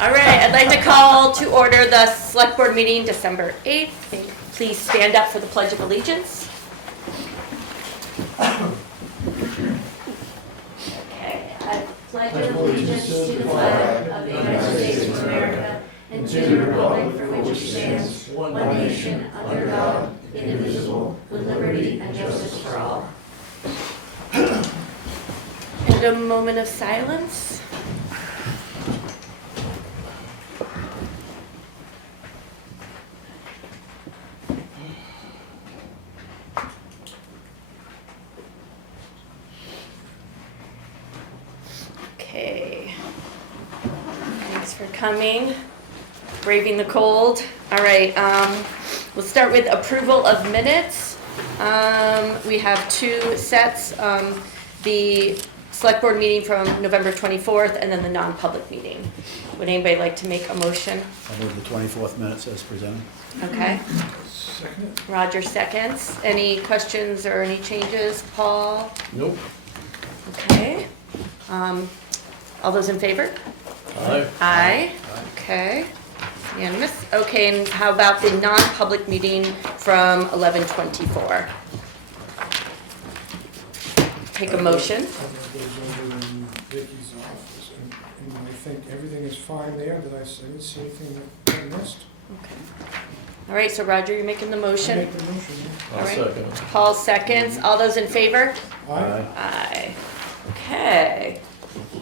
All right, I'd like to call to order the Select Board meeting December 8th. Please stand up for the Pledge of Allegiance. Okay, I pledge allegiance to the flag of the United States of America and to the republic for which it stands, one nation, under God, indivisible, with liberty and justice for all. And a moment of silence. Okay, thanks for coming, braving the cold. All right, we'll start with approval of minutes. We have two sets, the Select Board meeting from November 24th and then the non-public meeting. Would anybody like to make a motion? I'll move the 24th minutes as presented. Okay. Second. Roger seconds. Any questions or any changes? Paul? Nope. Okay. All those in favor? Aye. Aye. Okay. Unanimous. Okay, and how about the non-public meeting from 11/24? Take a motion. I goes over in Vicky's office, and I think everything is fine there. Did I see anything that I missed? Okay. All right, so Roger, you're making the I motion. make the motion, yeah. All right. second. Paul seconds. All those in favor? Aye. Aye. Okay.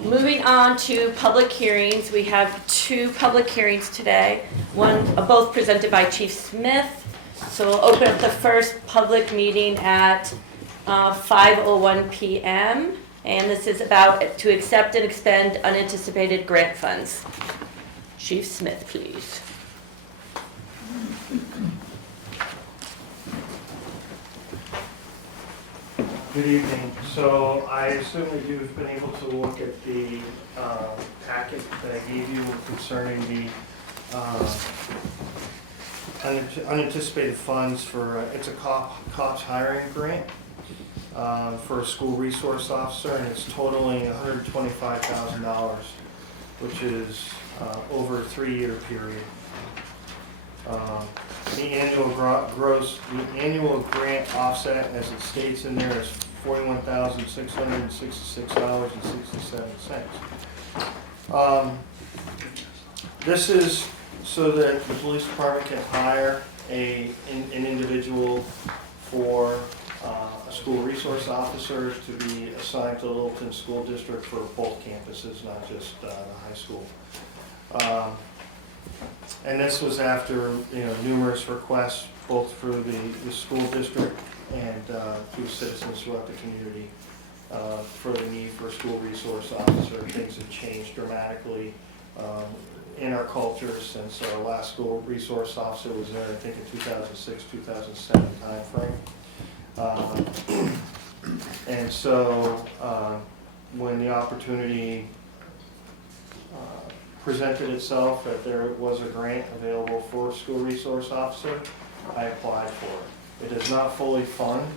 Moving on to public hearings, we have two public hearings today. One, both presented by Chief Smith. So we'll open up the first public meeting at 5:01 p.m. And this is about to accept and expend unanticipated grant funds. Chief Smith, please. Good evening. So I assume that you've been able to look at the packet that I gave you concerning the unanticipated funds for, it's a cops hiring grant for a school resource officer, and it's totaling $125,000, which is over a 3-year period. The annual the annual grant offset, as it states in there, is $41,666.67. This is so that the police department can hire an individual for a school resource officer to be assigned to the Littleton School District for both campuses, not just the high school. And this was after, numerous requests, both through the school district and through citizens throughout the community for the need for a school resource officer. Things have changed dramatically in our culture since our last school resource officer was there, I think in 2006, 2007 timeframe. And so when the opportunity presented itself that there was a grant available for a school resource officer, I applied for it. It does not fully fund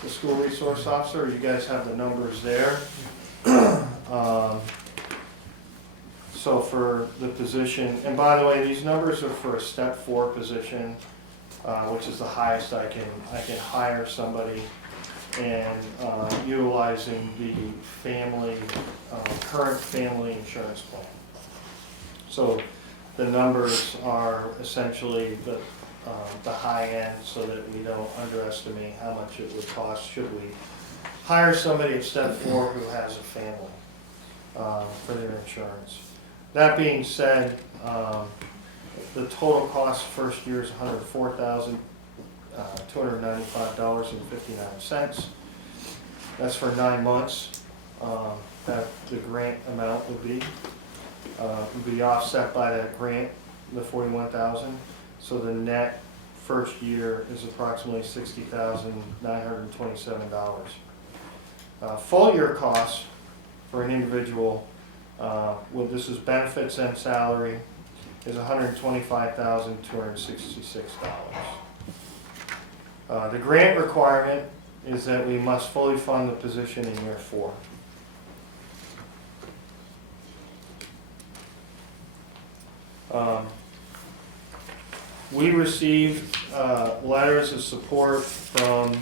the school resource officer. You guys have the numbers there. So for the position, and by the way, these numbers are for a step 4 position, which is the highest I can hire somebody, and utilizing the current family insurance plan. So the numbers are essentially the high end, so that we don't underestimate how much it would cost should we hire somebody at step 4 who has a family for their insurance. That being said, the total cost first year is $104,295.59. That's for 9 months. That the grant amount would be offset by that grant, the $41,000. So the net first year is approximately $60,927. Full year costs for an individual, this is benefits and salary, is $125,266. The grant requirement is that we must fully fund the position in year 4. We received letters of support from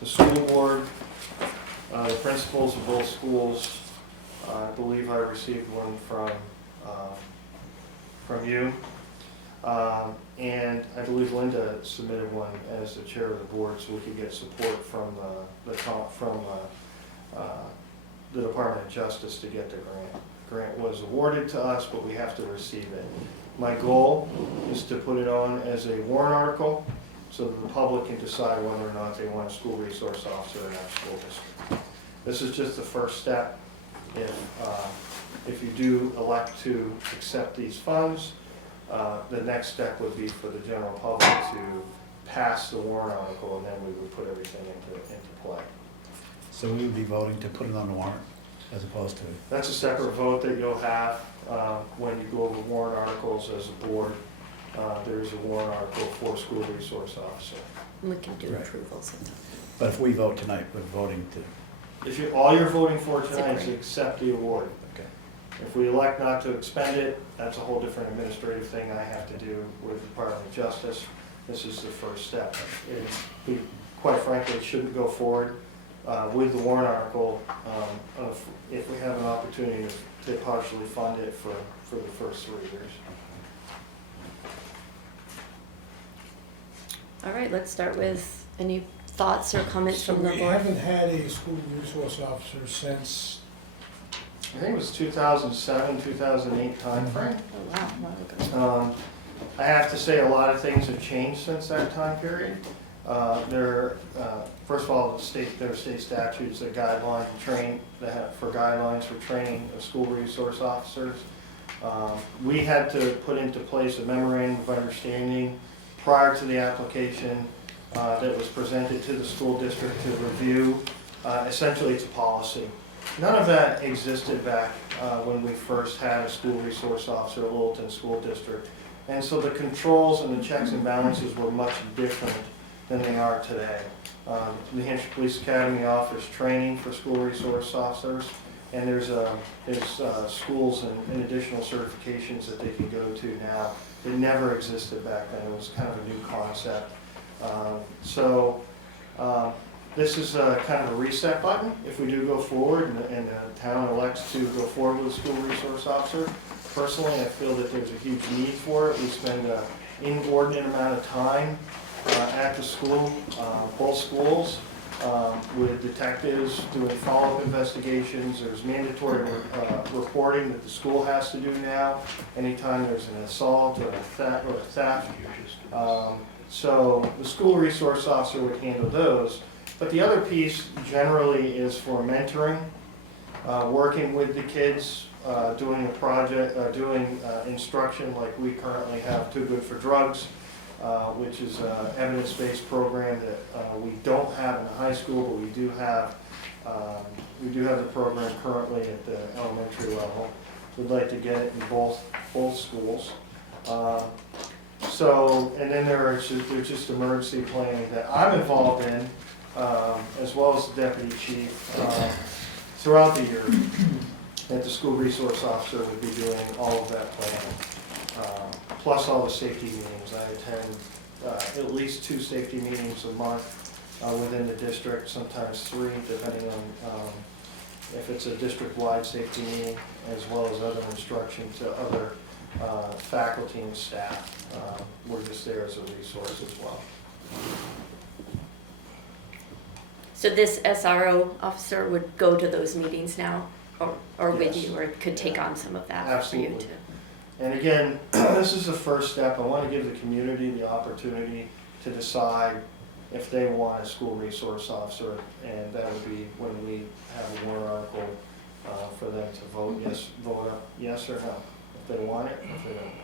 the school board, the principals of both schools. I believe I received one from you. And I believe Linda submitted one as the chair of the board so we could get support from the Department of Justice to get the grant. The grant was awarded to us, but we have to receive it. My goal is to put it on as a warrant article so that the public can decide whether or not they want a school resource officer in our school district. This is just the first step. If you do elect to accept these funds, the next step would be for the general public to pass the warrant article, and then we would put everything into play. So we would be voting to put it on the warrant as opposed to, That's a separate vote that you'll have when you go over warrant articles as a board. There's a warrant article for school resource officer. We can do Right. approvals and stuff. but if we vote tonight, we're voting to, All you're voting for tonight is Separate. to accept the award. okay. If we elect not to expend it, that's a whole different administrative thing I have to do with the Department of Justice. This is the first step. We, quite frankly, shouldn't go forward with the warrant article if we have an opportunity to partially fund it for the first 3 years. All right, let's start with any thoughts or comments So from the we board? haven't had a school resource officer since, I think it was 2007, 2008 timeframe. Oh, wow, a while ago. I have to say a lot of things have changed since that time period. First of all, there are state statutes that for guidelines for training of school resource officers. We had to put into place a memorandum of understanding prior to the application that was presented to the school district to review. Essentially, it's a policy. None of that existed back when we first had a school resource officer at Littleton School District. And so the controls and the checks and balances were much different than they are today. New Hampshire Police Academy offers training for school resource officers, and there's schools and additional certifications that they can go to now. It never existed back then. It was kind of a new concept. This is kind of a reset button if we do go forward and the town elects to go forward with a school resource officer. Personally, I feel that there's a huge need for it. We spend an inordinate amount of time at the school, both schools, with detectives doing follow-up investigations. There's mandatory reporting that the school has to do now anytime there's an assault or a theft. So the school resource officer would handle those. But the other piece generally is for mentoring, working with the kids, doing a project, doing instruction like we currently have Too Good for Drugs, which is an evidence-based program that we don't have in the high school, but we do have the program currently at the elementary level. We'd like to get it in both schools. And then there's just emergency planning that I'm involved in, as well as the deputy chief, throughout the year. That the school resource officer would be doing all of that planning, plus all the safety meetings. I attend at least 2 safety meetings a month within the district, sometimes 3, depending on if it's a district-wide safety meeting, as well as other instruction to other faculty and staff. We're just there as a resource as well. So this SRO officer would go to those meetings now, or with Yes. you, or could take on some of that for you Absolutely. too? And again, this is the first step. I want to give the community the opportunity to decide if they want a school resource officer, and that would be when we have a warrant article for them to vote yes or no, if they want it, if they don't.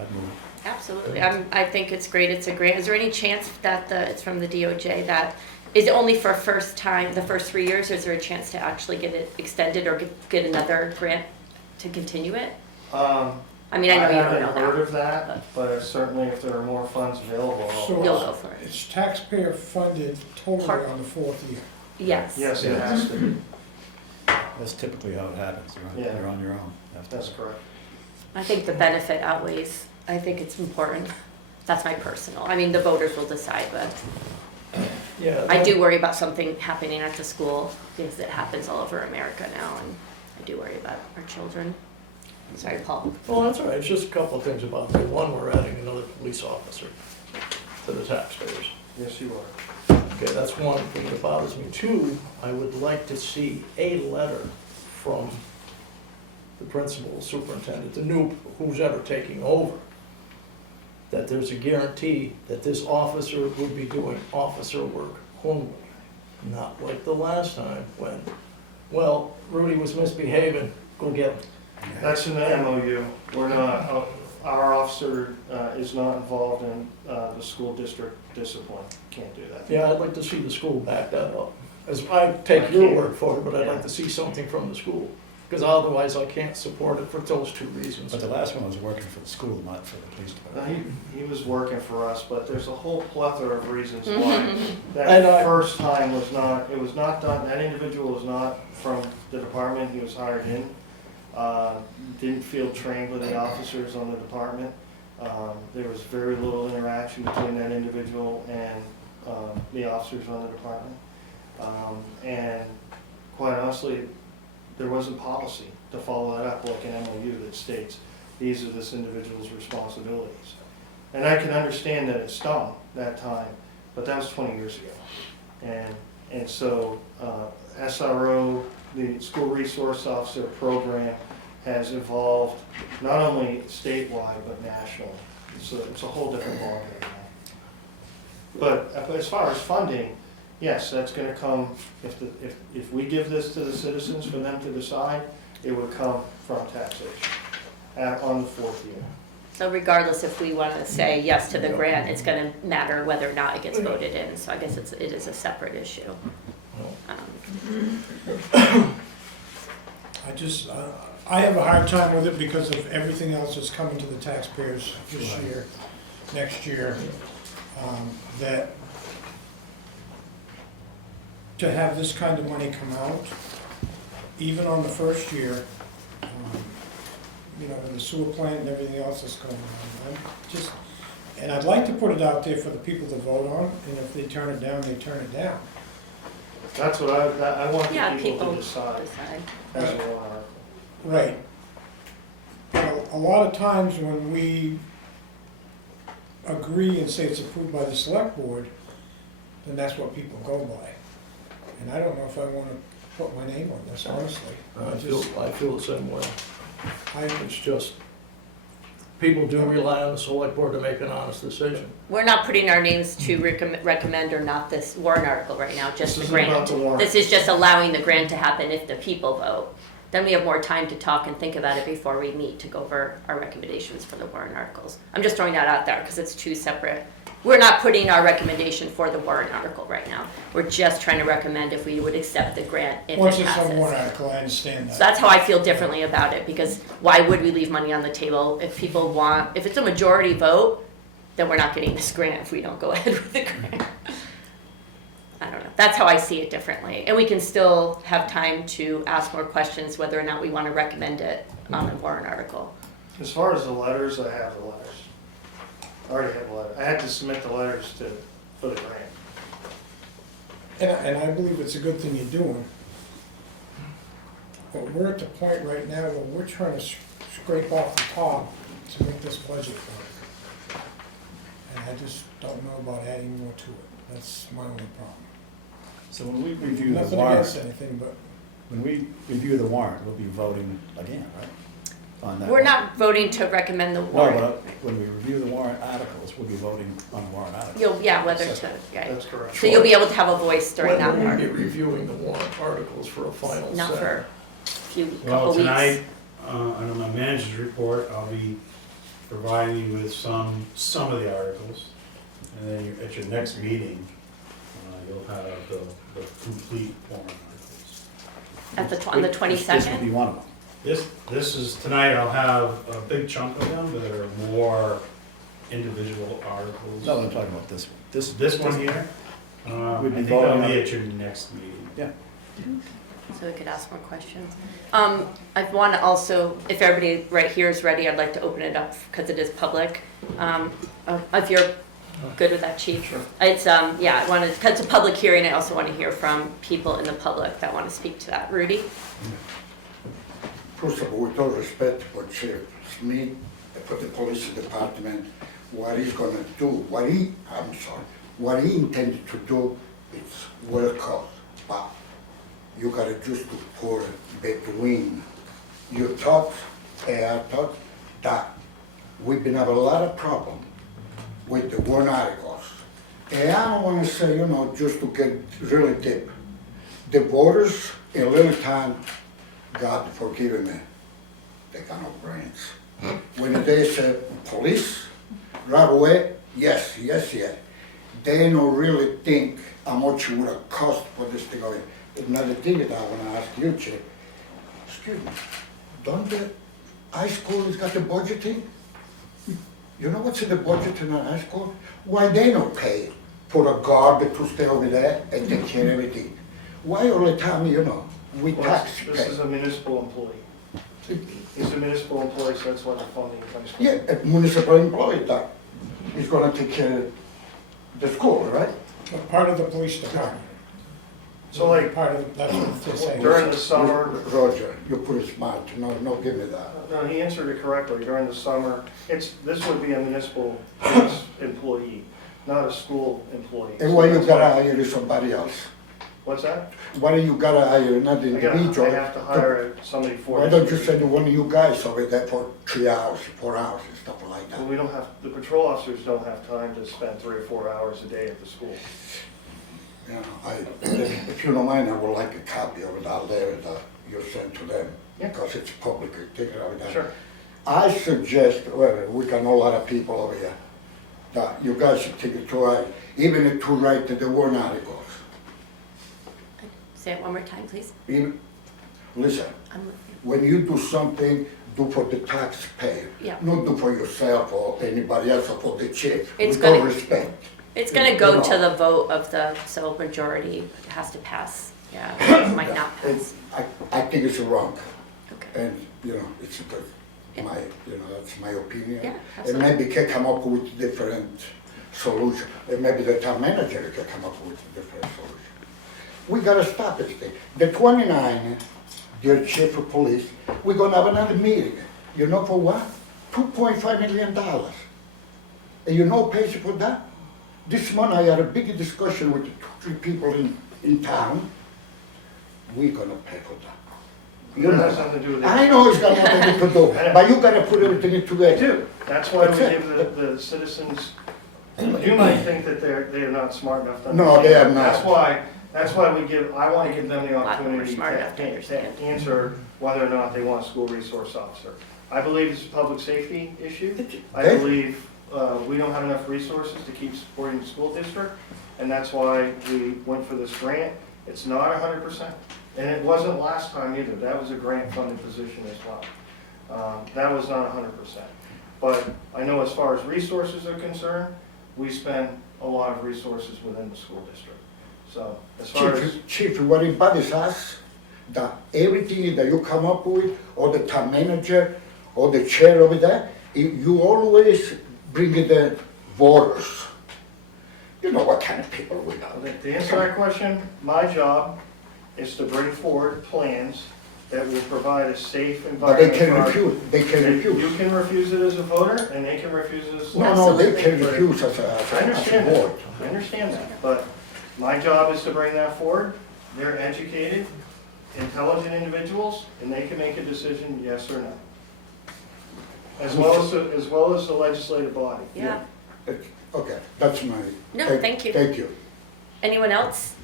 I'd move. Absolutely. I think it's great. It's a grant. Is there any chance that it's from the DOJ that is it only for first time, the first 3 years, or is there a chance to actually get it extended or get another grant to continue it? I mean, I know you don't know haven't heard that. of that, but certainly if there are more funds available, So- You'll go for it. it's taxpayer funded totally Part- on the 4th year. Yes. yes, it has to be. That's typically how it happens. Yeah. You're on your own. That's correct. I think the benefit outweighs, I think it's important. That's my personal, I mean, the voters will decide, but Yeah. I do worry about something happening at the school because it happens all over America now, and I do worry about our children. Sorry, Paul. Well, that's all right, it's just a couple of things about that. One, we're adding another police officer to the taxpayers. Yes, you are. Okay, that's one thing that bothers me. Two, I would like to see a letter from the principal, superintendent, the new, who's ever taking over, that there's a guarantee that this officer would be doing officer work only. Not like the last time when, well, Rudy was misbehaving, go get him. That's in the MOU. We're not, our officer is not involved in the school district discipline. Can't do that. Yeah, I'd like to see the school back that up. As I take your word for it, but I'd like to see something from the school. Because otherwise I can't support it for those two reasons. But the last one was working for the school, not for the police department. He was working for us, but there's a whole plethora of reasons why And that first time was not, it was not done, that individual was not from the department he was hired in. Didn't feel trained with the officers on the department. There was very little interaction between that individual and the officers on the department. And quite honestly, there wasn't policy to follow that up like an MOU that states these are this individual's responsibilities. And I can understand that it stung that time, but that was 20 years ago. And so SRO, the School Resource Officer Program, has evolved not only statewide but nationally. So it's a whole different ballgame now. But as far as funding, yes, that's gonna come, if we give this to the citizens for them to decide, it would come from taxation on the fourth year. So regardless if we want to say yes to the grant, it's going to matter whether or not it gets voted in. So I guess it is a separate issue. I have a hard time with it because of everything else that's coming to the taxpayers this year, next year, that to have this kind of money come out, even on the first year, you know, and the sewer plant and everything else that's going on. And I'd like to put it out there for the people to vote on, and if they turn it down, they turn it down. That's what I want Yeah, the people people to decide decide. as a warrant article. Right. But a lot of times when we agree and say it's approved by the select board, then that's what people go by. And I don't know if I want to put my name on this, honestly. I feel the same way. I It's just, people do rely on the select board to make an honest decision. We're not putting our names to recommend or not this warrant article right now, just the This isn't about grant. the warrant. This is just allowing the grant to happen if the people vote. Then we have more time to talk and think about it before we meet to go over our recommendations for the warrant articles. I'm just throwing that out there because it's two separate. We're not putting our recommendation for the warrant article right now. We're just trying to recommend if we would accept the grant if Once it it's a warrant passes. article, I understand So that. that's how I feel differently about it, because why would we leave money on the table if people want, if it's a majority vote, then we're not getting this grant if we don't go ahead with the grant. I don't know, that's how I see it differently. And we can still have time to ask more questions whether or not we want to recommend it on the warrant article. As far as the letters, I have the letters. I already have the letter. I had to submit the letters for the grant. And I believe it's a good thing you're doing. But we're at the point right now where we're trying to scrape off the top to make this budget work. And I just don't know about adding more to it. That's my only problem. So when we review the Nothing against warrant, anything, but when we review the warrant, we'll be voting again, right? On that. We're not voting to recommend the No, warrant. but when we review the warrant articles, we'll be voting on the warrant articles. Whether to, yeah. That's correct. So you'll be able to have a voice during that When will part, we be reviewing the warrant articles for a final not set? for a few, couple Well, weeks. tonight, under my manager's report, I'll be providing you with some of the articles. And then at your next meeting, you'll have the complete warrant articles. On the This 22nd? would be one of them. This is, tonight I'll have a big chunk of them, but there are more individual articles. No, I'm talking about this one. This one here, I We'd be think that'll voting on be it. at your next meeting. Yeah. so we could ask more questions. I want to also, if everybody right here is ready, I'd like to open it up because it is public. If you're good with that, Chief? Sure. It's, yeah, I want to, because it's a public hearing, I also want to hear from people in the public that want to speak to that. Rudy? First of all, with all respect for Chief Smith, for the police department, what he's gonna do, what he intended to do, it's welcome, but you gotta just to put between your thoughts and our thoughts that we've been having a lot of problem with the warrant articles. And I don't wanna say, just to get really deep. The voters in Littleton, God forgive me, they got no brains. When they say police, right away, yes. They don't really think how much it would have cost for this to go in. Another thing that I want to ask you, Chief, excuse me, don't the high school has got the budgeting? You know what's in the budget in the high school? Why they don't pay for a guard to stay over there and take care of everything? Why all the time, we Well, tax This pay? is a municipal employee. He's a municipal employee, so that's what the funding comes from. Yeah, a municipal employee that is gonna take care of the school, right? But part of the police department. So like, Part of, that's what they're saying. during the summer, Roger, you put it smart, no, give me that. no, he answered it correctly, during the summer, this would be a municipal police employee, not a school employee. And So why you that's gotta hire somebody else? What's that? Why do you gotta hire another individual? I have to hire somebody for Why this. don't you send one of you guys over there for 3 hours, 4 hours and stuff like Well, that? we don't have, the patrol officers don't have time to spend 3 or 4 hours a day at the school. If you don't mind, I would like a copy of that letter that you sent to them, Yeah. because it's public, take it out of that. Sure. I suggest, well, we got a lot of people over here, that you guys should take it to write, even to write the warrant articles. Say it one more time, please. Listen, I'm- when you do something, do for the taxpayer. Yeah. Not do for yourself or anybody else or for the chief. It's With all gonna- respect. It's gonna go to the vote of the sole majority, it has to pass, yeah, it might not pass. I think it's wrong. Okay, And, it's because that's my opinion. Yeah, And absolutely. maybe can come up with different solution. And maybe the town manager can come up with a different solution. We gotta stop this thing. The 29, dear chief of police, we're gonna have another meeting. You know for what? $2.5 million. And you know pays for that? This month I had a big discussion with 2-3 people in town. We're gonna pay for that. You That know has that. nothing to do with it. I know it's got nothing to do, I know. but you gotta put everything together. I do, that's why we That's it. give the citizens, you might think that they're not smart enough to No, understand. they are not. That's why I wanna give them the lot more opportunity smart enough to to understand. answer whether or not they want a school resource officer. I believe it's a public safety issue. I Hey. believe we don't have enough resources to keep supporting the school district, and that's why we went for this grant. It's not 100%, and it wasn't last time either. That was a grant-funded position as well. That was not 100%. But I know as far as resources are concerned, we spend a lot of resources within the school district. So as far as, Chief, what it bothers us, that everything that you come up with, or the town manager, or the chair over there, you always bring the voters. You know what kind of people we are. to answer that question, my job is to bring forward plans that will provide a safe But they environment. can for our- refuse, they can You refuse. can refuse it as a voter, and they can refuse it as. No, they can Absolutely. refuse as I a understand board. that, I understand that, but my job is to bring that forward. They're educated, intelligent individuals, and they can make a decision, yes or no. As well as the legislative body. yeah. Okay, that's my. No, thank you. Thank you. Anyone else?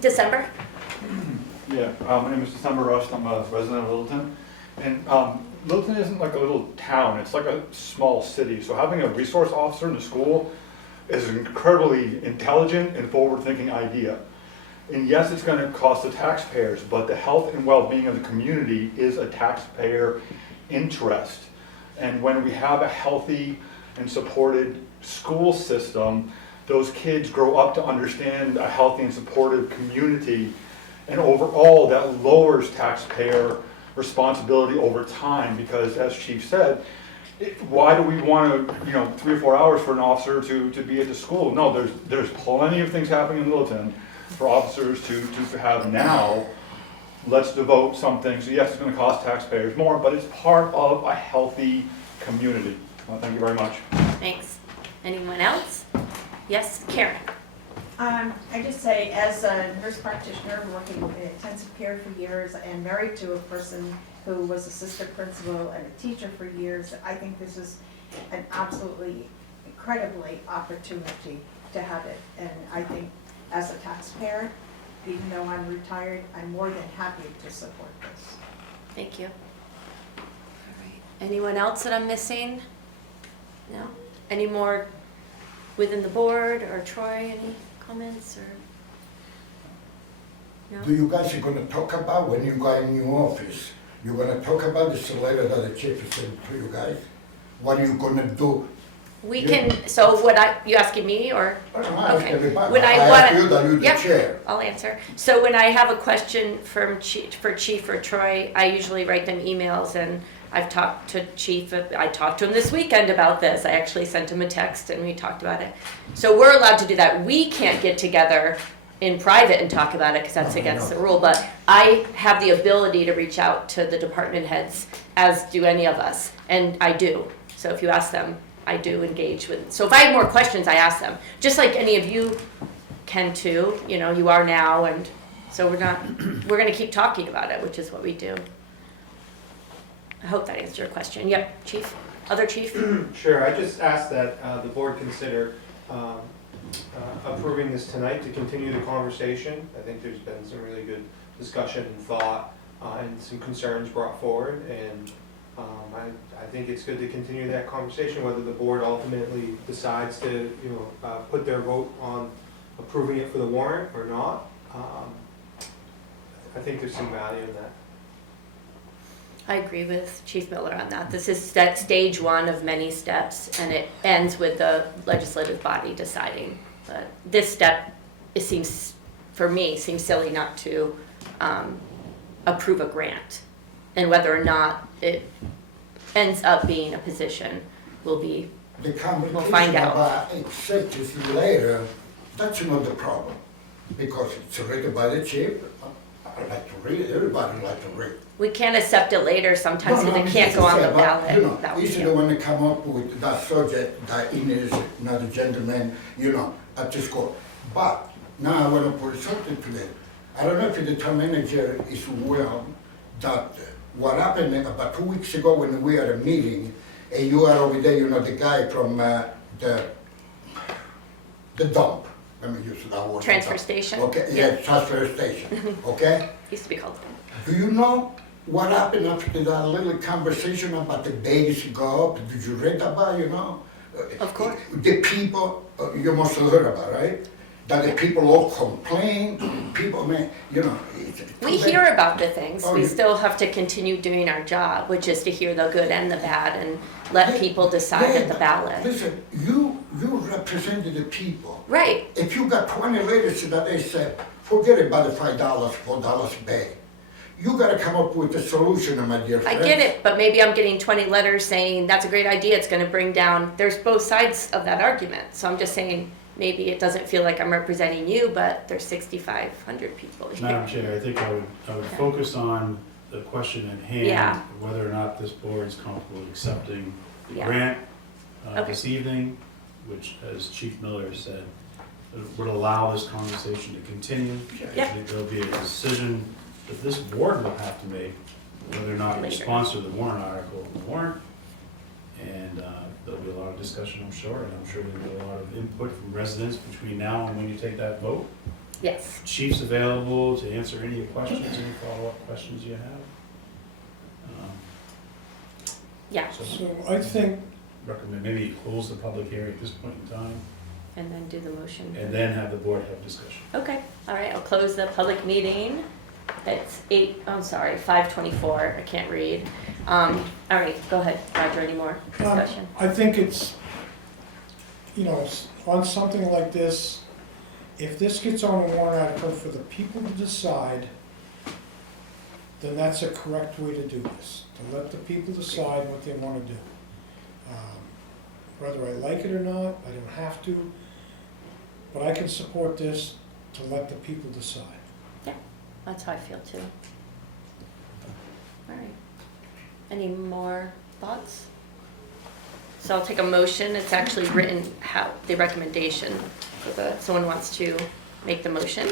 December? Yeah, my name is December Rust, I'm a resident of Littleton. And Littleton isn't like a little town, it's like a small city. So having a resource officer in the school is an incredibly intelligent and forward-thinking idea. And yes, it's gonna cost the taxpayers, but the health and well-being of the community is a taxpayer interest. And when we have a healthy and supported school system, those kids grow up to understand a healthy and supportive community And overall, that lowers taxpayer responsibility over time, because as Chief said, why do we want to, 3 or 4 hours for an officer to be at the school? No, there's plenty of things happening in Littleton for officers to have now. Let's devote something. So yes, it's going to cost taxpayers more, but it's part of a healthy community. Well, thank you very much. Thanks. Anyone else? Yes, Karen? I just say, as a nurse practitioner working in intensive care for years and married to a person who was assistant principal and a teacher for years, I think this is an absolutely incredibly opportunity to have it. And I think as a taxpayer, even though I'm retired, I'm more than happy to support this. Thank you. All right. Anyone else that I'm missing? No? Any more within the board or Troy, any comments or? Do No? you guys are gonna talk about when you got in your office? You're gonna talk about this letter that the chief sent to you guys? What are you gonna do? We can, so you asking me or? I don't know, I ask Okay. everybody. When I ask wanna- you that you're the Yep. chair. I'll answer. So when I have a question for Chief or Troy, I usually write them emails, and I've talked to Chief, I talked to him this weekend about this. I actually sent him a text and we talked about it. So we're allowed to do that. We can't get together in private and talk about it because that's No, I against know. the rule, but I have the ability to reach out to the department heads, as do any of us, and I do. So if you ask them, I do engage with, so if I have more questions, I ask them, just like any of you can too, you are now, and so we're gonna keep talking about it, which is what we do. I hope that answered your question. Yep, Chief, other Chief? Sure, I just ask that the board consider approving this tonight to continue the conversation. I think there's been some really good discussion and thought and some concerns brought forward, and I think it's good to continue that conversation, whether the board ultimately decides to, put their vote on approving it for the warrant or not. I think there's some value in that. I agree with Chief Miller on that. This is stage one of many steps, and it ends with the legislative body deciding. But this step, for me, seems silly not to approve a grant. And whether or not it ends up being a position will be, The conversation find out. about accept this later, that's not the problem. Because it's written by the chief, I like to read it, everybody like to read. we can't accept it later sometimes No, because no, it can't it's go on the just about, ballot. That He's would the be- one that come up with that subject, that is not a gentleman, at the school. But now I want to put something to them. I don't know if the town manager is aware that what happened about 2 weeks ago when we had a meeting, and you are over there, the guy from the dump. Let me use that word. Transfer station? Okay, yeah, transfer station, okay? Used to be called. Do you know what happened after that little conversation about the days go up? Did you read about, Of course. The people, you must have heard about, right? That the people all complain, people, man, it's too We bad. hear about the things. Oh, We you- still have to continue doing our job, which is to hear the good and the bad and let Yeah, people decide yeah, at the but ballot. Listen, you represented the people. Right. If you got 20 leaders that they said, forget about the $5, $4 pay. You gotta come up with a solution, my dear I friend. get it, but maybe I'm getting 20 letters saying, that's a great idea, it's gonna bring down, there's both sides of that argument. So I'm just saying, maybe it doesn't feel like I'm representing you, but there's 6,500 people here. Madam Chair, I think I would Yeah. focus on the question at hand. Yeah. Whether or not this board is comfortable accepting the Yeah. grant Okay. this evening, which, as Chief Miller said, would allow this conversation to continue. Yeah. There'll be a decision that this board will have to make, whether or not we Later. sponsor the warrant article in the warrant. And there'll be a lot of discussion, I'm sure, and I'm sure there'll be a lot of input from residents between now and when you take that vote. Yes, Chief's available to answer any questions, any follow-up questions you have. yeah, So So I think, recommend maybe you close the public hearing at this point in time, and then do the motion. and then have the board have discussion. Okay, all right, I'll close the public meeting. It's 5:24, I can't read. All right, go ahead, Roger, any more discussion? I think it's, on something like this, if this gets on a warrant article for the people to decide, then that's a correct way to do this, to let the people decide what they want to do. Whether I like it or not, I don't have to, but I can support this to let the people decide. That's how I feel too. All right. Any more thoughts? So I'll take a motion. It's actually written how, the recommendation. If someone wants to make the motion.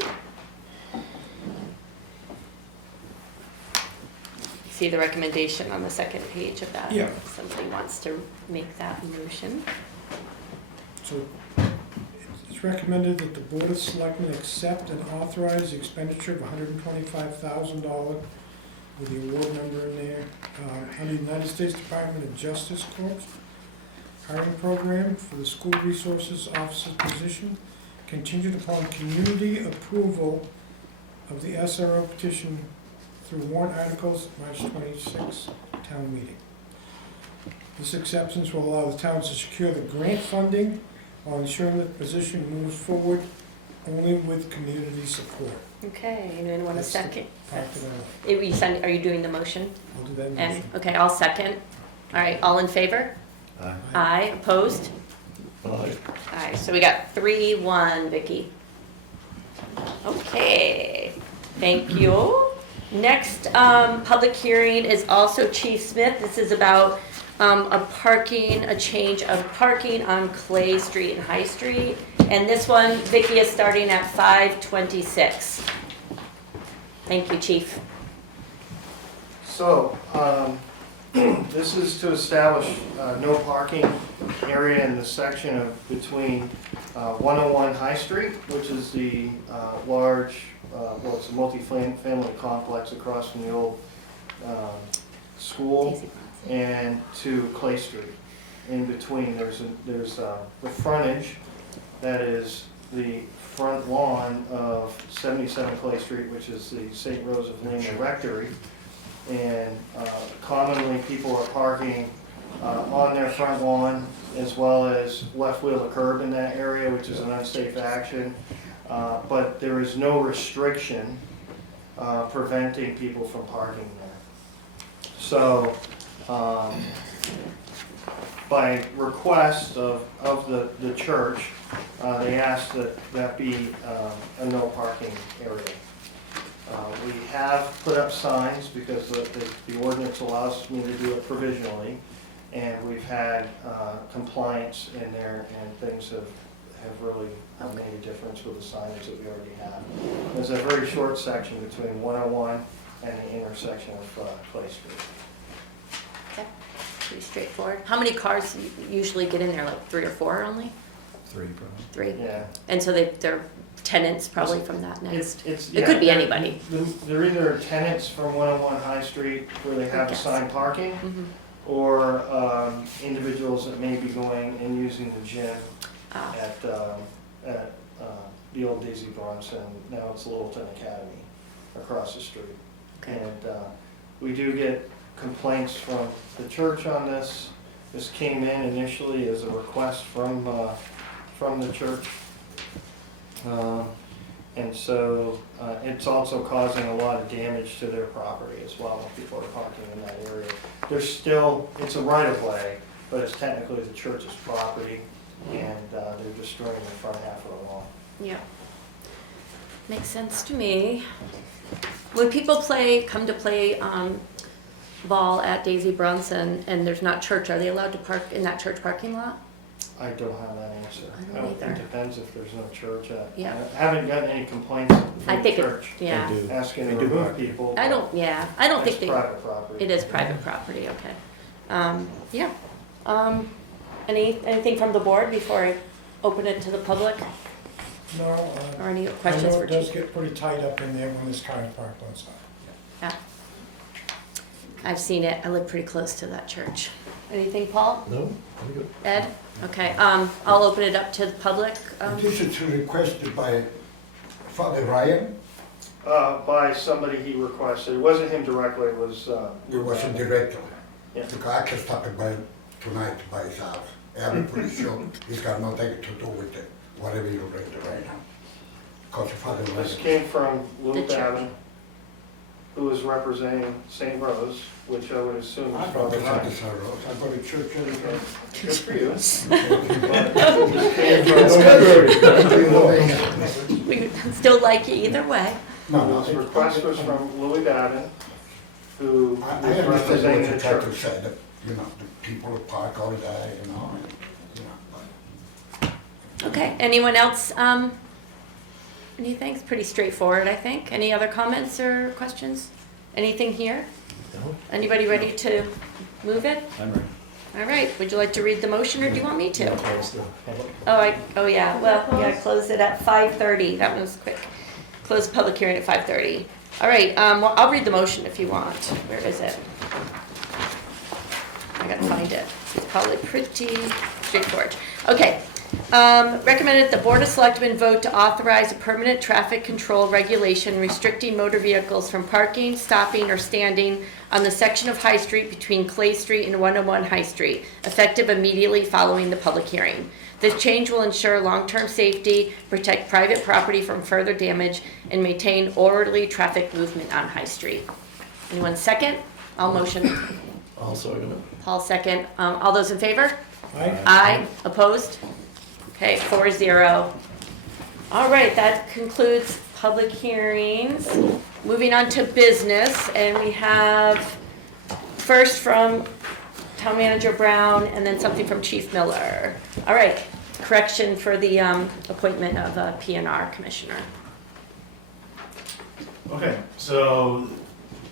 See the recommendation on the second page of that. Yeah. If somebody wants to make that motion. So it's recommended that the Board of Selectmen accept and authorize the expenditure of $125,000 with the award number in there, under the United States Department of Justice Court hiring program for the School Resources Officer position, contingent upon community approval of the SRO petition through warrant articles, March 26 town meeting. This acceptance will allow the town to secure the grant funding while ensuring that the position moves forward only with community support. Okay, anyone want a That's the second? part that I like. Are you doing the motion? I'll do that And, motion. okay, I'll second. All right, all in favor? Aye, opposed? Aye. Aye, so we got 3-1, Vicky. Okay, thank you. Next, public hearing is also Chief Smith. This is about a change of parking on Clay Street and High Street. And this one, Vicky, is starting at 5:26. Thank you, Chief. So, this is to establish no parking area in the section of between 101 High Street, which is the large, well, it's a multi-family complex across from the old school, and to Clay Street. In between, there's the frontage, that is the front lawn of 77 Clay Street, which is the St. Rose of Lima Rectory. And commonly, people are parking on their front lawn, as well as left wheel the curb in that area, which is an unsafe action. But there is no restriction preventing people from parking there. So, by request of the church, they asked that that be a no parking area. We have put up signs because the ordinance allows me to do it provisionally, and we've had compliance in there, and things have really made a difference with the signage that we already have. There's a very short section between 101 and the intersection of Clay Street. Okay, pretty straightforward. How many cars usually get in there, like 3 or 4 only? 3 probably. 3? Yeah. And so they're tenants probably from that next? It It could be anybody. They're either tenants from 101 High Street where they have Yes. assigned parking, Mhm. or individuals that may be going and using the gym Ah, at the old Daisy Bronson, now it's Littleton Academy, across the street. okay. And we do get complaints from the church on this. This came in initially as a request from the church. And so it's also causing a lot of damage to their property as well when people are parking in that area. There's still, it's a right of way, but it's technically the church's property, and they're destroying the front half of the lawn. Yeah. Makes sense to me. When people come to play ball at Daisy Bronson and there's not church, are they allowed to park in that church parking lot? I don't have that answer. I don't either. It depends if there's no church. Yeah. I haven't gotten any complaints I from the think church Yeah. They do. asking to They do. remove people. I don't think It's they, private property. it is private property, okay. Yeah. Anything from the board before I open it to the public? No, Or any I questions know for it does Chief? get pretty tight up in there when there's cars parked outside. Yeah. I've seen it. I live pretty close to that church. Anything, Paul? No, I'm good. Ed? Okay, I'll open it up to the public. This is requested by Father Ryan. By somebody he requested. It wasn't him directly, it was. It wasn't directly. Yeah. Because I can stop it by tonight by his house. I'm pretty sure he's got nothing to do with it, whatever you read right now. Because if This otherwise, came from Lou The church. Babin, who is representing St. Rose, which I would assume I is don't probably think right. it's a road. I go to church every day. Good for you. We still like you either way. No, This request was from Louis Babin, who I is understand representing what the you're trying to church. say, that, you know, the people park all day, you know, and, you know, but Okay, anyone else, anything? It's pretty straightforward, I think. Any other comments or questions? Anything here? Anybody ready to move it? I'm ready. All right, would you like to read the motion or do you want me to? Close the public. Oh yeah, well, yeah, close it at 5:30. That one was quick. Close the public hearing at 5:30. All right, well, I'll read the motion if you want. Where is it? I gotta find it. It's probably pretty straightforward. Okay. Recommended the Board of Selectmen vote to authorize a permanent traffic control regulation restricting motor vehicles from parking, stopping, or standing on the section of High Street between Clay Street and 101 High Street, effective immediately following the public hearing. This change will ensure long-term safety, protect private property from further damage, and maintain orderly traffic movement on High Street. Anyone second? I'll motion. I'll second it. Paul second. All those in favor? Aye. Aye. Opposed? Okay, 4-0. All right, that concludes public hearings. Moving on to business, and we have first from Town Manager Brown and then something from Chief Miller. All right, correction for the appointment of a PNR commissioner. Okay, so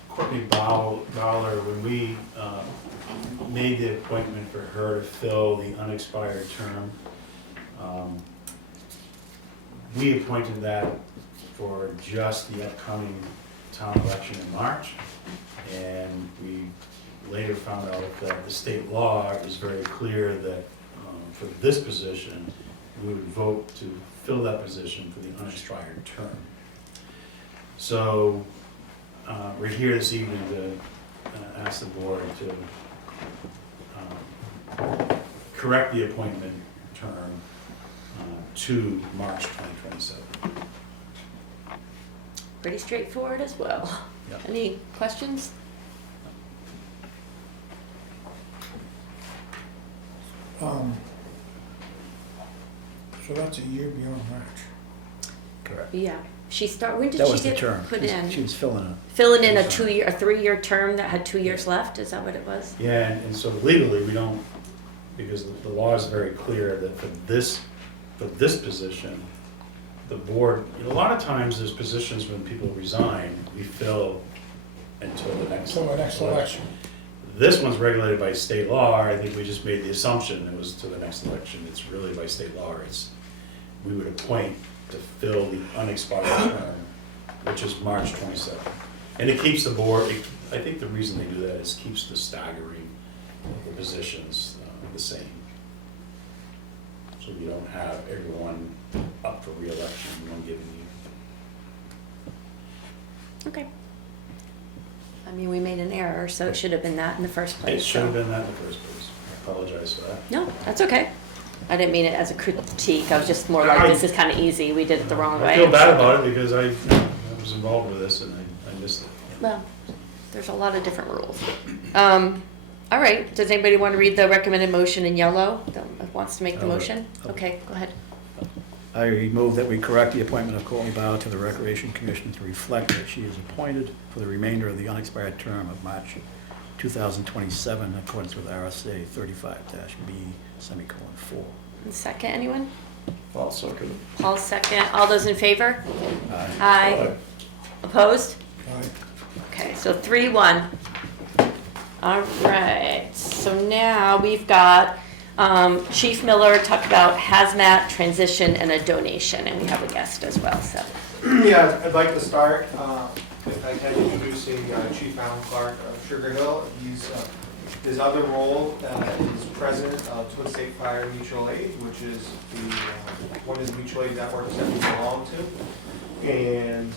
Courtney Bowler, when we made the appointment for her to fill the unexpired term, we appointed that for just the upcoming town election in March. And we later found out that the state law is very clear that for this position, we would vote to fill that position for the unexpired term. So we're here this evening to ask the board to correct the appointment term to March 2027. Pretty straightforward as well. Yep. Any questions? So that's a year beyond March. Correct. Yeah. When did That she was the get term. put She in? was filling a, Filling in a 3-year term that had 2 years left, is that what it was? Yeah, and so legally, we don't, because the law is very clear that for this position, the board, a lot of times there's positions when people resign, we fill until the next. So the next election. This one's regulated by state law. I think we just made the assumption it was to the next election. It's really by state law. We would appoint to fill the unexpired term, which is March 27th. And it keeps the board, I think the reason they do that is keeps the staggering of the positions the same. So we don't have everyone up for re-election in one given year. Okay. I mean, we made an error, so it should have been that in the first place. It should have so- been that in the first place. I apologize for that. No, that's okay. I didn't mean it as a critique. I was just more like, this is kind of easy. We did it the wrong way. I feel bad about it because I was involved with this and I missed it. Well, there's a lot of different rules. All right, does anybody want to read the recommended motion in yellow that wants to make the I'll read- motion? Okay, go ahead. I move that we correct the appointment of Courtney Bauer to the Recreation Commission to reflect that she is appointed for the remainder of the unexpired term of March 2027 in accordance with RSA 35-B semicolon 4. And second, anyone? I'll second it. Paul second. All those in favor? Aye. Aye. Opposed? Aye. Okay, so 3-1. All right, so now we've got Chief Miller talk about HAZMAT transition and a donation, and we have a guest as well, so. Yeah, I'd like to start, if I can, introducing Chief Alan Clark of Sugar Hill. His other role is president of Twin State Fire Mutual Aid, which is one of the mutual aid networks that we belong to. And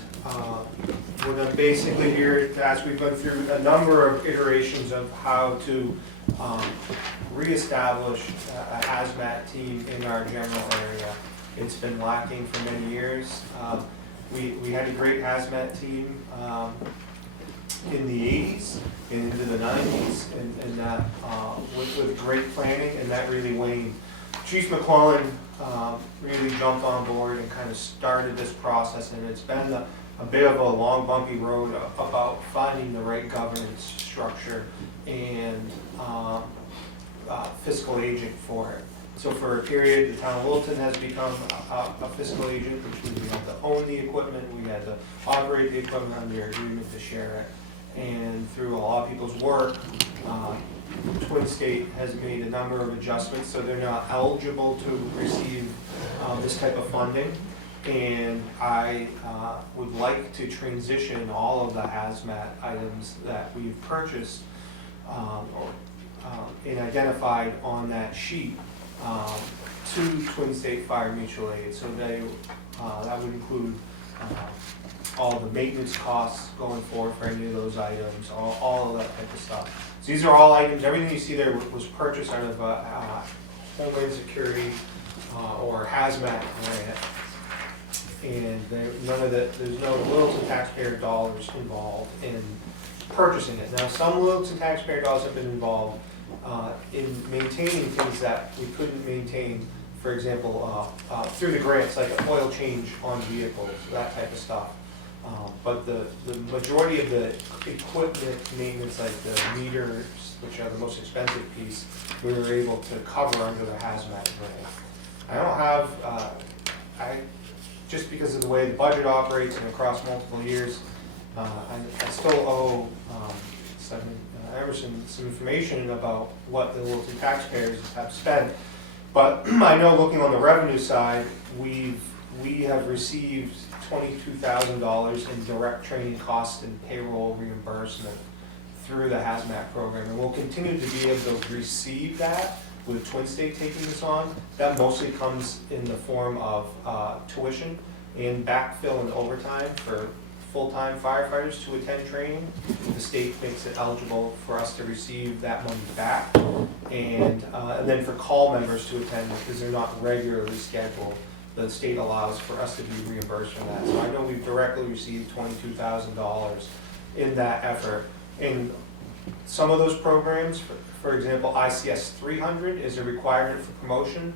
we're going to basically here, as we've gone through a number of iterations of how to reestablish a HAZMAT team in our general area. It's been lacking for many years. We had a great HAZMAT team in the 80s and into the 90s, and that with great planning, and that really waned. Chief McClellan really jumped on board and kind of started this process, and it's been a bit of a long, bumpy road about finding the right governance structure and fiscal agent for it. So for a period, the town of Littleton has become a fiscal agent, which means we have to own the equipment, we had to operate the equipment under agreement to share it. And through a lot of people's work, Twin State has made a number of adjustments, so they're not eligible to receive this type of funding. And I would like to transition all of the HAZMAT items that we've purchased and identified on that sheet to Twin State Fire Mutual Aid. So that would include all the maintenance costs going forward for any of those items, all of that type of stuff. So these are all items, everything you see there was purchased out of Homeland Security or HAZMAT grant. And there's no Littleton taxpayer dollars involved in purchasing it. Now, some Littleton taxpayer dollars have been involved in maintaining things that we couldn't maintain, for example, through the grants, like an oil change on vehicles, that type of stuff. But the majority of the equipment maintenance, like the meters, which are the most expensive piece, we were able to cover under the HAZMAT grant. I don't have, just because of the way the budget operates and across multiple years, I still owe Emerson some information about what the Littleton taxpayers have spent. But I know, looking on the revenue side, we have received $22,000 in direct training costs and payroll reimbursement through the HAZMAT program, and we'll continue to be able to receive that with Twin State taking this on. That mostly comes in the form of tuition and backfill and overtime for full-time firefighters to attend training. The state makes it eligible for us to receive that money back, and then for call members to attend, because they're not regularly scheduled, the state allows for us to be reimbursed for that. So I know we've directly received $22,000 in that effort. And some of those programs, for example, ICS 300 is a requirement for promotion.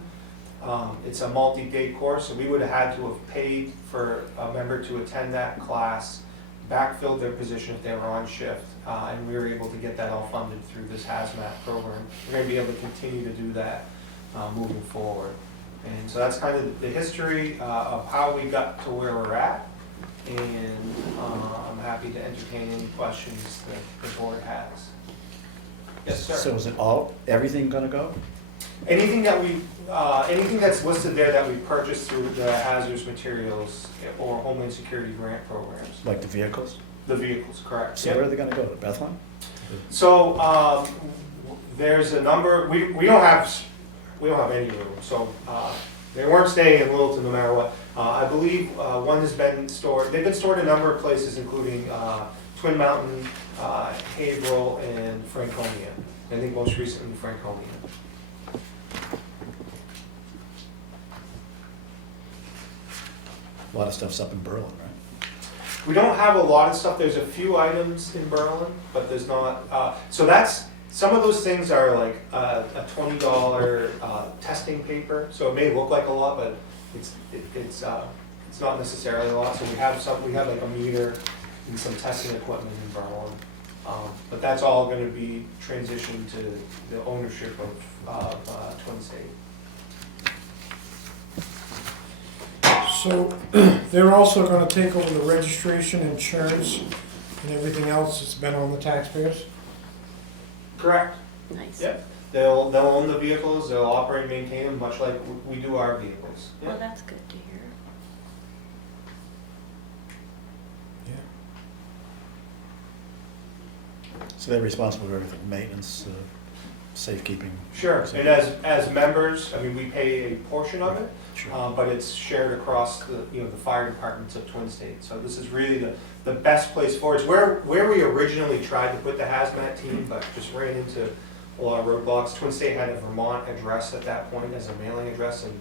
It's a multi-day course, so we would have had to have paid for a member to attend that class, backfilled their position if they were on shift, and we were able to get that all funded through this HAZMAT program. We're going to be able to continue to do that moving forward. And so that's kind of the history of how we got to where we're at, and I'm happy to entertain any questions that the board has. Yes, sir. So is it everything gonna go? Anything that's listed there that we purchased through the hazardous materials or Homeland Security grant programs. Like the vehicles? The vehicles, correct. So Yep. where are they gonna go, to Bethlehem? So there's a number. We don't have any room. So they weren't staying in Littleton no matter what. I believe one has been stored. They've been stored in a number of places, including Twin Mountain, Haverhill, and Franconia. I think most recently Franconia. A lot of stuff's up in Berlin, right? We don't have a lot of stuff. There's a few items in Berlin, but there's not. So that's, some of those things are like a $20 testing paper. So it may look like a lot, but it's not necessarily a lot. So we have like a meter and some testing equipment in Berlin. But that's all going to be transitioned to the ownership of Twin State. So they're also gonna take over the registration, insurance, and everything else that's been on the taxpayers? Correct. Nice. Yep. They'll own the vehicles, they'll operate and maintain them, much like we do our vehicles. Well, that's good to hear. Yeah. So they're responsible for everything, maintenance, safekeeping? Sure, and as members, I mean, we pay a portion of it, Sure. but it's shared across the fire departments of Twin State. So this is really the best place for it. It's where we originally tried to put the HAZMAT team, but just ran into a lot of roadblocks. Twin State had a Vermont address at that point as a mailing address, and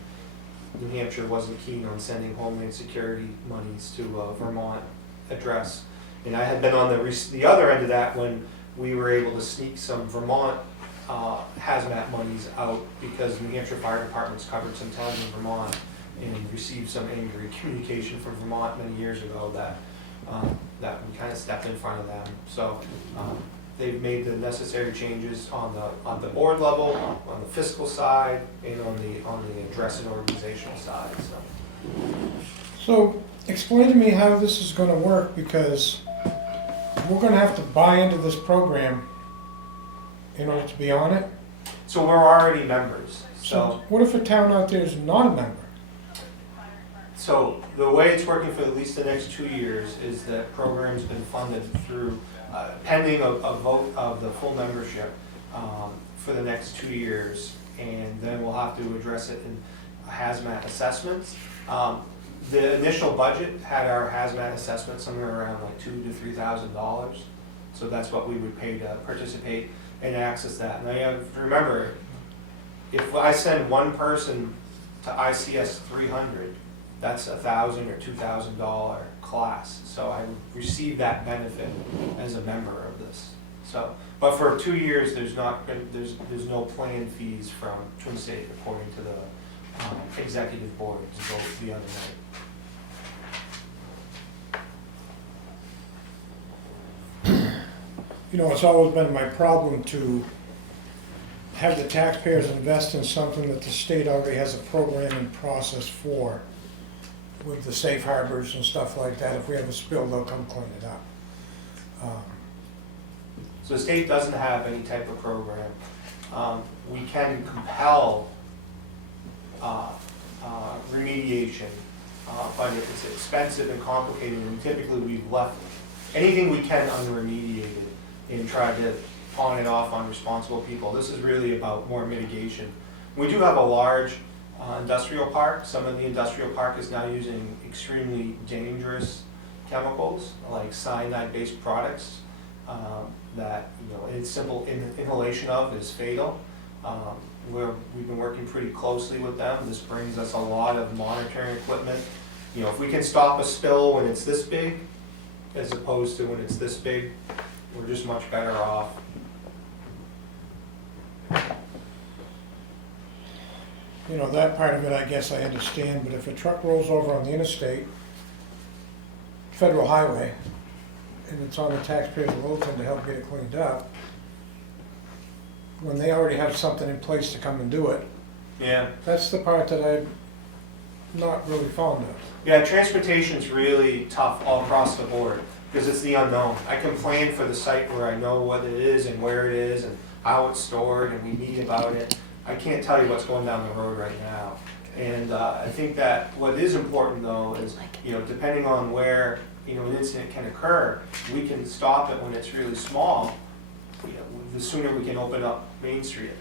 New Hampshire wasn't keen on sending Homeland Security monies to a Vermont address. And I had been on the other end of that when we were able to sneak some Vermont HAZMAT monies out because New Hampshire fire departments covered some towns in Vermont and received some angry communication from Vermont many years ago that we kind of stepped in front of them. So they've made the necessary changes on the board level, on the fiscal side, and on the address and organizational side. So explain to me how this is gonna work, because we're gonna have to buy into this program in order to be on it. So we're already members. So What if a town out there is not a member? So the way it's working for at least the next 2 years is that program's been funded through, pending a vote of the full membership for the next 2 years, and then we'll have to address it in HAZMAT assessments. The initial budget had our HAZMAT assessment somewhere around like $2,000 to $3,000, so that's what we would pay to participate and access that. And I have to remember, if I send one person to ICS 300, that's $1,000 or $2,000 class. So I receive that benefit as a member of this. So, but for 2 years, there's no planned fees from Twin State according to the executive board's vote the other night. You know, it's always been my problem to have the taxpayers invest in something that the state already has a program in process for, with the safe harbors and stuff like that. If we have a spill, they'll come clean it up. So the state doesn't have any type of program. We can compel remediation, but it's expensive and complicated, and typically we've left anything we can unremediated and tried to pawn it off on responsible people. This is really about more mitigation. We do have a large industrial park. Some of the industrial park is now using extremely dangerous chemicals, like cyanide-based products, that, you know, in simple inhalation of is fatal. We've been working pretty closely with them. This brings us a lot of monitoring equipment. You know, if we can stop a spill when it's this big, as opposed to when it's this big, we're just much better off. You know, that part of it, I guess I understand, but if a truck rolls over on the interstate, federal highway, and it's on the taxpayers of Littleton to help get it cleaned up, when they already have something in place to come and do it, Yeah. that's the part that I'm not really fond of. Yeah, transportation's really tough all across the board because it's the unknown. I can plan for the site where I know what it is and where it is and how it's stored, and we meet about it. I can't tell you what's going down the road right now. And I think that what is important though is, you know, depending on where, you know, an incident can occur, we can stop it when it's really small. You know, the sooner we can open up Main Street,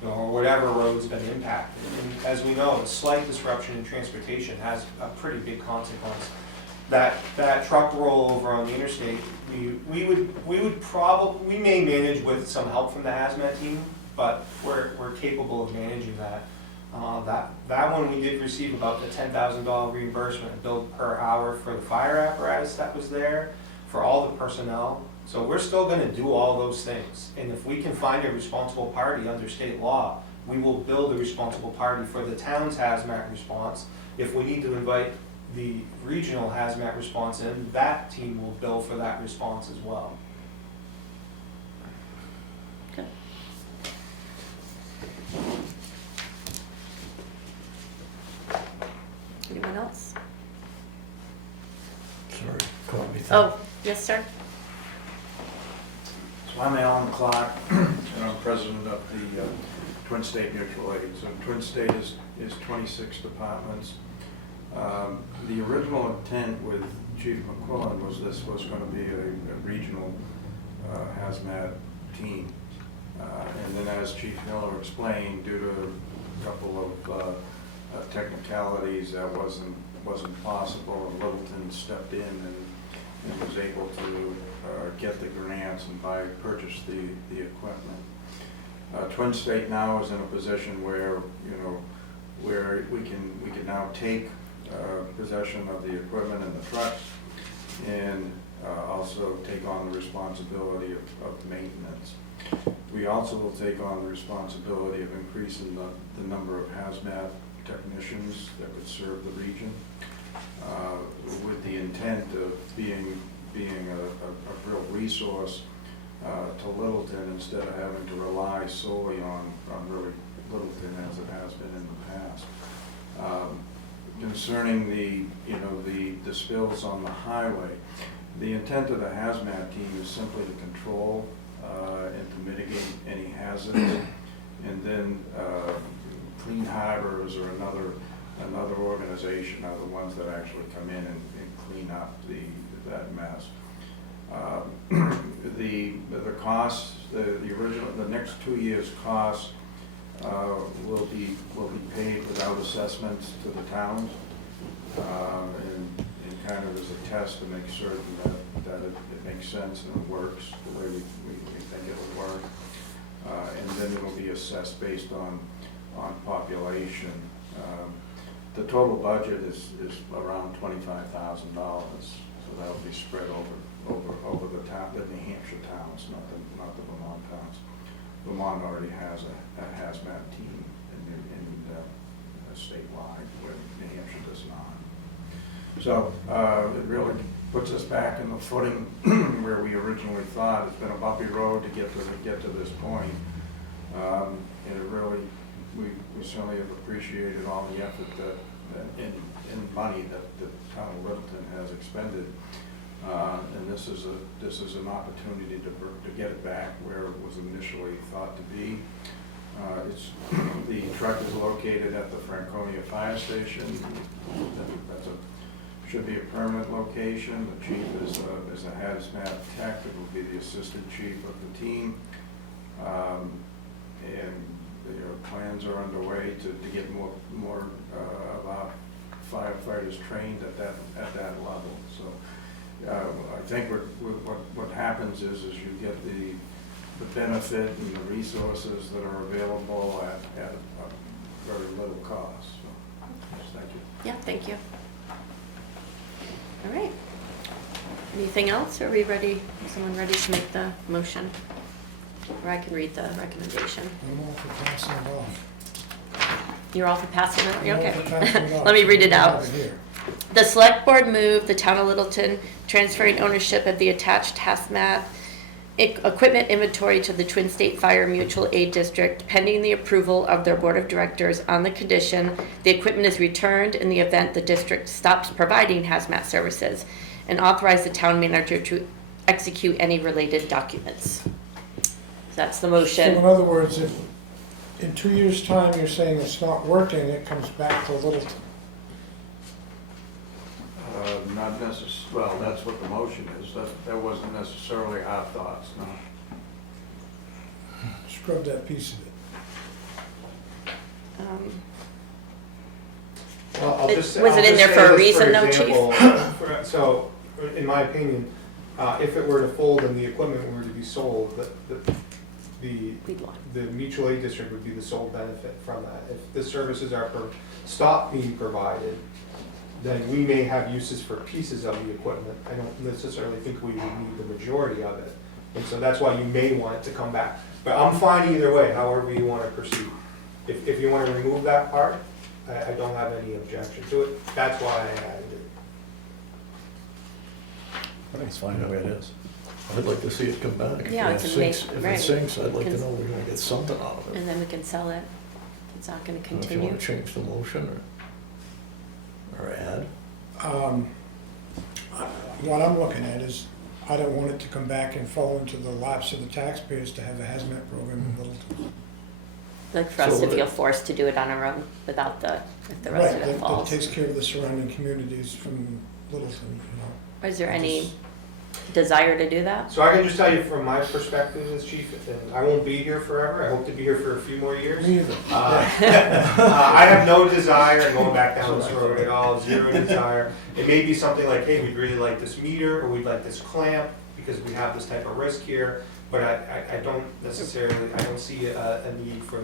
you know, or whatever road's been impacted. And as we know, a slight disruption in transportation has a pretty big consequence. That truck rollover on the interstate, we may manage with some help from the HAZMAT team, but we're capable of managing that. That one we did receive about the $10,000 reimbursement billed per hour for the fire apparatus that was there, for all the personnel. So we're still gonna do all those things. And if we can find a responsible party under state law, we will build a responsible party for the town's HAZMAT response. If we need to invite the regional HAZMAT response in, that team will bill for that response as well. Okay. Anyone else? Sorry, Courtney. Oh, yes, sir. So I'm Alan Clark, and I'm president of the Twin State Mutual Aid. So Twin State is 26 departments. The original intent with Chief McQuillan was this was going to be a regional HAZMAT team. And then as Chief Miller explained, due to a couple of technicalities, that wasn't possible. Littleton stepped in and was able to get the grants and purchase the equipment. Twin State now is in a position where, you know, where we can now take possession of the equipment and the trucks, and also take on the responsibility of maintenance. We also will take on the responsibility of increasing the number of HAZMAT technicians that would serve the region, with the intent of being a real resource to Littleton, instead of having to rely solely on really Littleton as it has been in the past. Concerning the spills on the highway, the intent of the HAZMAT team is simply to control and to mitigate any hazards, and then Clean Harbors or another organization are the ones that actually come in and clean up that mess. The costs, the next 2 years' costs will be paid without assessments to the towns, and kind of as a test to make certain that it makes sense and it works the way we think it'll work. And then it'll be assessed based on population. The total budget is around $25,000, so that'll be spread over the New Hampshire towns, not the Vermont towns. Vermont already has a HAZMAT team in statewide, where New Hampshire does not. So it really puts us back in the footing where we originally thought. It's been a bumpy road to get to this point, and it really, we certainly have appreciated all the effort in money that the town of Littleton has expended, and this is an opportunity to get it back where it was initially thought to be. The truck is located at the Franconia Fire Station. Should be a permanent location. The chief is a hazmat tech. It will be the assistant chief of the team, and plans are underway to get more of our firefighters trained at that level. So I think what happens is you get the benefit and the resources that are available at a very little cost. So, yes, thank you. Yeah, thank you. All right. Anything else? Are we ready? Is someone ready to make the motion? Or I can read the recommendation. I'm all for passing it off. You're all for passing it? I'm all Okay. for passing it off. Let me read it out. Over here. The select board moved the town of Littleton transferring ownership of the attached HAZMAT equipment inventory to the Twin State Fire Mutual Aid District pending the approval of their board of directors on the condition the equipment is returned in the event the district stops providing HAZMAT services, and authorize the town manager to execute any related documents. That's the So in motion. other words, if in 2 years' time you're saying it's not working, it comes back to Littleton. Not well, that's what the motion is. That wasn't necessarily our thoughts, no. Scrub that piece of it. Well, I'll just say. Was it in there for a reason though, Chief? Chief? So, in my opinion, if it were to fold and the equipment were to be sold, We'd want. the mutual aid district would be the sole benefit from that. If the services are stop being provided, then we may have uses for pieces of the equipment. I don't necessarily think we would need the majority of it. And so that's why you may want it to come back. But I'm fine either way, however you want to proceed. If you want to remove that part, I don't have any objection to it. That's why I added it. I think it's fine the way it is. I'd like to see it come back. Yeah, If it it can make- sinks, if right. it sinks, I'd like to Can- know we're gonna get something out of it. And then we can sell it. It's not gonna If you continue. wanna change the motion or add. What I'm looking at is, I don't want it to come back and fall into the laps of the taxpayers to have a hazmat program in Littleton. Like for us So to would feel it- forced to do it on our own without if the rest Right, of it that falls. takes care of the surrounding communities from Littleton, you know. Is there any desire to do that? So I can just tell you from my perspective as chief, and I won't be here forever. I hope to be here for a few more years. Me either. I have no desire in going back down this road at all, zero desire. It may be something like, hey, we'd really like this meter, or we'd like this clamp, because we have this type of risk here, but I don't necessarily, I don't see a need for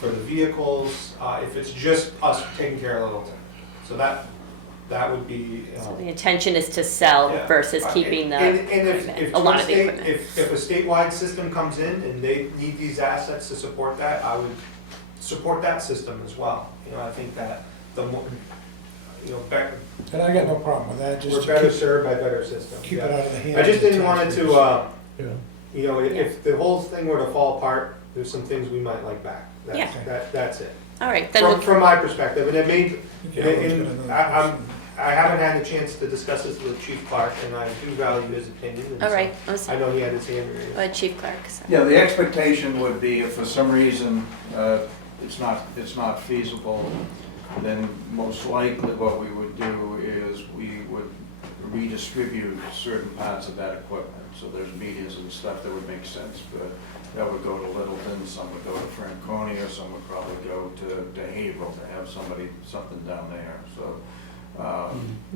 for the vehicles, if it's just us taking care of Littleton. So that would be. So the intention is to sell Yeah. versus keeping the And equipment, if a lot of the Twin State- equipment. If a statewide system comes in and they need these assets to support that, I would support that system as well. You know, I think that the more, you know, better, And I got no problem with that, just we're to better keep, served by better systems. keep yeah. it out of the hands. I just of didn't want it taxpayers. to, Yeah. you know, if the whole thing were to fall apart, there's some things we might like back. Yeah. That's it. All right, then, From my perspective, and it made, Yeah, I was and gonna- I haven't had a chance to discuss this with Chief Clark, and I do value his opinion. and all so right, I know he had his hand raised. Chief Clark. So. Yeah, the expectation would be if for some reason it's not feasible, then most likely what we would do is we would redistribute certain parts of that equipment. So there's medias and stuff that would make sense, but that would go to Littleton, some would go to Franconia, some would probably go to Haverhill to have something down there. So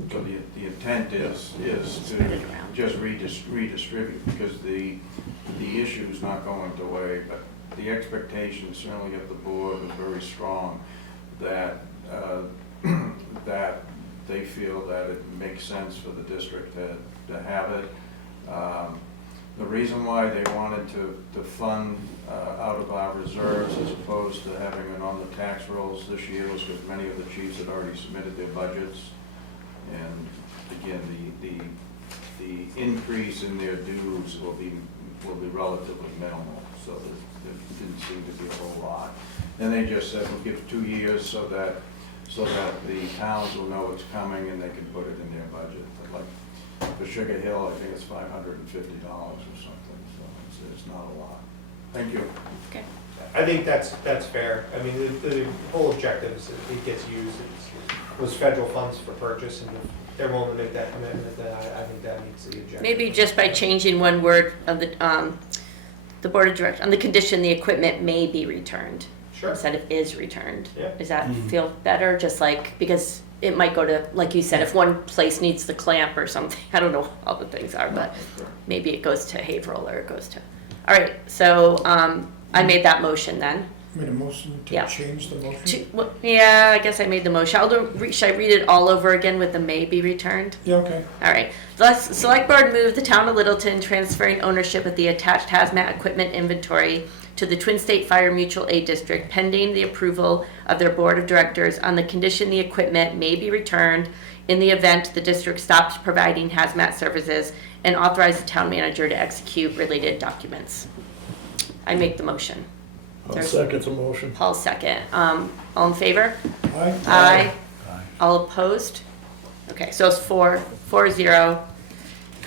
the intent is Spread it to around. just redistribute, because the issue's not going away, but the expectation certainly of the board was very strong that that they feel that it makes sense for the district to have it. The reason why they wanted to fund out of our reserves as opposed to having it on the tax rolls this year was because many of the chiefs had already submitted their budgets. And again, the increase in their dues will be relatively minimal, so there didn't seem to be a whole lot. And they just said, we'll give 2 years so that the towns will know it's coming and they can put it in their budget. But like for Sugar Hill, I think it's $550 or something, so it's not a lot. Thank you. Okay. I think that's fair. I mean, the whole objective is that it gets used, was federal funds for purchase, and if they're willing to make that commitment, then I think that meets the objective. Maybe just by changing one word of the board of directors, on the condition the equipment may be returned. Sure. Instead of is returned. Yeah. Does that feel better? Just like, because it might go to, like you said, if one place needs the clamp or something, I don't know how the things are, but maybe it goes to Haverhill or it goes to, all right, so, I made that motion then. Made a motion to Yeah. change the motion? Yeah, I guess I made the motion. Should I read it all over again with the may be returned? Yeah, okay. All right. The select board moved the town of Littleton transferring ownership of the attached HAZMAT equipment inventory to the Twin State Fire Mutual Aid District pending the approval of their board of directors on the condition the equipment may be returned in the event the district stops providing HAZMAT services, and authorize the town manager to execute related documents. I make the motion. I'll second the motion. Paul second. All in favor? Aye? Aye. Aye. All opposed? Okay, so it's 4-0.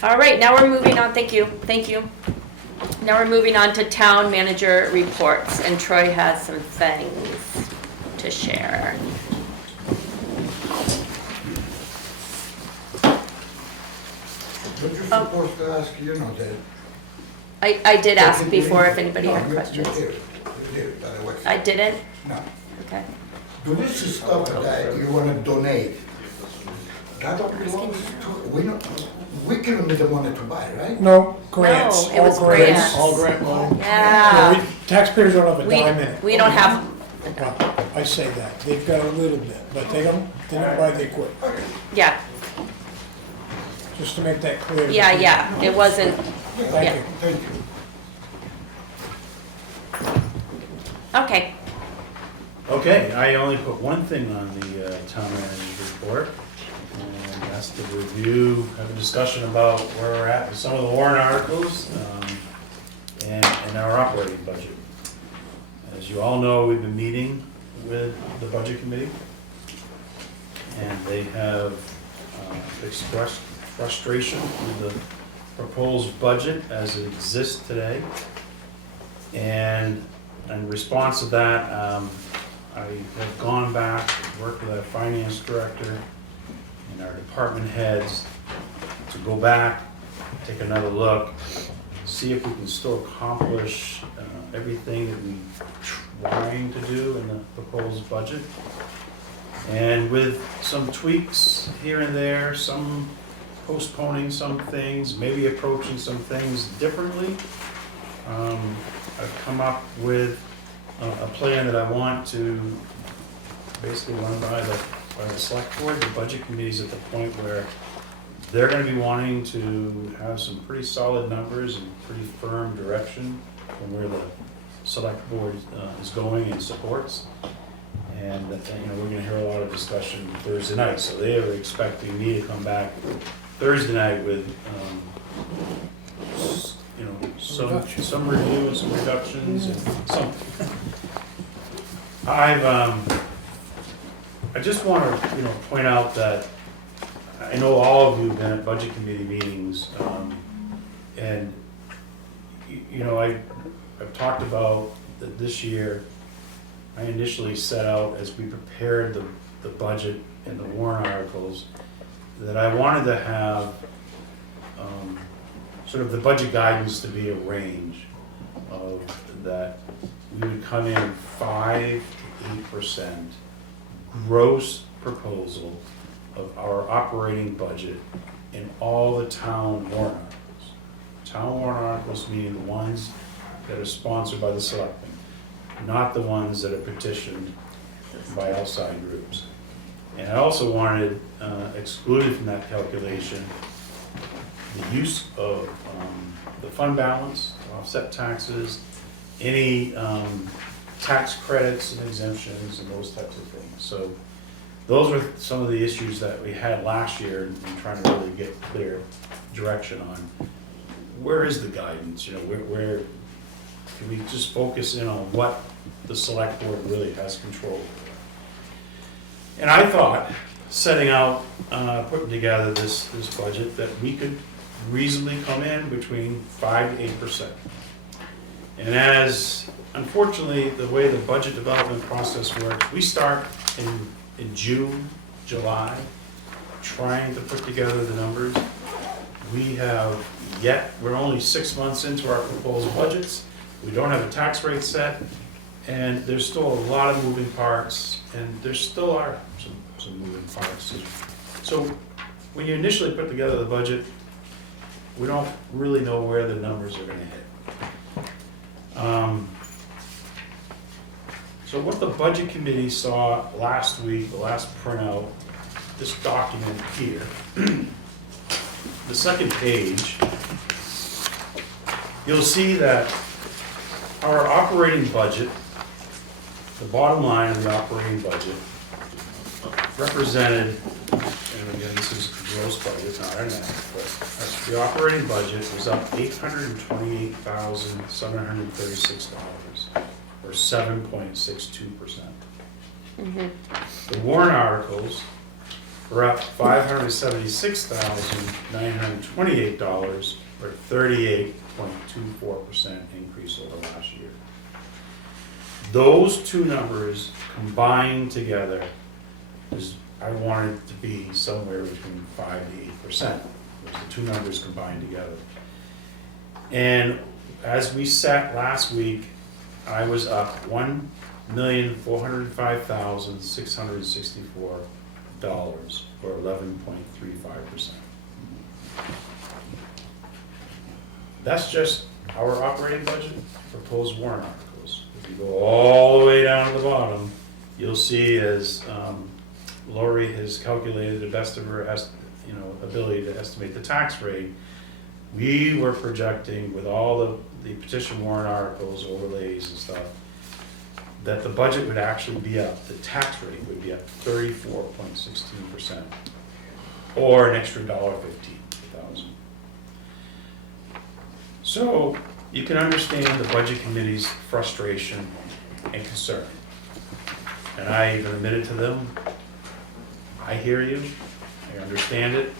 All right, now we're moving on, thank you. Now we're moving on to town manager reports, and Troy has some things to share. But you're supposed to ask, you know, that. I did ask before if anybody had No, questions. You did, otherwise. I didn't? No. Okay. Do this is stuff that you wanna donate, that don't belong to, we give them the money to buy, right? No, grants. No, it was all grants. All grant money. Yeah. Yeah, Taxpayers don't have a dime in it. We don't have, Well, I say that, they've got a little bit, but they don't buy the equipment, yeah, just to make that clear. to yeah, people. it wasn't, Thank yeah. you. Thank you. Okay. Okay, I only put one thing on the town manager's report, and that's to review, have a discussion about where we're at with some of the warrant articles, and our operating budget. As you all know, we've been meeting with the budget committee, and they have expressed frustration with the proposed budget as it exists today. And in response to that, I have gone back, worked with our finance director and our department heads to go back, take another look, see if we can still accomplish everything that we're trying to do in the proposed budget. And with some tweaks here and there, some postponing some things, maybe approaching some things differently, I've come up with a plan that I want to basically run by the select board. The budget committee's at the point where they're gonna be wanting to have some pretty solid numbers and pretty firm direction from where the select board is going and supports. And, we're gonna hear a lot of discussion Thursday night, so they are expecting me to come back Thursday night with, some review and some reductions and something. I just wanna, point out that I know all of you have been at budget committee meetings, and, I've talked about that this year, I initially set out as we prepared the budget and the warrant articles, that I wanted to have sort of the budget guidance to be a range of that we would come in 5 to 8% gross proposal of our operating budget in all the town warrant articles. Town warrant articles meaning the ones that are sponsored by the selectmen, not the ones that are petitioned by outside groups. And I also wanted excluded from that calculation the use of the fund balance to offset taxes, any tax credits and exemptions and those types of things. So those were some of the issues that we had last year and trying to really get clear direction on where is the guidance, where can we just focus in on what the select board really has control over. And I thought, setting out, putting together this budget, that we could reasonably come in between 5 to 8%. And as, unfortunately, the way the budget development process works, we start in June, July, trying to put together the numbers. We're only 6 months into our proposed budgets. We don't have a tax rate set, and there's still a lot of moving parts, and there still are some moving parts. So when you initially put together the budget, we don't really know where the numbers are gonna hit. So what the budget committee saw last week, the last printout, this document here, the second page, you'll see that our operating budget, the bottom line of the operating budget, represented, and again, this is gross budget, not our net, but the operating budget was up $828,736, or 7.62%. The warrant articles were up $576,928, or 38.24% increase over last year. Those two numbers combined together I wanted to be somewhere between 5 to 8%. Those are the two numbers combined together. And as we sat last week, I was up $1,405,664, or 11.35%. That's just our operating budget, proposed warrant articles. If you go all the way down to the bottom, you'll see as Lori has calculated the best of her ability to estimate the tax rate, we were projecting with all the petition warrant articles, overlays and stuff, that the budget would actually be up, the tax rate would be up 34.16%, or an extra $1.15,000. So you can understand the budget committee's frustration and concern. And I even admitted to them, I hear you, I understand it,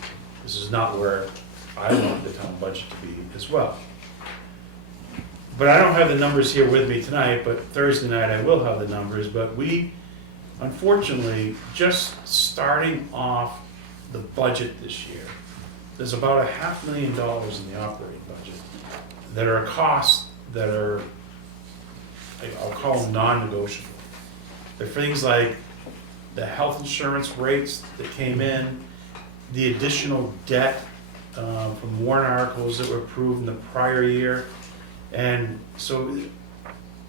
this is not where I want the town budget to be as well. But I don't have the numbers here with me tonight, but Thursday night I will have the numbers, but we, unfortunately, just starting off the budget this year, there's about $500,000 in the operating budget that are costs that are, I'll call them non-negotiable. They're things like the health insurance rates that came in, the additional debt from warrant articles that were approved in the prior year. And so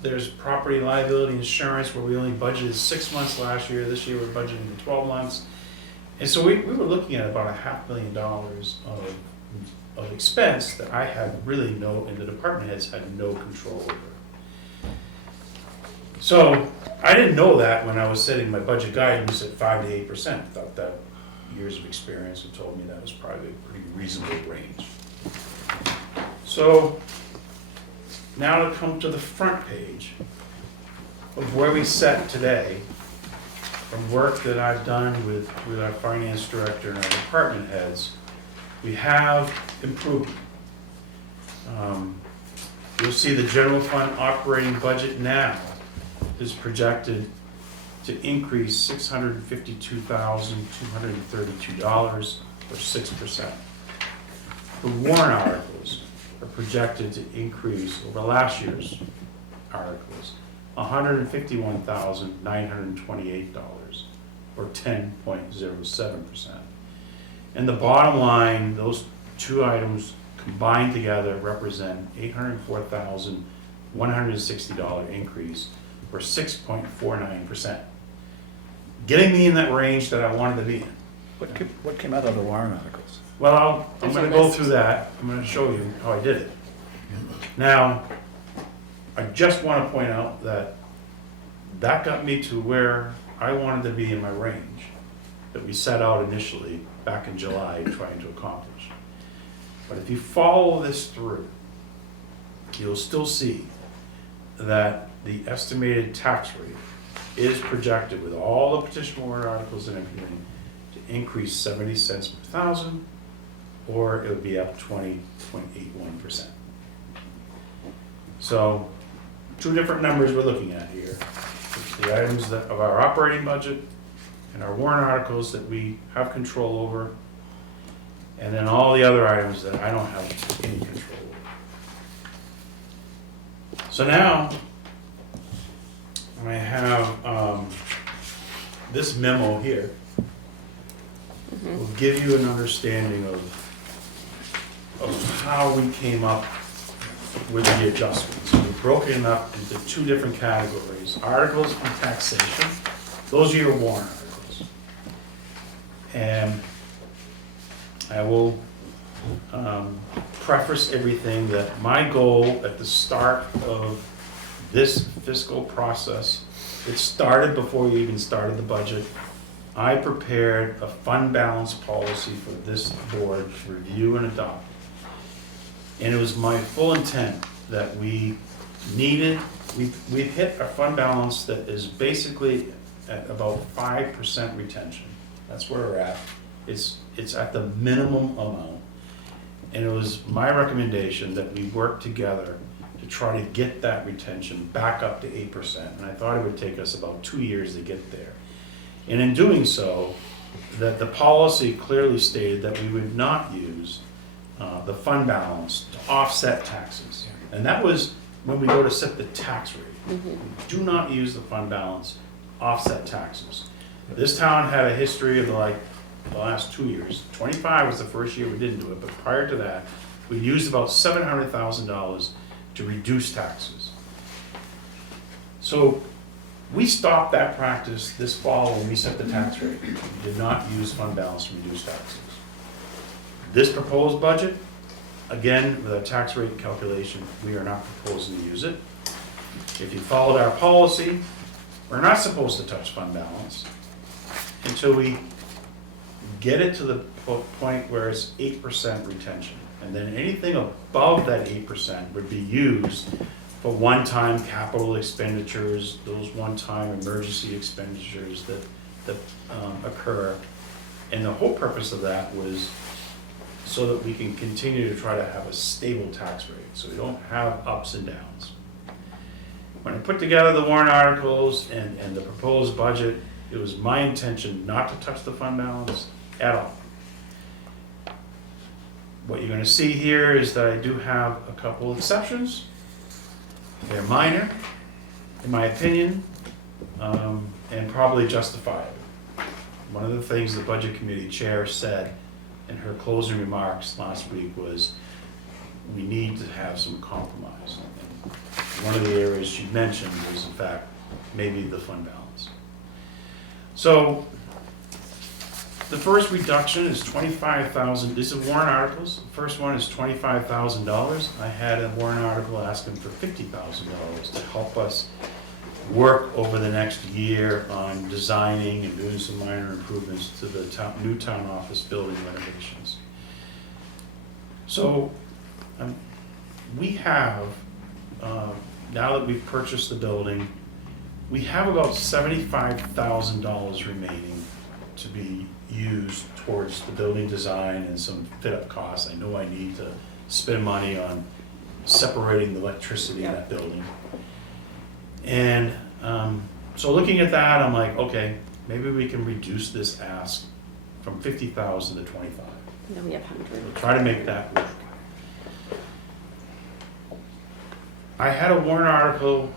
there's property liability insurance where we only budgeted 6 months last year. This year we're budgeting 12 months. And so we were looking at about $500,000 of expense that I had really and the department heads had no control over. So I didn't know that when I was setting my budget guidance at 5 to 8%. Thought that years of experience had told me that was probably a pretty reasonable range. So now to come to the front page of where we set today, from work that I've done with our finance director and our department heads, we have improved. You'll see the general fund operating budget now is projected to increase $652,232 or 6%. The warrant articles are projected to increase over last year's articles $151,928 or 10.07%. And the bottom line, those two items combined together represent $804,160 increase or 6.49%. Getting me in that range that I wanted to be in. What came out of the warrant articles? Well, I'm going to go through that. I'm going to show you how I did it. Now, I just want to point out that got me to where I wanted to be in my range that we set out initially back in July trying to accomplish. But if you follow this through, you'll still see that the estimated tax rate is projected with all the petition warrant articles and everything to increase 70 cents per thousand, or it would be up 20.81%. So, two different numbers we're looking at here. The items of our operating budget and our warrant articles that we have control over, and then all the other items that I don't have any control over. So now, I have this memo here will give you an understanding of how we came up with the adjustments. We've broken it up into two different categories: articles and taxation. Those are your warrant articles. And I will preface everything that my goal at the start of this fiscal process, it started before we even started the budget. I prepared a fund balance policy for this board to review and adopt. And it was my full intent that we've hit a fund balance that is basically at about 5% retention. That's where we're at. It's at the minimum amount. And it was my recommendation that we work together to try to get that retention back up to 8%. And I thought it would take us about 2 years to get there. And in doing so, that the policy clearly stated that we would not use the fund balance to offset taxes. And that was when we go to set the tax rate. Do not use the fund balance to offset taxes. This town had a history of the last 2 years. 25 was the first year we didn't do it, but prior to that, we used about $700,000 to reduce taxes. So we stopped that practice this fall when we set the tax rate. We did not use fund balance to reduce taxes. This proposed budget, again, with a tax rate calculation, we are not proposing to use it. If you followed our policy, we're not supposed to touch fund balance until we get it to the point where it's 8% retention. And then anything above that 8% would be used for one-time capital expenditures, those one-time emergency expenditures that occur. And the whole purpose of that was so that we can continue to try to have a stable tax rate, so we don't have ups and downs. When I put together the warrant articles and the proposed budget, it was my intention not to touch the fund balance at all. What you're going to see here is that I do have a couple exceptions. They're minor, in my opinion, and probably justifiable. One of the things the Budget Committee Chair said in her closing remarks last week was we need to have some compromise. one of the areas she mentioned was in fact maybe the fund balance. So the first reduction is $25,000. These are warrant articles. The first one is $25,000. I had a warrant article asking for $50,000 to help us work over the next year on designing and doing some minor improvements to the new town office building renovations. So we have, now that we've purchased the building, we have about $75,000 remaining to be used towards the building design and some fit-up costs. I know I need to spend money on separating the electricity in that building. And so looking at that, I'm like, okay, maybe we can reduce this ask from 50,000 to 25. Then we have 100. We'll try to make that work. I had a warrant article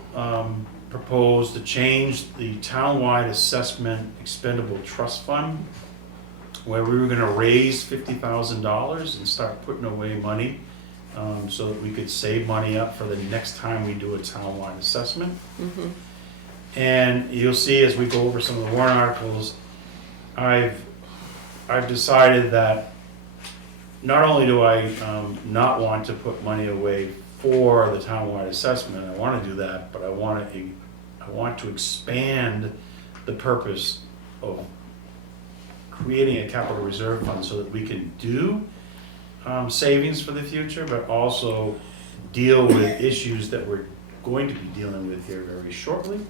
proposed to change the townwide assessment expendable trust fund, where we were gonna raise $50,000 and start putting away money so that we could save money up for the next time we do a townwide assessment. Mm-hmm. And you'll see as we go over some of the warrant articles, I've decided that not only do I not want to put money away for the townwide assessment, I want to do that, but I want to expand the purpose of creating a capital reserve fund so that we can do savings for the future, but also deal with issues that we're going to be dealing with here very shortly.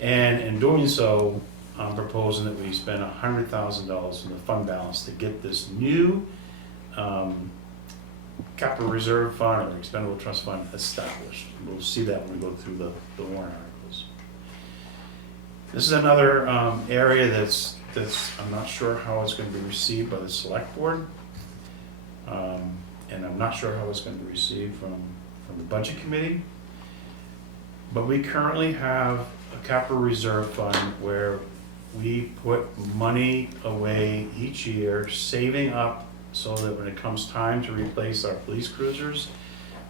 And in doing so, I'm proposing that we spend $100,000 from the fund balance to get this new capital reserve fund or expendable trust fund established. We'll see that when we go through the warrant articles. This is another area that's I'm not sure how it's going to be received by the select board, and I'm not sure how it's going to be received from the budget committee. But we currently have a capital reserve fund where we put money away each year, saving up so that when it comes time to replace our police cruisers,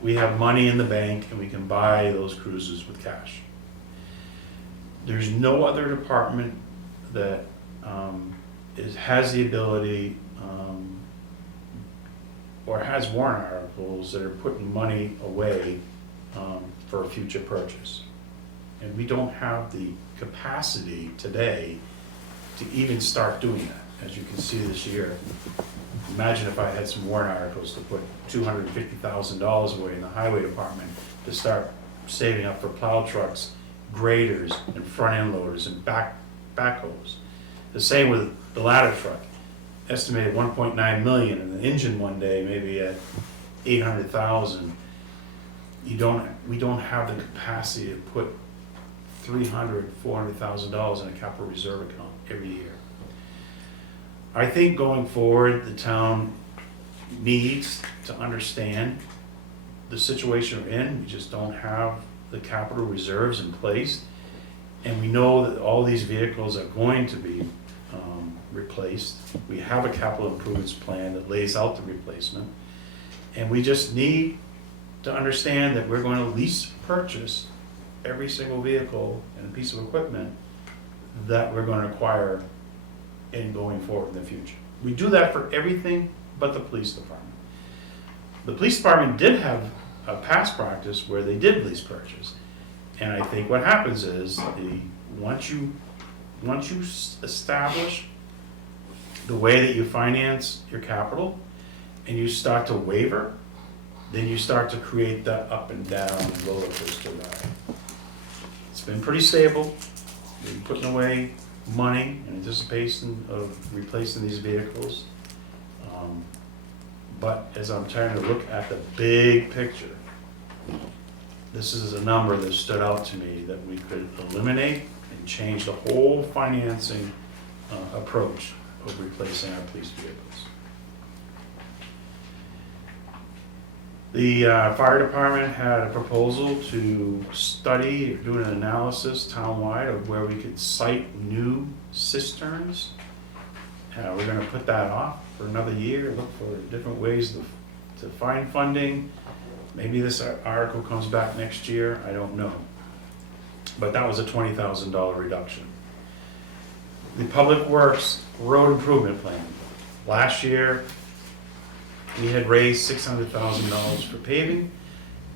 we have money in the bank and we can buy those cruisers with cash. There's no other department that has the ability or has warrant articles that are putting money away for a future purchase. And we don't have the capacity today to even start doing that. As you can see this year, imagine if I had some warrant articles to put $250,000 away in the highway department to start saving up for plow trucks, graders, and front end loaders and backhoes. The same with the ladder truck, estimated 1.9 million, and the engine one day maybe at 800,000. We don't have the capacity to put $300,000, $400,000 in a capital reserve account every year. I think going forward, the town needs to understand the situation we're in. We just don't have the capital reserves in place. And we know that all these vehicles are going to be replaced. We have a capital improvements plan that lays out the replacement. And we just need to understand that we're going to lease purchase every single vehicle and a piece of equipment that we're going to acquire in going forward in the future. We do that for everything but the police department. The police department did have a past practice where they did lease purchase. And I think what happens is once you establish the way that you finance your capital and you start to waver, then you start to create that up and down roller coaster ride. It's been pretty stable. We've been putting away money in anticipation of replacing these vehicles. But as I'm trying to look at the big picture, this is a number that stood out to me that we could eliminate and change the whole financing approach of replacing our police vehicles. The fire department had a proposal to study, do an analysis townwide of where we could site new cisterns. We're going to put that off for another year, look for different ways to find funding. Maybe this article comes back next year, I don't know. But that was a $20,000 reduction. The Public Works Road Improvement Plan. Last year, we had raised $600,000 for paving.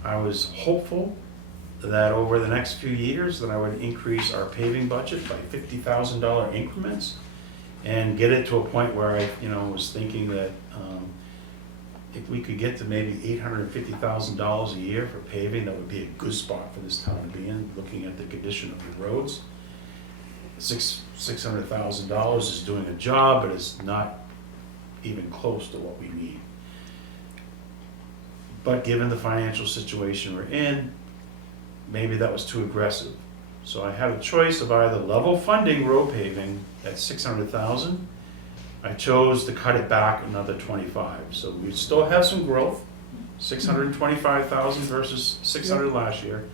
I was hopeful that over the next few years that I would increase our paving budget by $50,000 increments and get it to a point where I, was thinking that if we could get to maybe $850,000 a year for paving, that would be a good spot for this town to be in, looking at the condition of the roads. $600,000 is doing a job, but it's not even close to what we need. But given the financial situation we're in, maybe that was too aggressive. So I had a choice of either level funding road paving at $600,000. I chose to cut it back another 25. So we still have some growth, $625,000 versus $600 last year.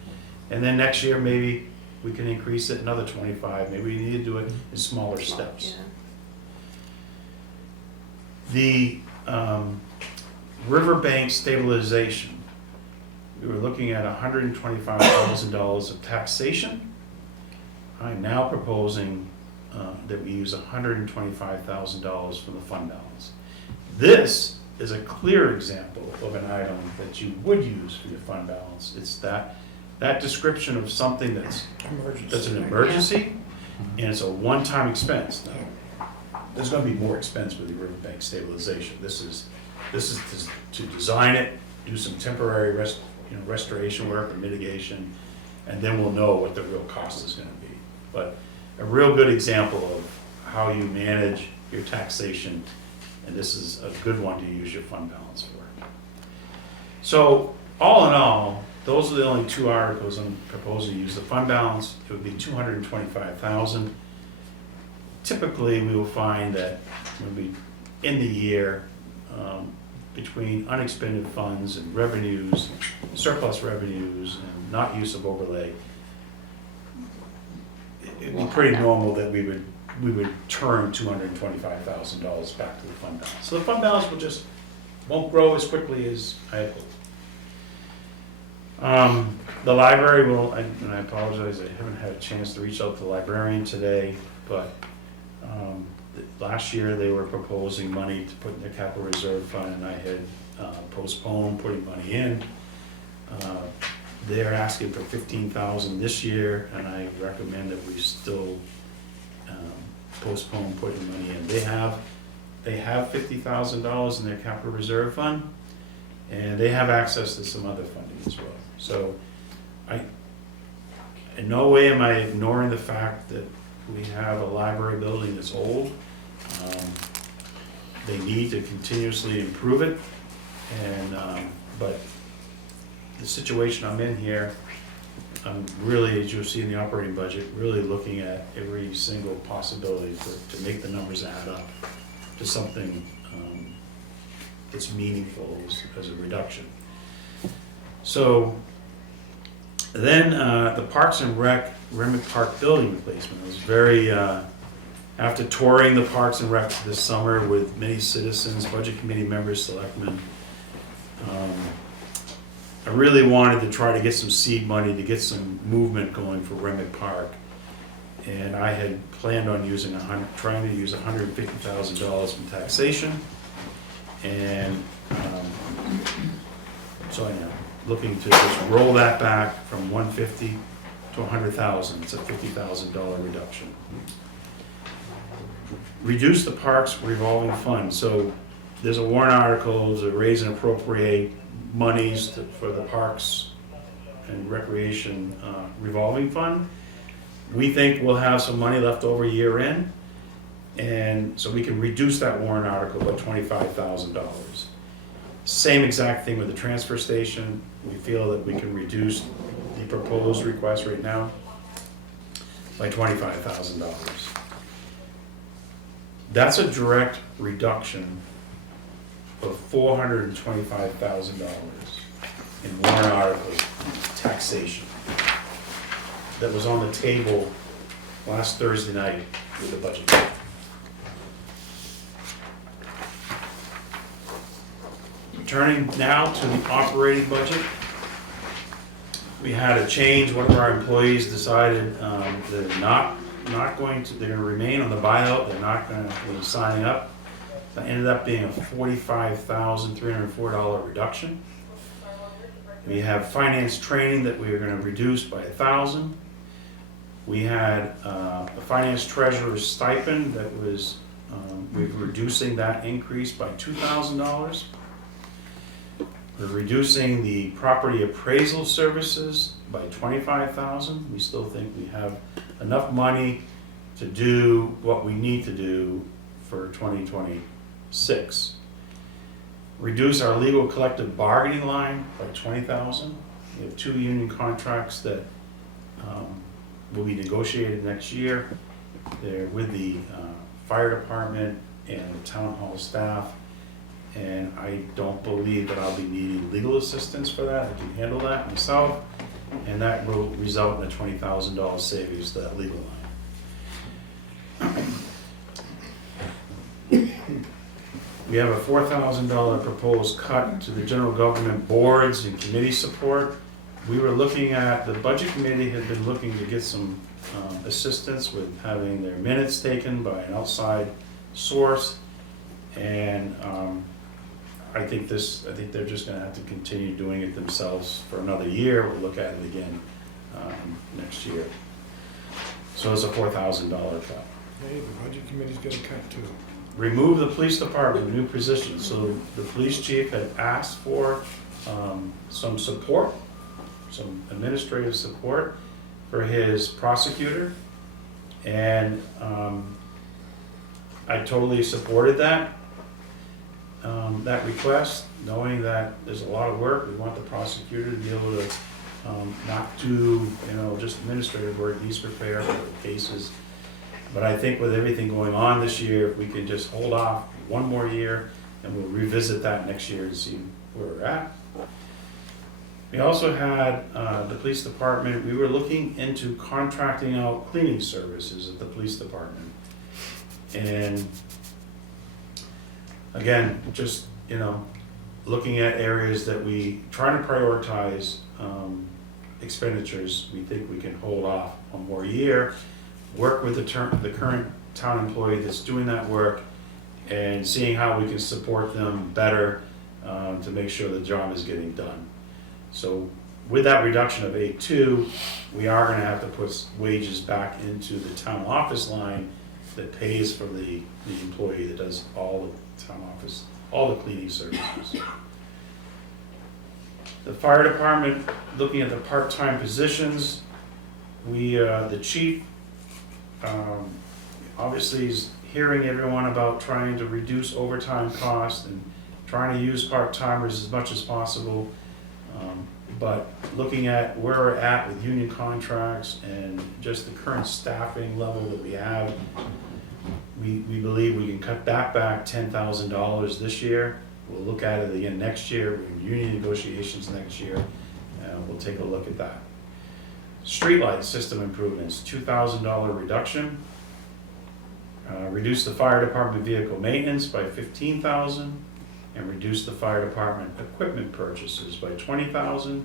And then next year, maybe we can increase it another 25. Maybe we need to do it in smaller steps. The riverbank stabilization, we were looking at $125,000 of taxation. I'm now proposing that we use $125,000 from the fund balance. This is a clear example of an item that you would use for your fund balance. It's that description of something that's an emergency, and it's a one-time expense. Now, there's going to be more expense with the riverbank stabilization. This is to design it, do some temporary restoration work or mitigation, and then we'll know what the real cost is going to be. But a real good example of how you manage your taxation, and this is a good one to use your fund balance for. So all in all, those are the only two articles I'm proposing to use the fund balance. It would be $225,000. Typically, we will find that when we end the year, between unexpended funds and revenues, surplus revenues, and not use of overlay, it'd be pretty normal that we would turn $225,000 back to the fund balance. So the fund balance won't grow as quickly as I had hoped. The library will, and I apologize, I haven't had a chance to reach out to the librarian today, but last year they were proposing money to put in their capital reserve fund, and I had postponed putting money in. They're asking for $15,000 this year, and I recommend that we still postpone putting money in. They have $50,000 in their capital reserve fund, and they have access to some other funding as well. So in no way am I ignoring the fact that we have a library building that's old. They need to continuously improve it, but the situation I'm in here, I'm really, as you'll see in the operating budget, really looking at every single possibility to make the numbers add up to something that's meaningful as a reduction. So then the Parks and Rec Remick Park building replacement. I was very, after touring the Parks and Rec this summer with many citizens, budget committee members, selectmen, I really wanted to try to get some seed money to get some movement going for Remick Park. And I had planned on trying to use $150,000 from taxation. And so I am looking to just roll that back from $150,000 to $100,000. It's a $50,000 reduction. Reduce the parks revolving fund. So there's a warrant article to raise and appropriate monies for the Parks and Recreation revolving fund. We think we'll have some money left over year end, and so we can reduce that warrant article by $25,000. Same exact thing with the transfer station. We feel that we can reduce the proposed request right now by $25,000. That's a direct reduction of $425,000 in warrant articles taxation that was on the table last Thursday night with the budget. Turning now to the operating budget. We had a change, one of our employees decided they're not going to, they're gonna remain on the buyout, they're not gonna be signing up. That ended up being a $45,304 reduction. We have finance training that we are gonna reduce by 1,000. We had a finance treasurer's stipend that was, we're reducing that increase by $2,000. We're reducing the property appraisal services by $25,000. We still think we have enough money to do what we need to do for 2026. Reduce our legal collective bargaining line by $20,000. We have 2 union contracts that will be negotiated next year. They're with the fire department and the town hall staff. And I don't believe that I'll be needing legal assistance for that. I can handle that myself. And that will result in a $20,000 savings to that legal line. We have a $4,000 proposed cut to the general government boards and committee support. We were looking at, the budget committee had been looking to get some assistance with having their minutes taken by an outside source. And I think they're just gonna have to continue doing it themselves for another year. We'll look at it again next year. So it's a $4,000 cut. Hey, the budget committee's got a cut too. Remove the police department, new position. So the police chief had asked for some support, some administrative support for his prosecutor. And I totally supported that request, knowing that there's a lot of work. We want the prosecutor to be able to not do, just administrative work. He's prepared for the cases. But I think with everything going on this year, if we can just hold off one more year, and we'll revisit that next year to see where we're at. We also had the police department, we were looking into contracting out cleaning services at the police department. And again, just, looking at areas that we try to prioritize expenditures, we think we can hold off one more year, work with the current town employee that's doing that work, and seeing how we can support them better to make sure the job is getting done. So with that reduction of A2, we are gonna have to put wages back into the town office line that pays for the employee that does all the town office, all the cleaning services. The fire department, looking at the part-time positions, the chief obviously is hearing everyone about trying to reduce overtime costs and trying to use part-timers as much as possible. But looking at where we're at with union contracts and just the current staffing level that we have, we believe we can cut that back $10,000 this year. We'll look at it again next year, in union negotiations next year, and we'll take a look at that. Streetlight system improvements, $2,000 reduction. Reduce the fire department vehicle maintenance by $15,000, and reduce the fire department equipment purchases by $20,000,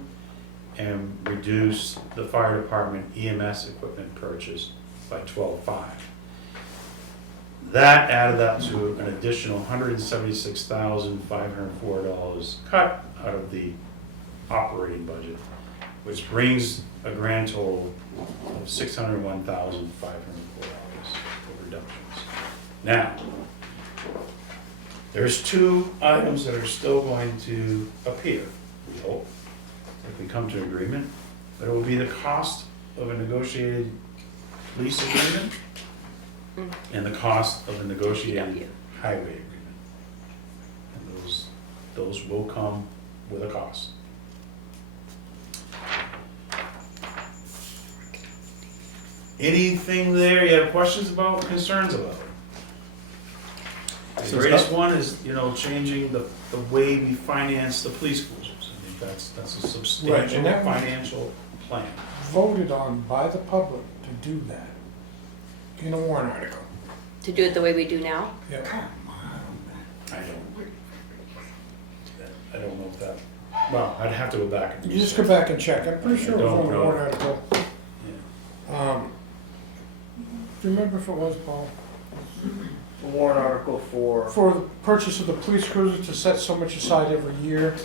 and reduce the fire department EMS equipment purchase by $12,500. That added up to an additional $176,504 cut out of the operating budget, which brings a grand total of $601,504 for reductions. Now, there's 2 items that are still going to appear, we hope, if we come to agreement. But it will be the cost of a negotiated lease agreement and the cost of a negotiated highway agreement. And those will come with a cost. Anything there you have questions about, concerns about? The greatest one is, changing the way we finance the police cruisers. I think that's a substantial that was financial plan. voted on by the public to do that in a warrant article. To do it the way we do now? Yeah. I don't. with that. Well, I'd have to go back and. You just go back and check, I'm pretty sure it was Don't on the know. warrant article. Yeah. Do you remember if it was, Paul? The warrant article for. For the purchase of the police cruiser to set so much aside every year?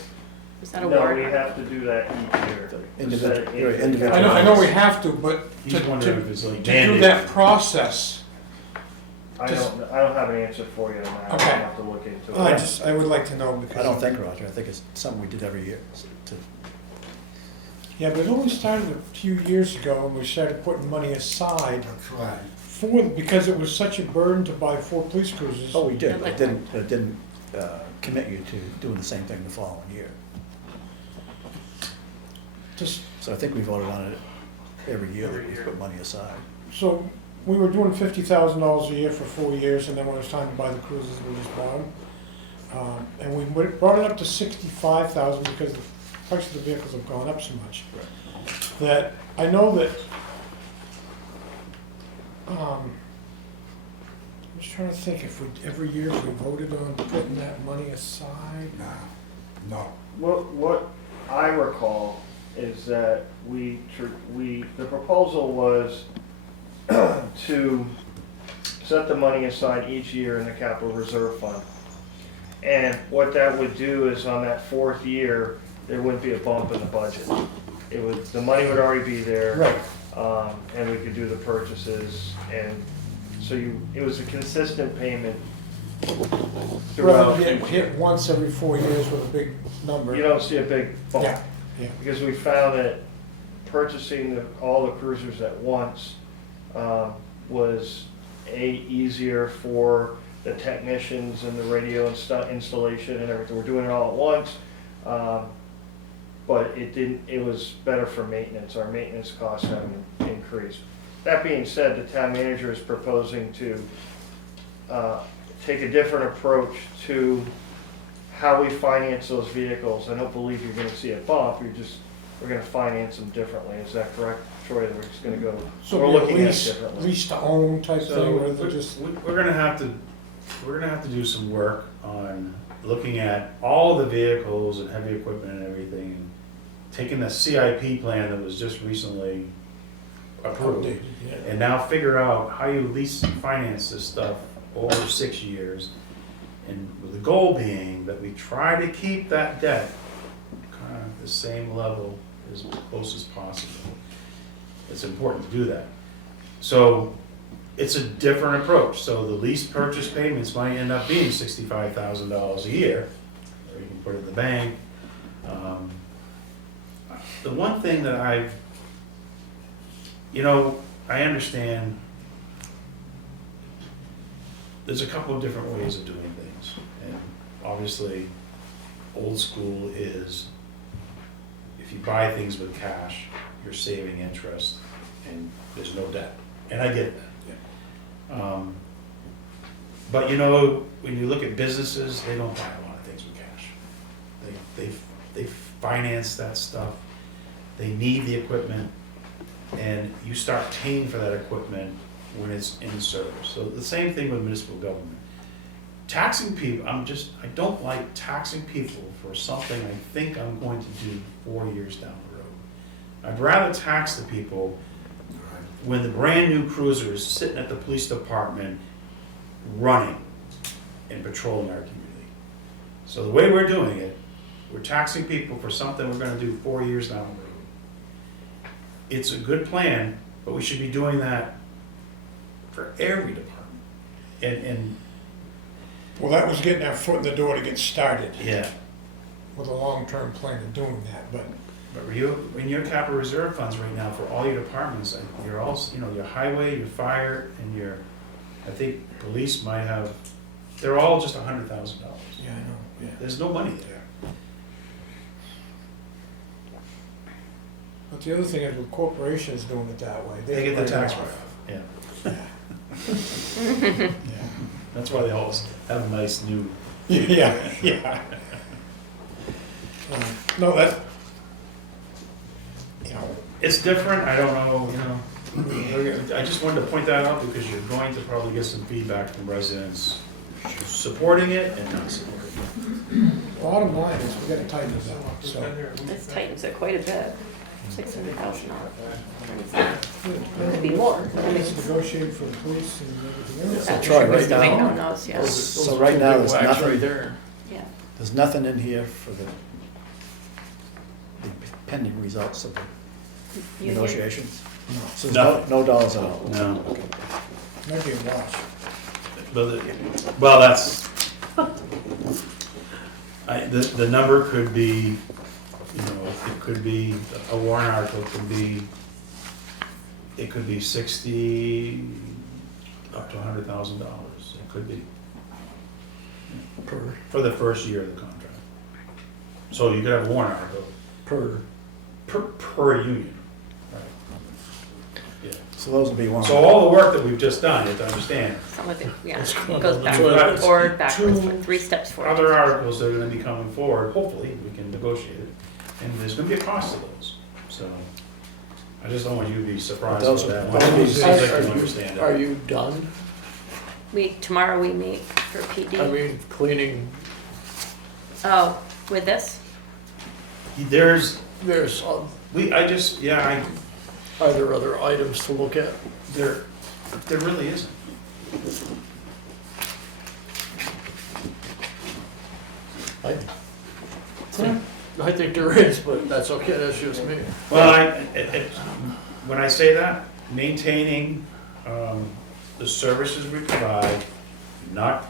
Is that a No, warrant? we have to do that each year. Individual- Set it right, each- individual. I know we have to, but He's wondering if it's like to do mandated. that process, I don't have an answer for you on that. I Okay. have to look into I it. I would like to know because. I don't think, Roger, I think it's something we did every year. to- Yeah, but it only started a few years ago and we started putting money aside That's right. because it was such a burden to buy 4 police cruisers. Oh, we did, but Like- it didn't commit you to doing the same thing the following year. Just, So I think we voted on it every year that we put money aside. so we were doing $50,000 a year for 4 years and then when it was time to buy the cruisers, we just bought them. And we brought it up to 65,000 because the price of the vehicles have gone up so much. That, I know that, I'm just trying to think if every year we voted on putting that money aside. No. What I recall is that the proposal was to set the money aside each year in the capital reserve fund. And what that would do is on that 4th year, there wouldn't be a bump in the budget. The money would already be there. Right. And we could do the purchases, and so it was a consistent payment Rather throughout. than get hit once every 4 years with a big number. You don't see a big bump. Yeah, yeah. Because we found that purchasing all the cruisers at once was easier for the technicians and the radio installation and everything. We're doing it all at once, but it was better for maintenance. Our maintenance costs haven't increased. That being said, the town manager is proposing to take a different approach to how we finance those vehicles. I don't believe you're gonna see a bump, we're gonna finance them differently. Is that correct, Troy? We're just gonna go, So we're it'd be a looking at it lease, differently. lease to own type So thing, rather we're than just, gonna have to do some work on looking at all the vehicles and heavy equipment and everything, and taking the CIP plan that was just recently approved, updated, yeah. and now figure out how you lease and finance this stuff over 6 years. And with the goal being that we try to keep that debt kind of the same level as close as possible. It's important to do that. So it's a different approach. So the lease purchase payments might end up being $65,000 a year, or you can put it in the bank. The one thing that I understand there's a couple of different ways of doing things. And obviously, old school is if you buy things with cash, you're saving interest and there's no debt. And I get that. But when you look at businesses, they don't buy a lot of things with cash. They finance that stuff. They need the equipment, and you start paying for that equipment when it's in service. So the same thing with municipal government. Taxing people, I don't like taxing people for something I think I'm going to do 4 years down the road. I'd rather tax the people when the brand new cruiser is sitting at the police department running and patrolling our community. So the way we're doing it, we're taxing people for something we're gonna do 4 years down the road. It's a good plan, but we should be doing that for every department. And Well, that was getting our foot in the door to get started yeah, with a long-term plan of doing that, but but in your capital reserve funds right now for all your departments, you're also, your highway, your fire, and I think police might have, they're all just $100,000. yeah, I know, yeah. There's no money there. But the other thing is with corporations doing it that way. They get the write it tax off. write-off, yeah. Yeah. That's why they always have a nice new. Yeah, yeah. No, that, It's different, I don't know, I just wanted to point that out because you're going to probably get some feedback from residents supporting it and not supporting it. Bottom line is, we gotta tighten this up, so. This tightens it quite a bit, $600,000. Could be more. Let's negotiate for the police and everything else. Yeah, Troy, right Mr. Bingo now, knows, yeah. So right now, there's nothing, there. Yeah. there's nothing in here for the pending results of the Union. negotiations? So there's Nothing. no dollars at all? No. Might be a wash. Well, that's, the number could be, you know, it could be, a warrant article could be, it could be 60, up to $100,000, it could be. For the first year of the contract. So you could have a warrant article per union. Right. Yeah. So those will be one. So all the work that we've just done, you have to understand, Some of it, yeah, It's it going goes on. backwards, Two- forward, backwards, two 3 steps forward. other articles that are gonna be coming forward, hopefully, we can negotiate it, and there's gonna be a cost to those, so. I just don't want you to be surprised Those with are- that. those It are- seems like you understand Are it. you done? Tomorrow we meet for PD. I mean, cleaning, Oh, with this? There's, there's, are there other items to look at? there really isn't. I think there is, but that's okay, that's just me. Well, when I say that, maintaining, the services we provide, not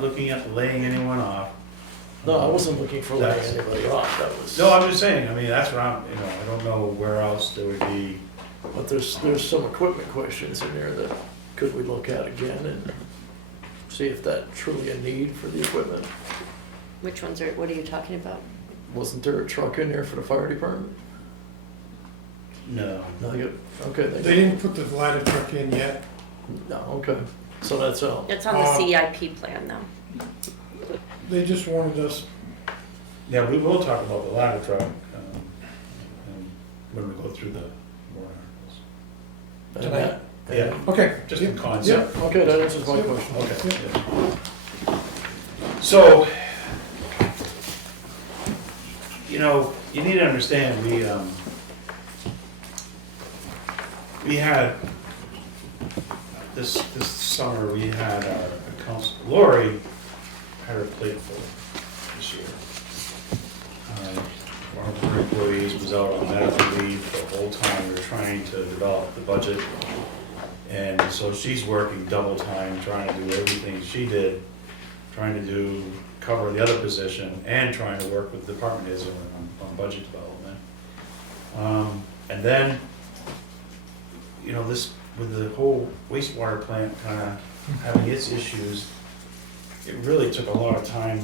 looking at laying anyone off. No, I wasn't looking for laying That's- anybody off, that was. No, I'm just saying, I mean, that's what I'm, you know, I don't know where else there would be, But there's some equipment questions in there that could we look at again and see if that truly a need for the equipment? Which ones are, what are you talking about? Wasn't there a truck in there for the fire department? no. No, okay, They didn't put the ladder truck in yet. no, okay, so that's out. It's on the CIP plan though. They just wanted us, Yeah, we will talk about the ladder truck, and when we go through the warrant articles. And Tonight? that- Yeah, okay. just yeah, in concept. Okay, that answers my question. Okay. yeah. So, you know, you need to understand, we had, this summer, we had our accounts, Lori had her plate full this year. One of her employees was out on medical leave the whole time we were trying to develop the budget. And so she's working double time, trying to do everything she did, trying to cover the other position and trying to work with department heads on budget development. And then, you know, this, with the whole wastewater plant kind of having its issues, it really took a lot of time,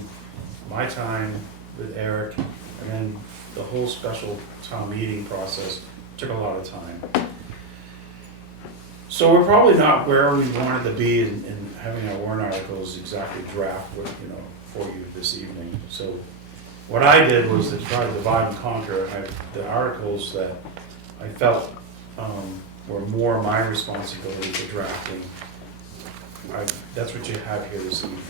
my time with Eric, and then the whole special town meeting process took a lot of time. So we're probably not where we wanted to be in having our warrant articles exactly draft, for you this evening. So what I did was to try to divide and conquer. The articles that I felt were more my responsibility for drafting. That's what you have here this evening.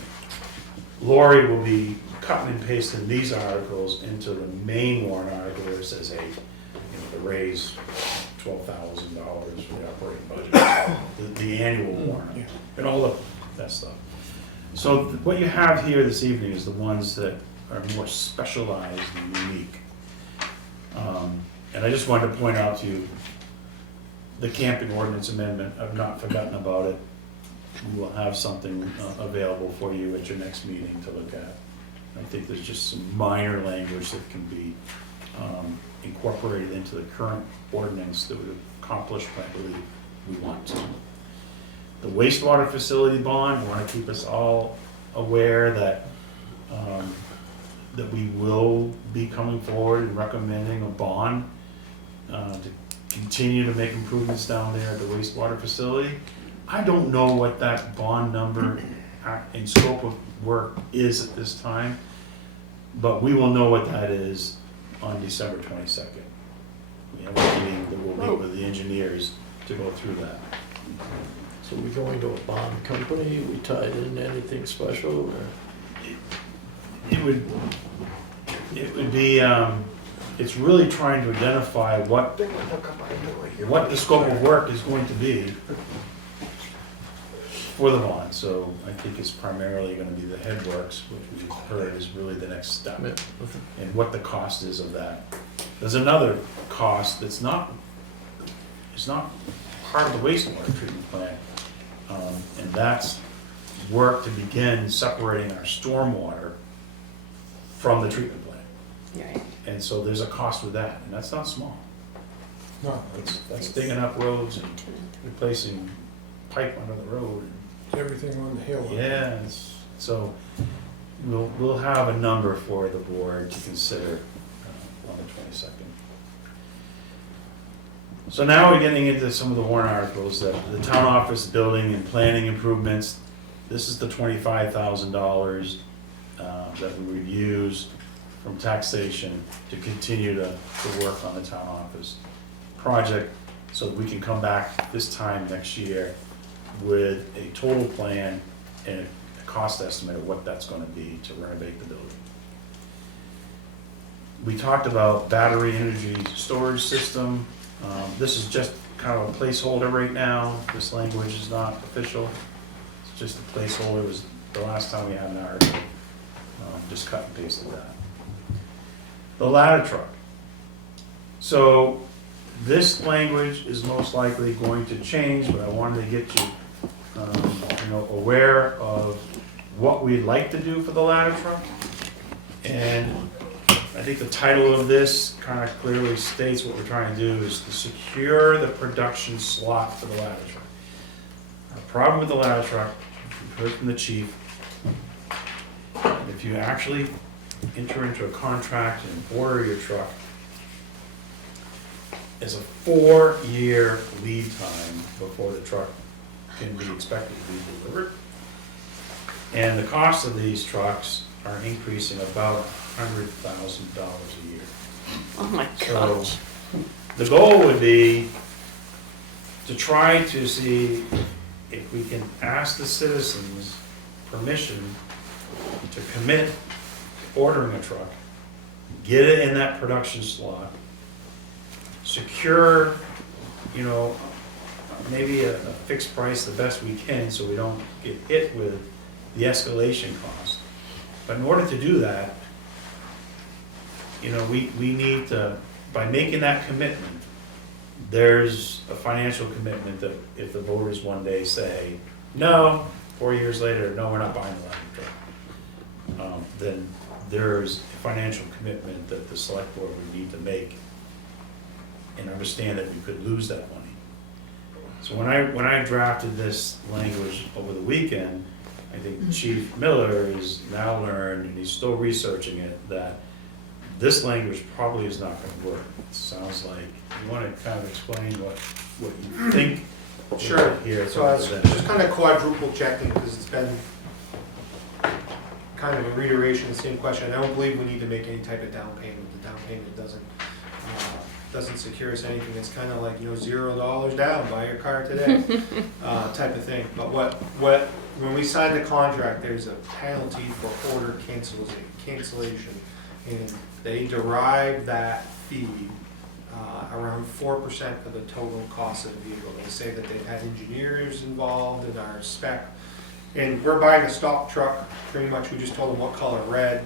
Lori will be cutting and pasting these articles into the main warrant article where it says, hey, to raise $12,000 for the operating budget, the annual warrant, and all of that stuff. So what you have here this evening is the ones that are more specialized and unique. And I just wanted to point out to you, the camping ordinance amendment, I've not forgotten about it. We will have something available for you at your next meeting to look at. I think there's just some minor language that can be incorporated into the current ordinance that would accomplish what I believe we want to. The wastewater facility bond, I want to keep us all aware that that we will be coming forward and recommending a bond to continue to make improvements down there at the wastewater facility. I don't know what that bond number in scope of work is at this time, but we will know what that is on December 22nd. We have a meeting that we'll meet with the engineers to go through that. So we going to a bond company, we tied in anything special, or? It would be, it's really trying to identify what the scope of work is going to be for the bond. So I think it's primarily gonna be the headworks, which we've heard is really the next step, and what the cost is of that. There's another cost that's not, it's not part of the wastewater treatment plant, and that's work to begin separating our stormwater from the treatment plant. Right. And so there's a cost with that, and that's not small. No, That's digging up roads and replacing pipe under the road. everything on the hill. Yeah, so we'll have a number for the board to consider on the 22nd. So now we're getting into some of the warrant articles, that the town office building and planning improvements. This is the $25,000 that we would use from taxation to continue to work on the town office project, so that we can come back this time next year with a total plan and a cost estimate of what that's gonna be to renovate the building. We talked about battery energy storage system. This is just kind of a placeholder right now. This language is not official. It's just a placeholder. It was the last time we had an article. Just cut and pasted that. The ladder truck. So this language is most likely going to change, but I wanted to get you, aware of what we'd like to do for the ladder truck. And I think the title of this kind of clearly states what we're trying to do is to secure the production slot for the ladder truck. Our problem with the ladder truck, we've heard from the chief, if you actually enter into a contract and order your truck, there's a 4-year lead time before the truck can be expected to be delivered. And the cost of these trucks are increasing about $100,000 a year. Oh my So gosh. the goal would be to try to see if we can ask the citizens permission to commit to ordering a truck, get it in that production slot, secure, maybe a fixed price the best we can so we don't get hit with the escalation cost. But in order to do that, we need to, by making that commitment, there's a financial commitment that if the voters one day say, no, 4 years later, no, we're not buying the ladder truck, then there's a financial commitment that the select board would need to make and understand that we could lose that money. So when I drafted this language over the weekend, I think Chief Miller has now learned, and he's still researching it, that this language probably is not gonna work. It sounds like, you wanna kind of explain what you think? Sure. Here, So I was just kind of quadruple checking, because it's been kind of a reiteration of the same question. I don't believe we need to make any type of down payment. The down payment doesn't secure us anything. It's kind of like, $0 down, buy your car today, type of thing. But when we sign the contract, there's a penalty for order cancellation, and they derive that fee around 4% of the total cost of the vehicle. They say that they've had engineers involved in our spec, and we're buying a stock truck. Pretty much, we just told them what color, red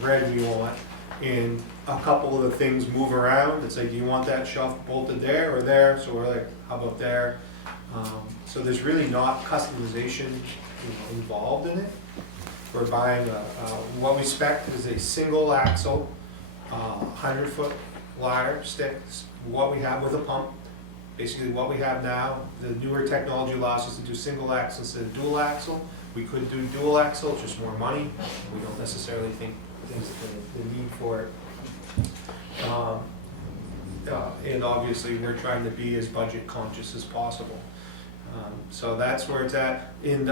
we want, and a couple of the things move around. It's like, do you want that shelf bolted there or there? So we're like, how about there? So there's really not customization involved in it. We're buying what we spec is a single axle, 100-foot ladder sticks, what we have with a pump. Basically what we have now. The newer technology allows us to do single axle instead of dual axle. We could do dual axle, it's just more money. We don't necessarily think there's the need for it. And obviously we're trying to be as budget conscious as possible. So that's where it's at. In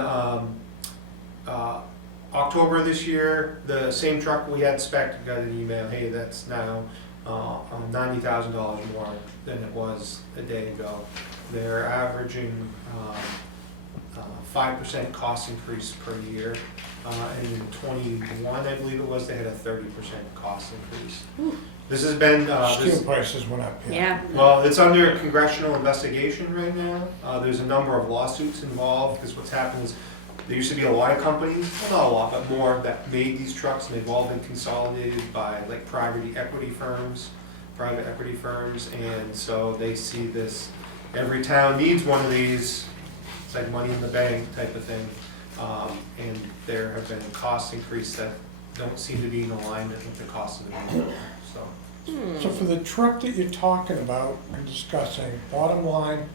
October this year, the same truck we had spec'd got an email, hey, that's now $90,000 more than it was a day ago. They're averaging 5% cost increase per year. And in '21, I believe it was, they had a 30% cost increase. This has been, Steel prices went up, Yeah. well, it's under congressional investigation right now. There's a number of lawsuits involved, because what's happened is, there used to be a lot of companies, well, not a lot, but more, that made these trucks, and they've all been consolidated by like private equity firms, and so they see this, every town needs one of these, it's like money in the bank type of thing. And there have been cost increases that don't seem to be in alignment with the cost of the vehicle, so. So for the truck that you're talking about and discussing, bottom line,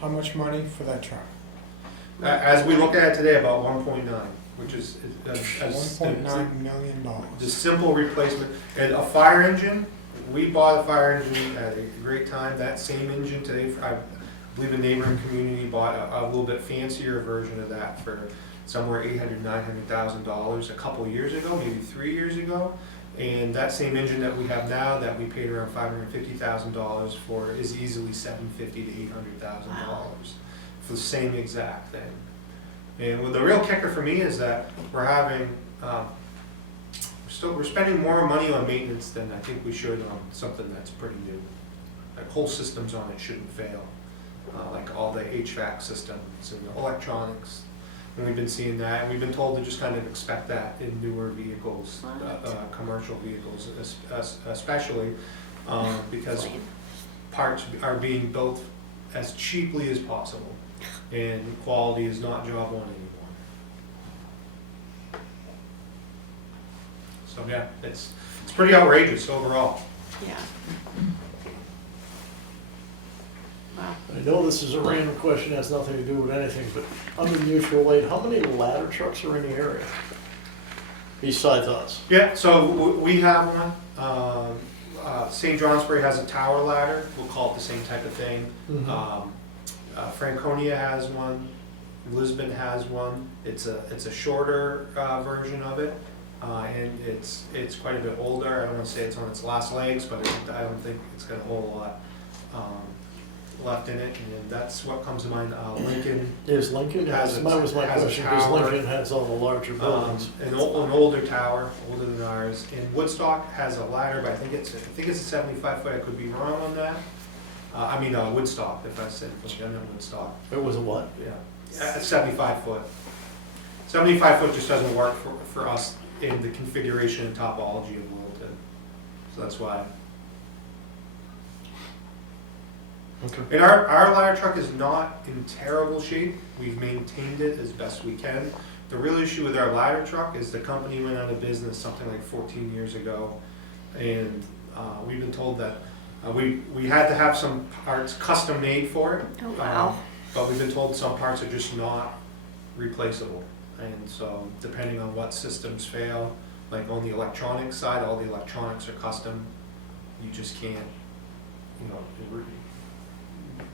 how much money for that truck? As we look at it today, about 1.9, which is $1.9 million. the simple replacement. And a fire engine, we bought a fire engine at a great time. That same engine today, I believe a neighboring community bought a little bit fancier version of that for somewhere $800,000, $900,000 a couple years ago, maybe 3 years ago. And that same engine that we have now, that we paid around $550,000 for, is easily $750,000 to $800,000 for the same exact thing. And the real kicker for me is that we're having, we're spending more money on maintenance than I think we should on something that's pretty new. Like whole systems on it shouldn't fail, like all the HVAC systems and the electronics. And we've been seeing that, and we've been told to just kind of expect that in newer vehicles, commercial vehicles especially, because parts are being built as cheaply as possible, and quality is not job one anymore. So yeah, it's pretty outrageous overall. Yeah. Wow. I know this is a random question, has nothing to do with anything, but under mutual aid, how many ladder trucks are in the area? Besides us? Yeah, so we have one. St. Johnsbury has a tower ladder. We'll call it the same type of thing. Franconia has one. Lisbon has one. It's a shorter version of it, and it's quite a bit older. I don't want to say it's on its last legs, but I don't think it's got a whole lot left in it, and that's what comes to mind. Lincoln. Is Lincoln, that was my question, because Lincoln has all the larger buildings. An older tower, older than ours. And Woodstock has a ladder, but I think it's a 75 foot. I could be wrong on that. I mean Woodstock. If I said Woodstock, It was a what? yeah, 75 foot. 75 foot just doesn't work for us in the configuration and topology of Littleton. So that's why. Okay. And our ladder truck is not in terrible shape. We've maintained it as best we can. The real issue with our ladder truck is the company went out of business something like 14 years ago. And we've been told that we had to have some parts custom made for it. Oh, wow. But we've been told some parts are just not replaceable. And so depending on what systems fail, like on the electronics side, all the electronics are custom. You just can't,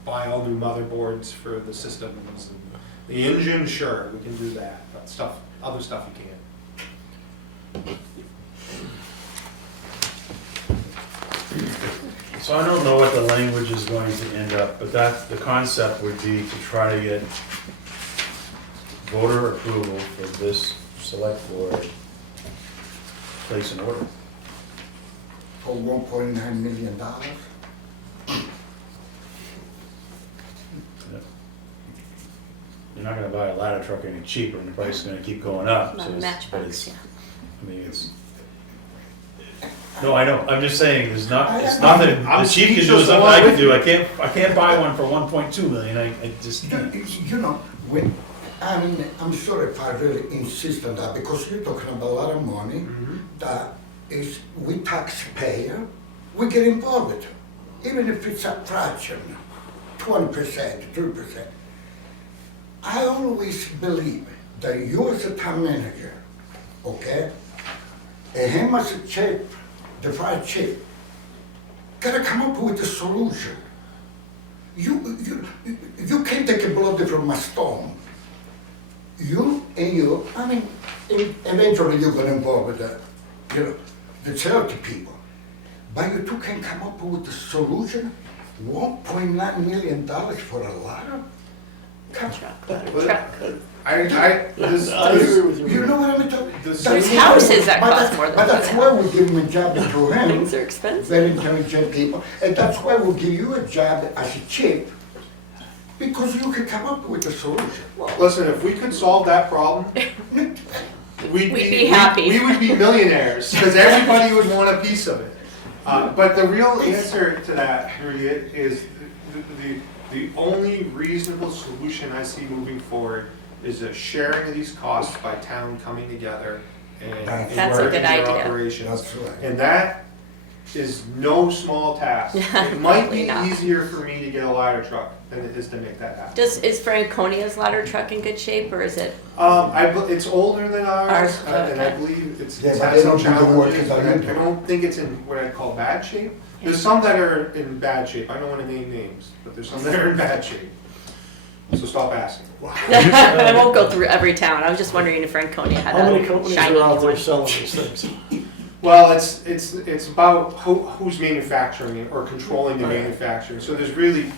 buy all new motherboards for the systems. And the engine, sure, we can do that, but other stuff you can't. So I don't know what the language is going to end up, but the concept would be to try to get voter approval for this select board to place an order. For $1.9 million. You're not gonna buy a ladder truck any cheaper, and the price is gonna keep going up. Not so a it's- but matchbox, it's- yeah. I mean, it's, no, I know, I'm just saying, it's nothing, I'm the chief can do speechless something along I can with do, I can't buy one for 1.2 million, I just can't. I'm sorry if I really insist on that, because you're talking about a lot of money that is, we taxpayer, we get involved with it. Even if it's a fraction, 20%, 3%. I always believe that you as a town manager, okay, and him as a chief, the fire chief, gotta come up with a solution. You can't take a blood from a stone. Eventually you're gonna involve with the charity people. But you two can come up with a solution $1.9 million for a ladder? Come Truck. This, I agree with You know what I'm talking? This- That's There's why houses we- that but cost that's- more than But that's that. why we give him a job to him. Things are expensive. Very intelligent people, and that's why we'll give you a job as a chief, because you can come up with a solution. listen, if we could solve that problem, we'd be happy. We would be millionaires, because everybody would want a piece of it. But the real answer to that, Maria, is the only reasonable solution I see moving forward is a sharing of these costs by town coming together and That's a working good their idea. operations. That's right. And that is no small task. It might Probably be not. easier for me to get a ladder truck than it is to make that happen. Is Franconia's ladder truck in good shape, or is it? It's older than ours, Ours, and I okay. believe it's Yeah, but had they some don't do the work challenges, as but I do. I don't think it's in what I'd call bad shape. Yeah. There's some that are in bad shape, I don't wanna name names, but there's some that are in bad shape. So stop asking. I won't go through every town. I was just wondering if Franconia had How many a companies shiny are out new there one. selling these things? Well, it's about who's manufacturing it or controlling the Right. manufacturing. So there's really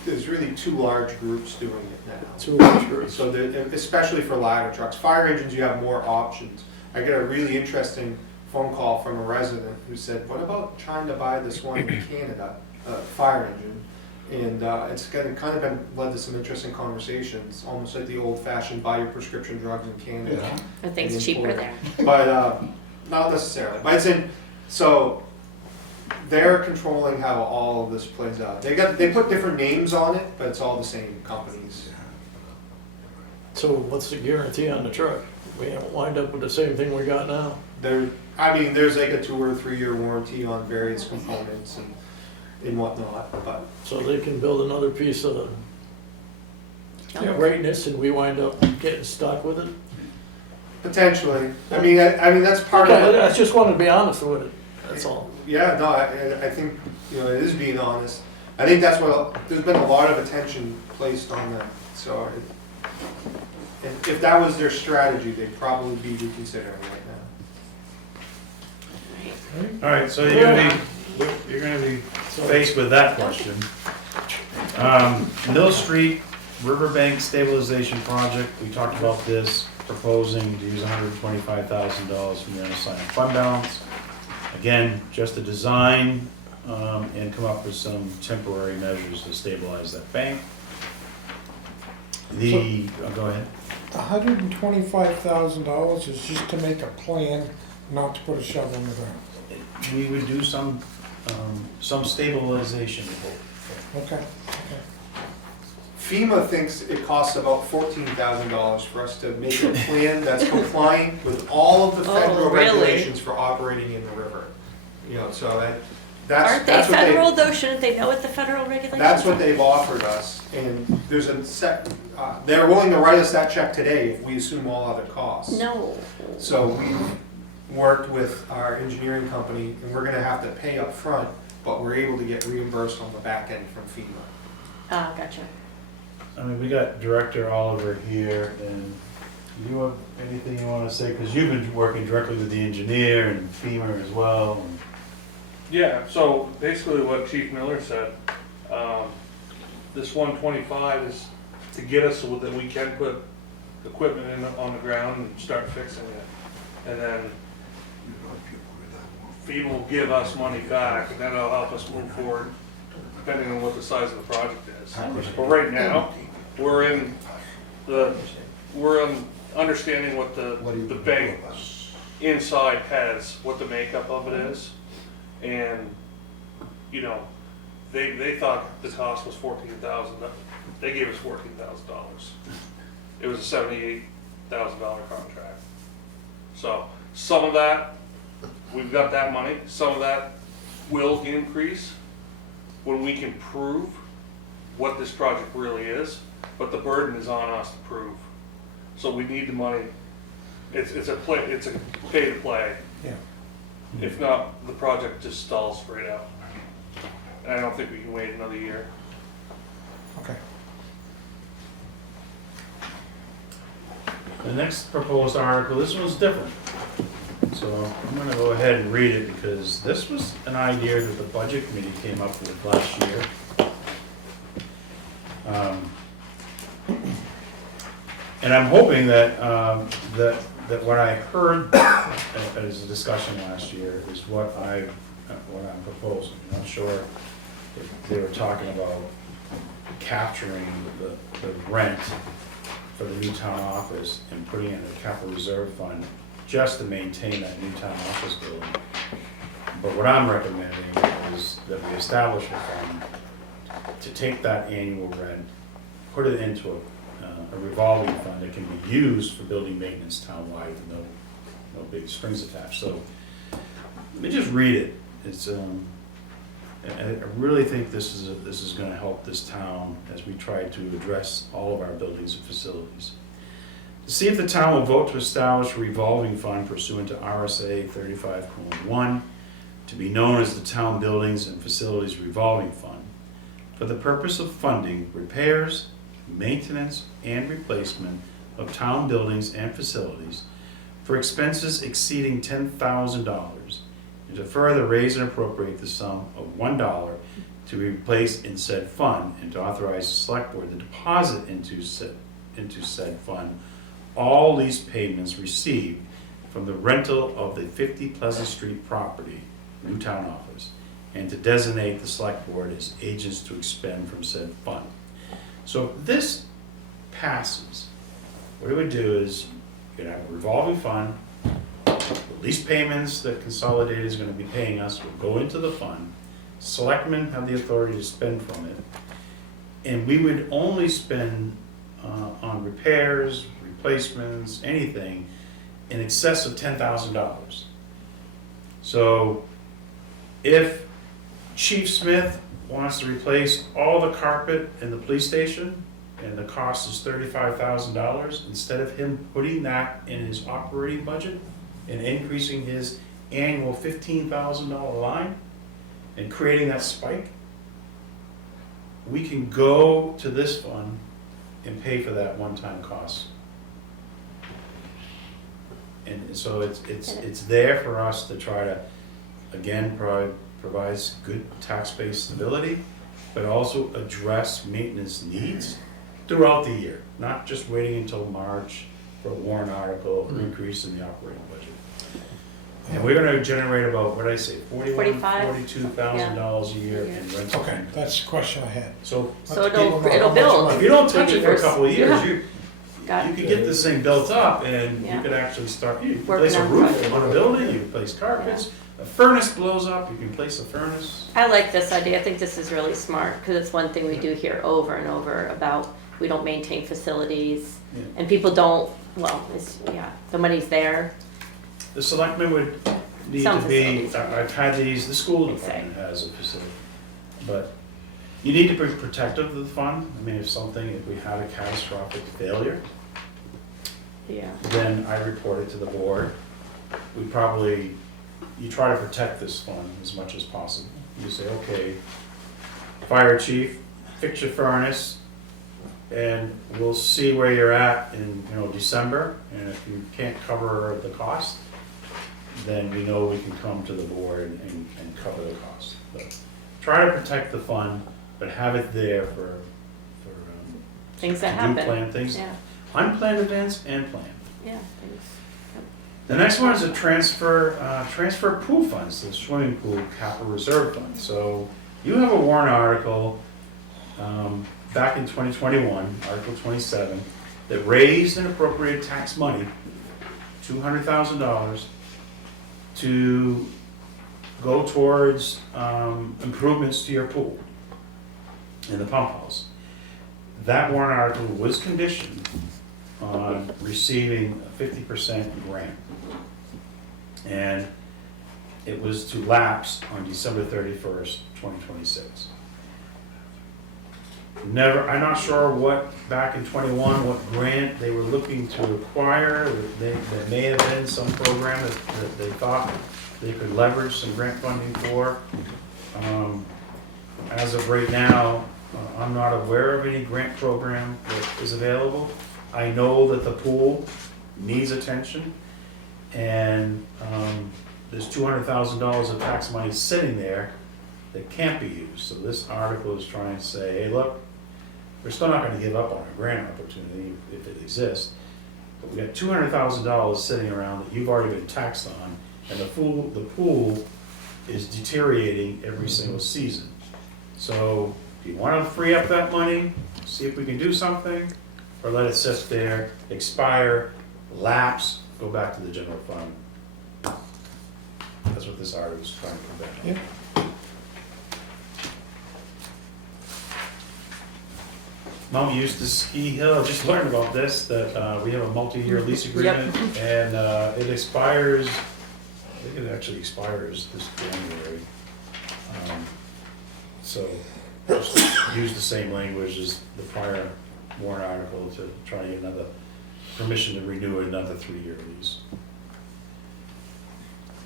two large groups doing it now. Two large groups. So especially for ladder trucks, fire engines, you have more options. I get a really interesting phone call from a resident who said, what about trying to buy this one in Canada, fire engine? And it's kind of been led to some interesting conversations, almost like the old fashioned buy your prescription drugs in Canada. Are things cheaper there? But not necessarily. But it's in, so they're controlling how all of this plays out. They put different names on it, but it's all the same companies. So what's the guarantee on the truck? We don't wind up with the same thing we got now? There's like a 2 or 3 year warranty on various components and whatnot, but So they can build another piece of Junk. greatness and we wind up getting stuck with it? potentially. I mean, that's part Okay, of it. I just wanted to be honest with it, that's all. Yeah, no, I think, it is being honest. I think that's what, there's been a lot of attention placed on that, so if that was their strategy, they'd probably be reconsidering right now. All right, so you're gonna be faced with that question. Mill Street Riverbank Stabilization Project, we talked about this, proposing to use $125,000 from the unassigned fund balance. Again, just a design, and come up with some temporary measures to stabilize that bank. Go ahead. $125,000 is just to make a plan, not to put a shovel in the ground. We would do some stabilization. Okay, FEMA thinks it costs about $14,000 for us to make a plan that's compliant with all of the Oh, federal really? regulations for operating in the river. So that's Aren't they what federal though? Shouldn't they know what the federal regulations are? That's what they've offered us, and there's they're willing to write us that check today if we assume all other costs. No. So we've worked with our engineering company, and we're gonna have to pay up front, but we're able to get reimbursed on the back end from FEMA. Ah, gotcha. I mean, we got Director Oliver here, and do you have anything you want to say? Because you've been working directly with the engineer and FEMA as well. Yeah, so basically what Chief Miller said, this 125 is to get us so that we can put equipment on the ground and start fixing it. And then FEMA will give us money back, and that'll help us move forward, depending on what the size of the project is. But right now, we're in understanding what the bank inside has, what the makeup of it is. And, they thought the cost was $14,000. They gave us $14,000. It was a $78,000 contract. So some of that, we've got that money. Some of that will increase when we can prove what this project really is. But the burden is on us to prove. So we need the money. It's a pay to play. yeah. If not, the project just stalls straight out. And I don't think we can wait another year. Okay. The next proposed article, this one's different. So I'm gonna go ahead and read it because this was an idea that the Budget Committee came up with last year. And I'm hoping that, that what I heard as a discussion last year is what I'm proposing. I'm not sure if they were talking about capturing the rent for the new town office and putting it in the capital reserve fund just to maintain that new town office building. But what I'm recommending is that we establish a fund to take that annual rent, put it into a revolving fund that can be used for building maintenance townwide with no big strings attached. So let me just read it. It's I really think this is going to help this town as we try to address all of our buildings and facilities. To see if the town will vote to establish a revolving fund pursuant to RSA 35:1, to be known as the Town Buildings and Facilities Revolving Fund, for the purpose of funding repairs, maintenance, and replacement of town buildings and facilities for expenses exceeding $10,000, and to further raise and appropriate the sum of $1 to be replaced in said fund, and to authorize the select board to deposit into said fund all lease payments received from the rental of the 50 Pleasant Street property, new town office, and to designate the select board as agents to expend from said fund. So if this passes, what it would do is you'd have a revolving fund. The lease payments that Consolidated is going to be paying us will go into the fund. Selectmen have the authority to spend from it. And we would only spend on repairs, replacements, anything in excess of $10,000. So if Chief Smith wants to replace all the carpet in the police station and the cost is $35,000, instead of him putting that in his operating budget and increasing his annual $15,000 line and creating that spike, we can go to this fund and pay for that one-time cost. And so it's there for us to try to, again, provides good tax-based stability, but also address maintenance needs throughout the year, not just waiting until March for a warrant article or increase in the operating budget. And we're gonna generate about, what did I say, $42,000 a year in rental. Okay, that's the question I had. So So Let the people know it'll how much build. money- if you don't touch Maybe it for a first- couple of years, yeah. you Got it. could get this thing built up and Yeah. you could actually start, you can Working place a on roof project. on a building, you can place carpets, a furnace blows up, you can place a furnace. I like this idea. I think this is really smart because it's one thing we do hear over and over about we don't maintain facilities Yeah. and people don't, well, it's, yeah, the money's there. The selectmen would need Some to be, facilities. I've had these, the school department has a facility, but you need to be protective of the fund. I mean, if we have a catastrophic failure, Yeah. then I report it to the board. You try to protect this fund as much as possible. You say, okay, fire chief, fix your furnace, and we'll see where you're at in, December, and if you can't cover the cost, then we know we can come to the board and cover the cost. But try to protect the fund, but have it there for Things that to do happen. planned things, Yeah, unplanned events and planned. yeah, things. The next one is a transfer pool funds, the swimming pool capital reserve fund. So you have a warrant article back in 2021, Article 27, that raised and appropriated tax money, $200,000, to go towards improvements to your pool and the pump house. That warrant article was conditioned on receiving a 50% grant. And it was to lapse on December 31st, 2026. I'm not sure back in '21, what grant they were looking to acquire. There may have been some program that they thought they could leverage some grant funding for. As of right now, I'm not aware of any grant program that is available. I know that the pool needs attention, and there's $200,000 of tax money sitting there that can't be used. So this article is trying to say, hey, look, We're still not gonna give up on our grant opportunity if it exists. But we got $200,000 sitting around that you've already been taxed on, and the pool is deteriorating every single season. So, do you wanna free up that money, see if we can do something, or let it sit there, expire, lapse, go back to the general fund? That's what this article is trying to prevent. Yeah. Mount Eustace Ski Hill, I just learned about this, that we have a multi-year lease agreement, and it expires, I think it actually expires this January. So, just use the same language as the prior warrant article to try and get another permission to renew another 3-year lease.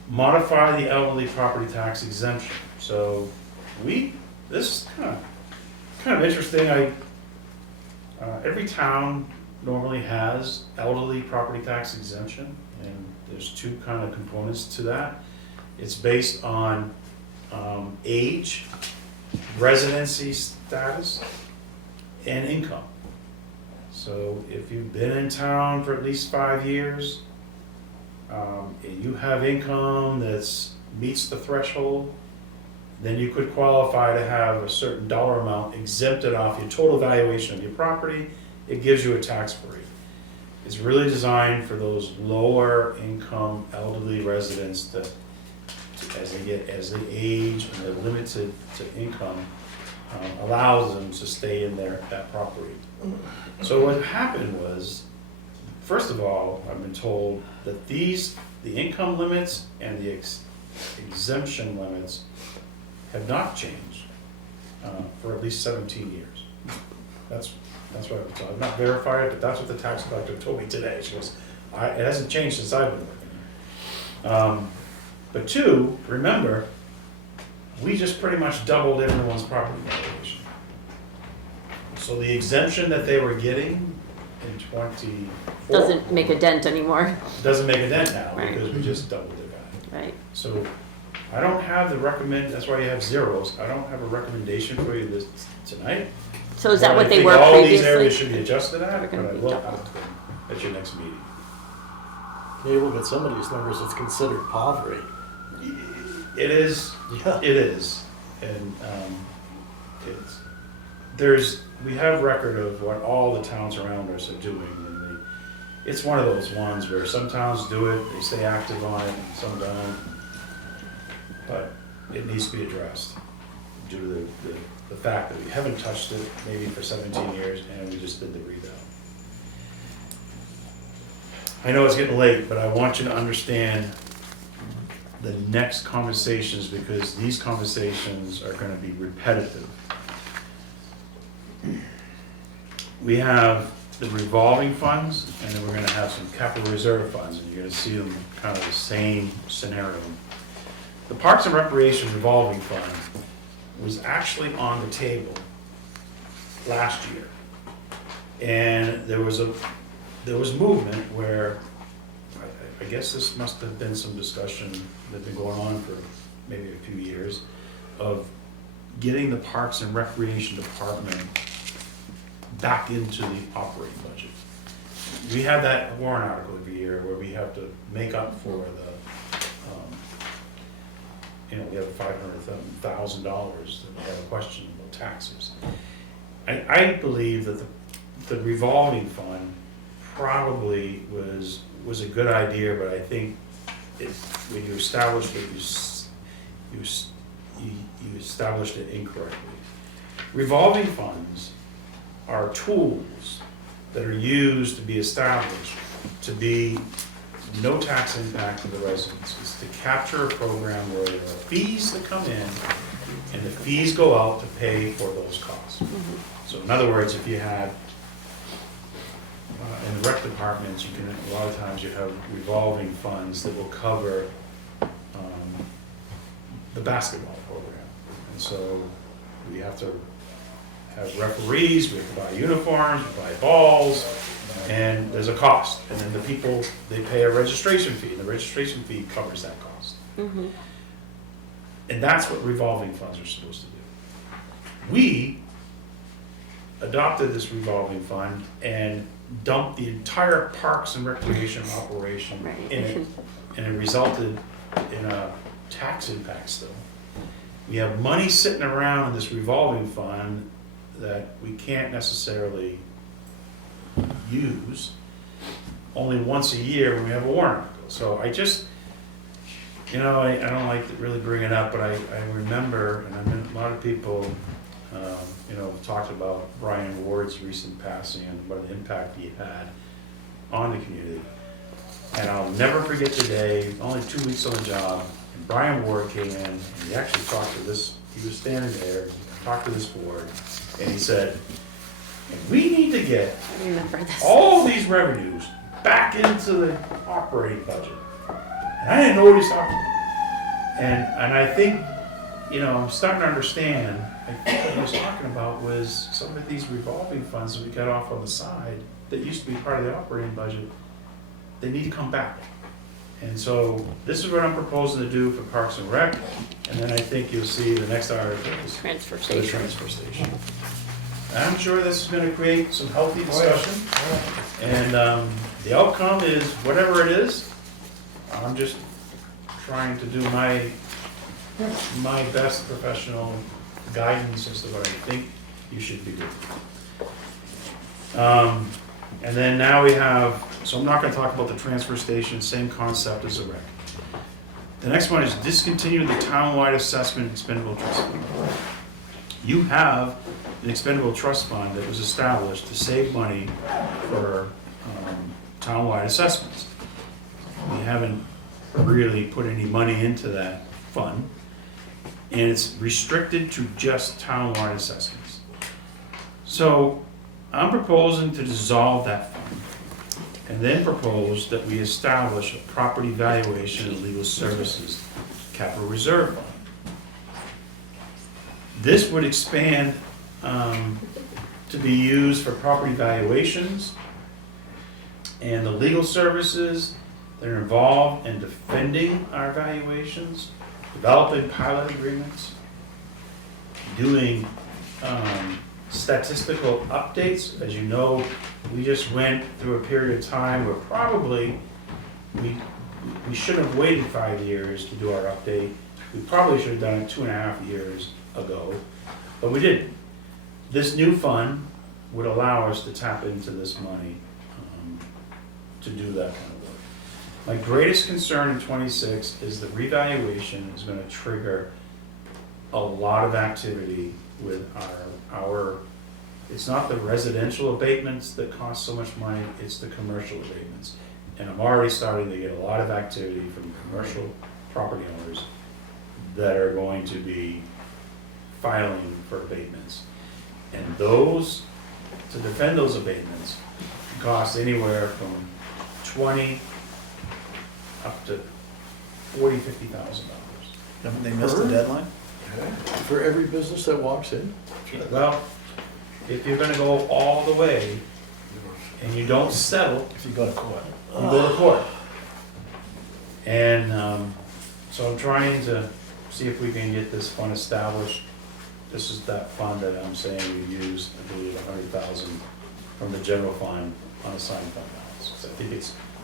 Modify the elderly property tax exemption. So, this is kind of interesting. Every town normally has elderly property tax exemption, and there's two kind of components to that. It's based on age, residency status, and income. So if you've been in town for at least 5 years, and you have income that meets the threshold, then you could qualify to have a certain dollar amount exempted off your total valuation of your property. It gives you a tax break. It's really designed for those lower income elderly residents that, as they age and they're limited to income, allows them to stay in that property. So what happened was, first of all, I've been told that the income limits and the exemption limits have not changed for at least 17 years. That's what I've been told. I've not verified it, but that's what the tax collector told me today. She goes, it hasn't changed since I've been working here. But two, remember, we just pretty much doubled everyone's property valuation. So the exemption that they were getting in 24 Doesn't make a dent anymore. doesn't make a dent now, Right. because we just doubled their value. Right. So I don't have that's why you have zeros. I don't have a recommendation for you tonight. So is that what they were I think all these areas previously? should be adjusted We're at, but gonna I be will double. ask them at your next meeting. You look at some of these numbers, it's considered poverty. It is, Yeah. it is, and we have record of what all the towns around us are doing, and it's one of those ones where some towns do it, they stay active on it, and some don't. But it needs to be addressed due to the fact that we haven't touched it maybe for 17 years, and we just did the revale. I know it's getting late, but I want you to understand the next conversations, because these conversations are gonna be repetitive. We have the revolving funds, and then we're gonna have some capital reserve funds, and you're gonna see them kind of the same scenario. The Parks and Recreation revolving fund was actually on the table last year. And there was movement where, I guess this must have been some discussion that's been going on for maybe a few years, of getting the Parks and Recreation Department back into the operating budget. We have that warrant article every year where we have to make up for we have $500,000 that we have a question about taxes. I believe that the revolving fund probably was a good idea, but I think when you established it, you established it incorrectly. Revolving funds are tools that are used to be established to be no tax impact to the residents. It's to capture a program where there are fees that come in, and the fees go out to pay for those costs. So in other words, if you had, in the rec departments, a lot of times you have revolving funds that will cover the basketball program. And so we have to have referees, we have to buy uniforms, we buy balls, and there's a cost. And then the people, they pay a registration fee, and the registration fee covers that cost. Mm-hmm. And that's what revolving funds are supposed to do. We adopted this revolving fund and dumped the entire Parks and Recreation operation Right. in it, and it resulted in a tax impact still. We have money sitting around in this revolving fund that we can't necessarily use, only once a year when we have a warrant article. So I just, you know, I don't like to really bring it up, but I remember, and I mean, a lot of people, you know, talked about Brian Ward's recent passing and what an impact he had on the community. And I'll never forget the day, only 2 weeks on the job, and Brian Ward came in, and he actually talked to this, he was standing there, talked to this board, and he said, we need to get I remember this. all these revenues back into the operating budget. And I didn't know what he was talking about. And I think, you know, I'm starting to understand, I think what he was talking about was some of these revolving funds that we got off on the side that used to be part of the operating budget, they need to come back. And so this is what I'm proposing to do for Parks and Rec, and then I think you'll see the next article is Transfer for the station. transfer station. I'm sure this is gonna create some healthy discussion, and the outcome is whatever it is. I'm just trying to do my best professional guidance as to what I think you should be doing. And then now we have, so I'm not gonna talk about the transfer station, same concept as the rec. The next one is discontinue the townwide assessment expendable trust fund. You have an expendable trust fund that was established to save money for townwide assessments. We haven't really put any money into that fund, and it's restricted to just townwide assessments. So I'm proposing to dissolve that fund and then propose that we establish a property valuation and legal services capital reserve fund. This would expand to be used for property valuations and the legal services that are involved in defending our valuations, developing pilot agreements, doing statistical updates. As you know, we just went through a period of time where probably we shouldn't have waited 5 years to do our update. We probably should have done it 2.5 years ago, but we didn't. This new fund would allow us to tap into this money to do that kind of work. My greatest concern in '26 is the revaluation is going to trigger a lot of activity with our, it's not the residential abatements that cost so much money, it's the commercial abatements. And I'm already starting to get a lot of activity from commercial property owners that are going to be filing for abatements. And those, to defend those abatements, cost anywhere from $20,000 up to $40,000, $50,000. Haven't they missed the deadline? For every business that walks in? Well, if you're gonna go all the way and you don't settle, If you go to court. you go to court. And so I'm trying to see if we can get this fund established. This is that fund that I'm saying we use, I believe, $100,000 from the general fund unassigned fund balance. So I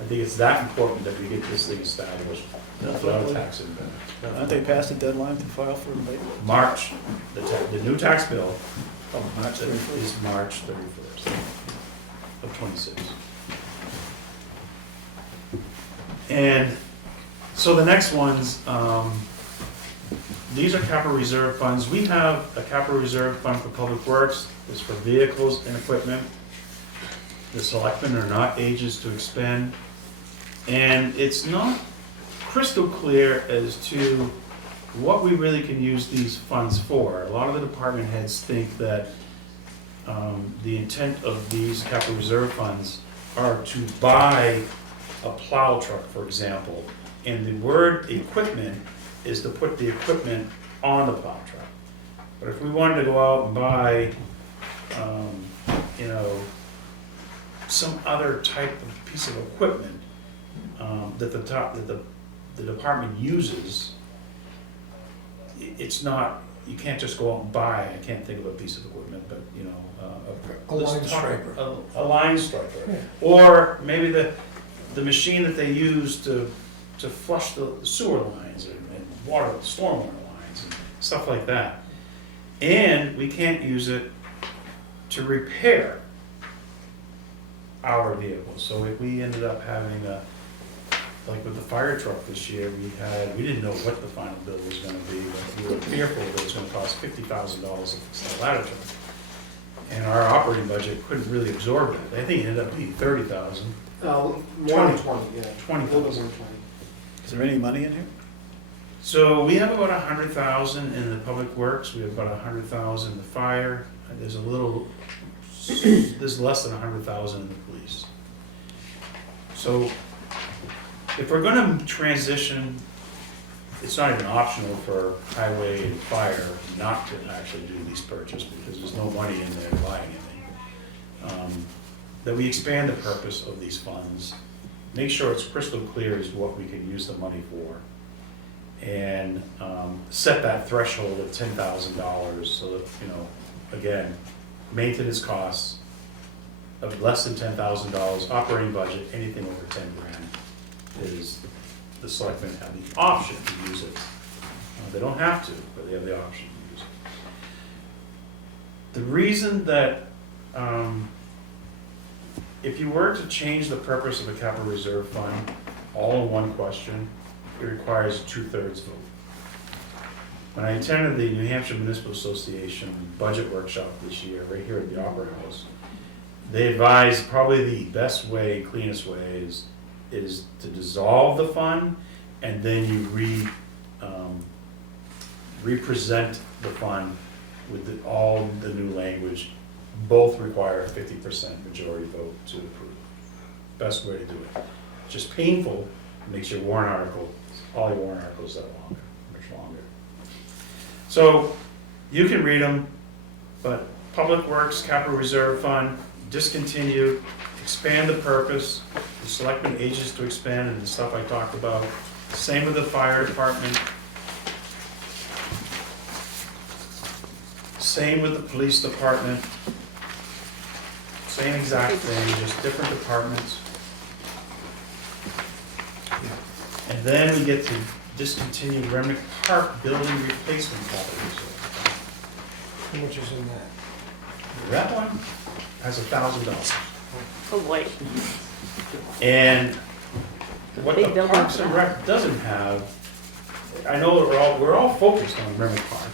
think it's that important that we get this thing established without a tax impact. Aren't they past the deadline to file for abatement? March, the new tax bill Oh, March 31st. is March 31st of '26. And so the next ones, these are capital reserve funds. We have a capital reserve fund for public works. It's for vehicles and equipment. The selectmen are not ages to expend. And it's not crystal clear as to what we really can use these funds for. A lot of the department heads think that the intent of these capital reserve funds are to buy a plow truck, for example. And the word equipment is to put the equipment on the plow truck. But if we wanted to go out and buy, you know, some other type of piece of equipment that the department uses, it's not you can't just go out and buy, I can't think of a piece of equipment, but, you know, A line striper. A line striper. Or maybe the machine that they use to flush the sewer lines and water, stormwater lines and stuff like that. And we can't use it to repair our vehicles. So if we ended up having like with the fire truck this year, we didn't know what the final bill was gonna be, but we were fearful that it was gonna cost $50,000 to fix the ladder truck. And our operating budget couldn't really absorb it. I think it ended up being 30,000. More than 20, yeah. 20,000. A little bit more than 20. Is there any money in here? So we have about 100,000 in the public works, we have about 100,000 in the fire, and there's less than 100,000 in the police. So if we're gonna transition, it's not even optional for highway and fire not to actually do lease purchase because there's no money in there buying anything. That we expand the purpose of these funds, make sure it's crystal clear as what we can use the money for. And set that threshold of $10,000 so that, you know, again, maintenance costs of less than $10,000, operating budget, anything over 10 grand is the selectmen have the option to use it. They don't have to, but they have the option to use it. The reason that if you were to change the purpose of a capital reserve fund, all in one question, it requires a 2/3 vote. When I attended the New Hampshire Municipal Association budget workshop this year, right here at the Opera House, they advised probably the best way, cleanest way is to dissolve the fund and then you represent the fund with all the new language. Both require a 50% majority vote to approve. Best way to do it. Just painful, makes your warrant article, all your warrant articles that longer, much longer. So you can read them, but Public Works Capital Reserve Fund, discontinued, expand the purpose, the selectmen ages to expand and the stuff I talked about. Same with the fire department. Same with the police department. Same exact thing, just different departments. And then we get to discontinue Remnick Park Building Replacement Capital Reserve. How much is in that? That one has $1,000. Oh, boy. And what Big the building. Parks and Rec doesn't have, I know that we're all focused on Remnick Park.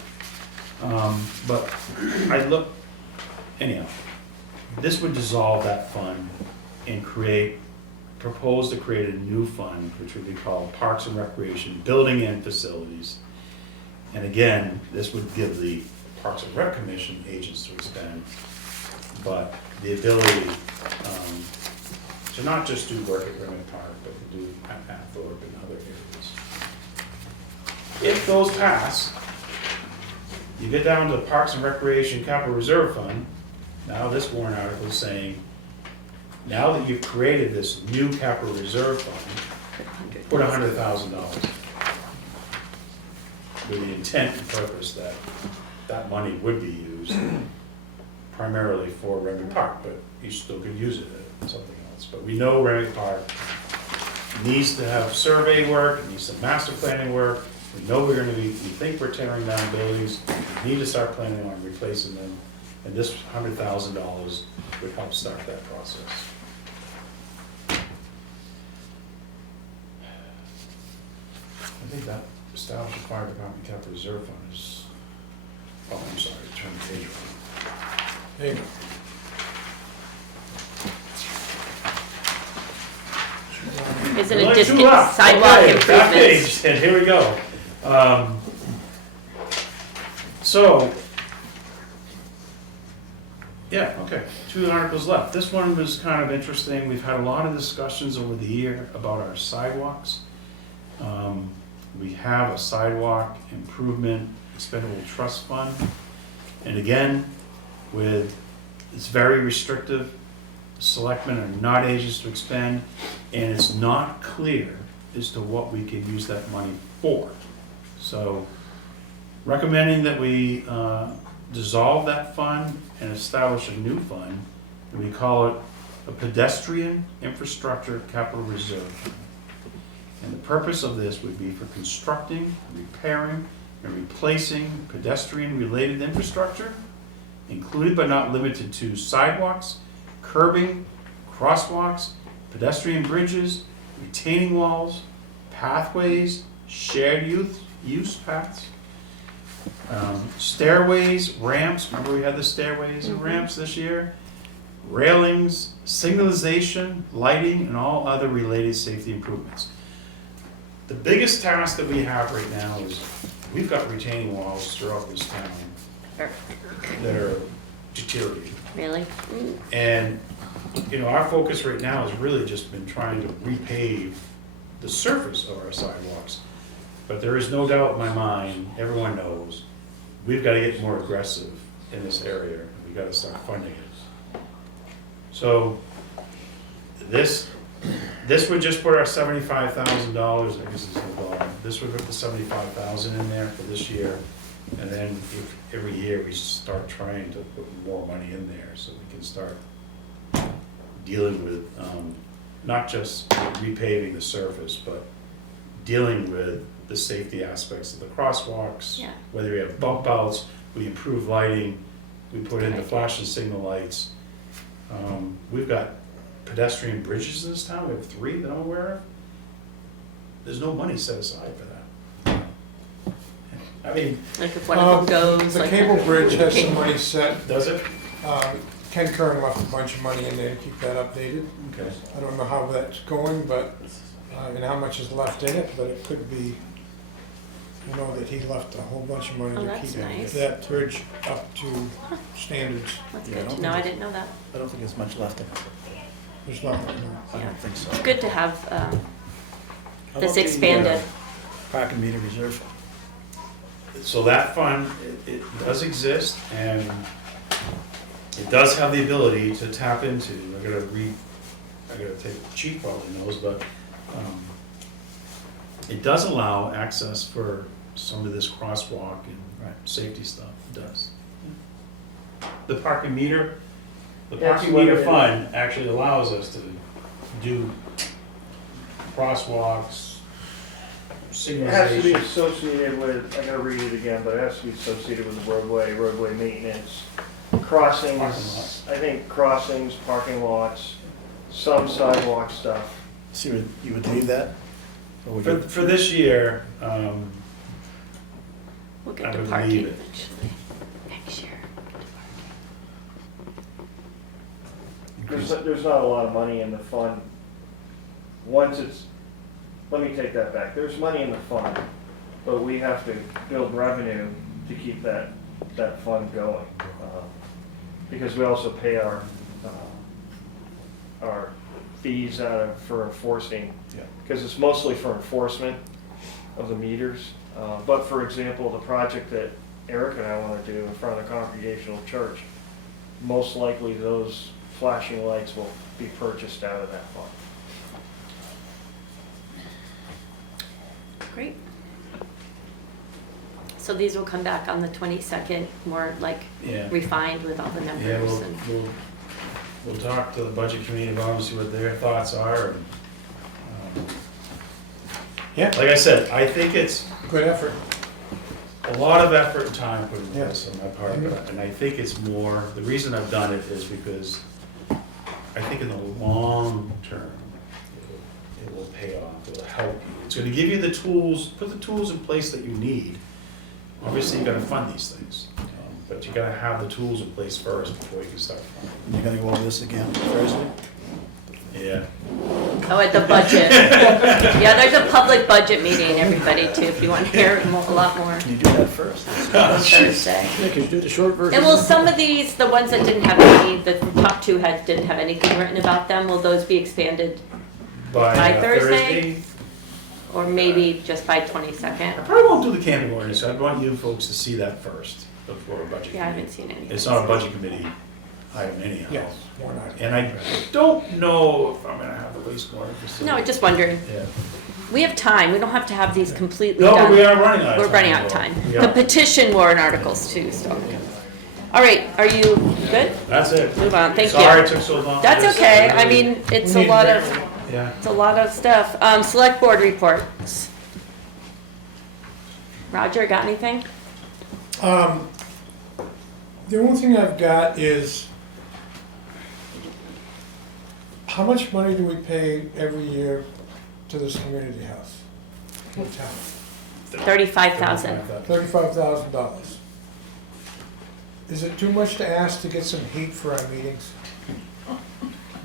But I look, anyhow, this would dissolve that fund and propose to create a new fund, which would be called Parks and Recreation Building and Facilities. And again, this would give the Parks and Rec Commission agents to expend, but the ability to not just do work at Remnick Park, but to do at Thorpe and other areas. If those pass, you get down to the Parks and Recreation Capital Reserve Fund. Now this warrant article is saying, now that you've created this new capital reserve fund, put $100,000 with the intent and purpose that that money would be used primarily for Remnick Park, but you still could use it at something else. But we know Remnick Park needs to have survey work, it needs some master planning work. We know we think we're tearing down buildings, we need to start planning on replacing them, and this $100,000 would help start that process. I think that establishing fire department capital reserve fund is, oh, I'm sorry, turn the page around. There you go. Isn't Only it just two left. sidewalk Okay, that improvements? page, and here we go. So, yeah, okay, 2 articles left. This one was kind of interesting. We've had a lot of discussions over the year about our sidewalks. We have a sidewalk improvement expendable trust fund. And again, it's very restrictive. Selectmen are not agents to expend, and it's not clear as to what we can use that money for. So recommending that we dissolve that fund and establish a new fund, and we call it a Pedestrian Infrastructure Capital Reserve. And the purpose of this would be for constructing, repairing, and replacing pedestrian-related infrastructure, included but not limited to sidewalks, curbing, crosswalks, pedestrian bridges, retaining walls, pathways, shared use paths, stairways, ramps, remember we had the stairways and ramps this year, railings, signalization, lighting, and all other related safety improvements. The biggest task that we have right now is we've got retaining walls throughout this town that are deteriorating. Really? And, you know, our focus right now has really just been trying to repave the surface of our sidewalks. But there is no doubt in my mind, everyone knows, we've got to get more aggressive in this area. We've got to start funding it. So this would just put our $75,000, I guess it's the bottom. This would put the $75,000 in there for this year. And then if every year we start trying to put more money in there so we can start dealing with not just repaving the surface, but dealing with the safety aspects of the crosswalks. Yeah. Whether we have bump outs, we improve lighting, we put in the Right. flashing signal lights. We've got pedestrian bridges in this town, we have 3 that I'm aware of. There's no money set aside for that. I mean, Like if one of them goes, The like. cable bridge has some money set. does it? Ken Kern left a bunch of money in there to keep that updated. Okay. I don't know how that's going, but, and how much is left in it, but it could be, you know, that he left a whole bunch of money Oh, to that's keep nice. that bridge up to standards. That's Yeah, good I to don't know, I think didn't know that. I don't think there's much left in it. There's not, no. I Yeah. don't think so. It's good to have How this about the, expanded. Parking meter reserve. So that fund, it does exist, and it does have the ability to tap into, I gotta take, Chief probably knows, but it does allow access for some of this crosswalk and safety stuff, it does. The parking meter fund actually allows us to do crosswalks, It has to be signalization. associated with, I gotta read it again, but it has to be associated with the roadway maintenance, crossings, Parking lots. I think crossings, parking lots, some sidewalk stuff. See, you would leave that? Or would you- For this year, We'll I get to would parking leave it. eventually, next year. There's not a lot of money in the fund. Let me take that back. There's money in the fund, but we have to build revenue to keep that fund going. Because we also pay our fees for enforcing, Yeah. because it's mostly for enforcement of the meters. But for example, the project that Eric and I want to do in front of the Congregational Church, most likely those flashing lights will be purchased out of that fund. Great. So these will come back on the 22nd, more like yeah. refined with all the Yeah, numbers and. we'll talk to the budget committee about them, see what their thoughts are. And, Yeah. like I said, I think it's Good effort. a lot of effort and time put into this Yes. on my part, and I think it's more, the reason I've done it is because I think in the long term, it will pay off, it'll help you. It's gonna give you the tools, put the tools in place that you need. Obviously, you gotta fund these things, but you gotta have the tools in place first before you can start funding. You're gonna go over this again Thursday? Yeah. Oh, at the budget. Yeah, there's a public budget meeting, everybody, too, if you want to hear a lot more Can you do that first? on Thursday. Yeah, can you do the short version? And will some of these, the ones that didn't have any, the top 2 didn't have anything written about them, will those be expanded? By Thursday? Or maybe just by 22nd? I probably won't do the camping ordinance, I want you folks to see that first before a budget Yeah, I committee. haven't seen anything. It's not a budget committee item anyhow. Yes, one item. And I don't know if I'm gonna have the wastewater facility. No, just wondering. Yeah. We have time, we don't have to have these completely No, done. but we are running out of time. We're running out of time. Yeah. The petition warrant articles too, so. All right, are you good? That's it. Move on, thank you. Sorry it took so long. That's Just- okay, I mean, it's a lot of, Yeah. it's a lot of stuff. Select board reports. Roger, got anything? The only thing I've got is, how much money do we pay every year to this community house in town? 35,000. $35,000. Is it too much to ask to get some heat for our meetings?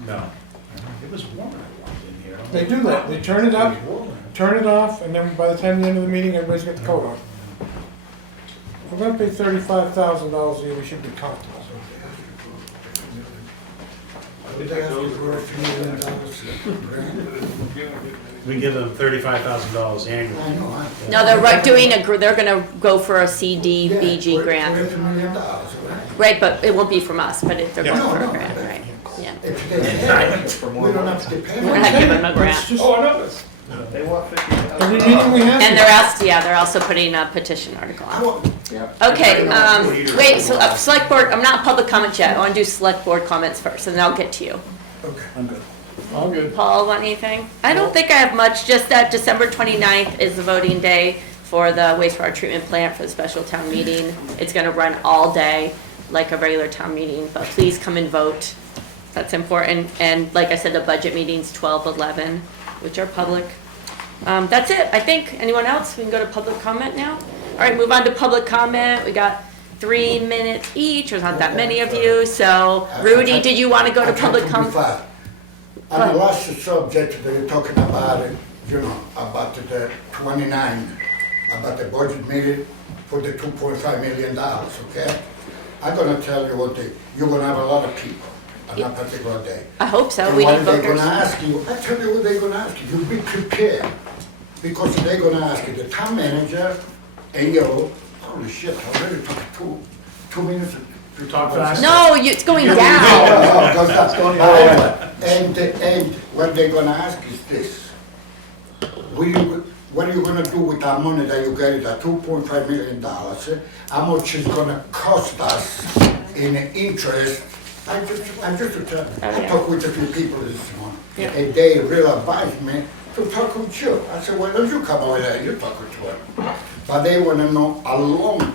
No. It was warm when I walked in here. They do that, they turn it up, turn it off, and then by the time the end of the meeting, everybody's got the coat on. If we're gonna pay $35,000 a year, we should be comfortable. We give them $35,000 annually. I know, No, they're gonna go for a CDBG grant. $2 million, right? Right, but it won't be from us, but they're going Yeah. for a No, no. grant, right? Yeah. If they have it, we don't have to pay. We're not giving them a It's grant. just, Oh, I know this. They want every meeting we have. And they're also putting a petition article I on. want, Okay, wait, so select board, I'm not public comment yet. I wanna do select board comments first, and then I'll get to you. I'm good. All good. Paul, want anything? I don't think I have much, just that December 29th is the voting day for the wastewater treatment plant for the special town meeting. It's gonna run all day, like a regular town meeting, but please come and vote. That's important, and like I said, the budget meeting's 12/11, which are public. That's it, I think. Anyone else? We can go to public comment now? All right, move on to public comment. We got 3 minutes each, there's not that many of you, so Rudy, did you wanna go to public comment? On the last subject that you're talking about, you know, about the 29, about the budget meeting for the $2.5 million, okay? I'm gonna tell you what, you're gonna have a lot of people on that particular day. I hope so, And we need what they're voters. gonna ask you, I tell you what they're gonna ask you, you be prepared. Because they're gonna ask you, the town manager, and you, holy shit, I already took 2 minutes. You talk fast. No, it's going No, down. because that's going on. And what they're gonna ask is this. What are you gonna do with that money that you get, that $2.5 million? How much is gonna cost us in interest? I talked with a few people this morning, Yeah. and they really advised me to talk with you. I said, why don't you come over there, you talk with them. But they wanna know how long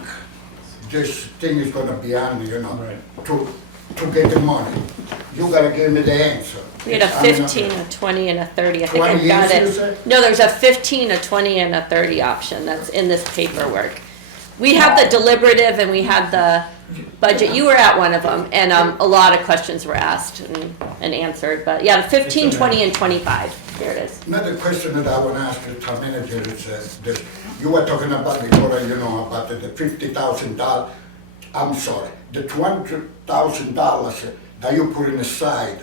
this thing is gonna be on, you know, Right. to get the money. You gotta give me the answer. We had a I mean, 15, a 20, and a 30. I think 20 I've got years, you it. said? No, there's a 15, a 20, and a 30 option that's in this paperwork. We have the deliberative and we have the budget. You were at one of them, and a lot of questions were asked and answered. But yeah, the 15, 20, and 25. There it is. Another question that I wanna ask the town manager is, that you were talking about before, you know, about the $50,000, I'm sorry, the $200,000 that you put in aside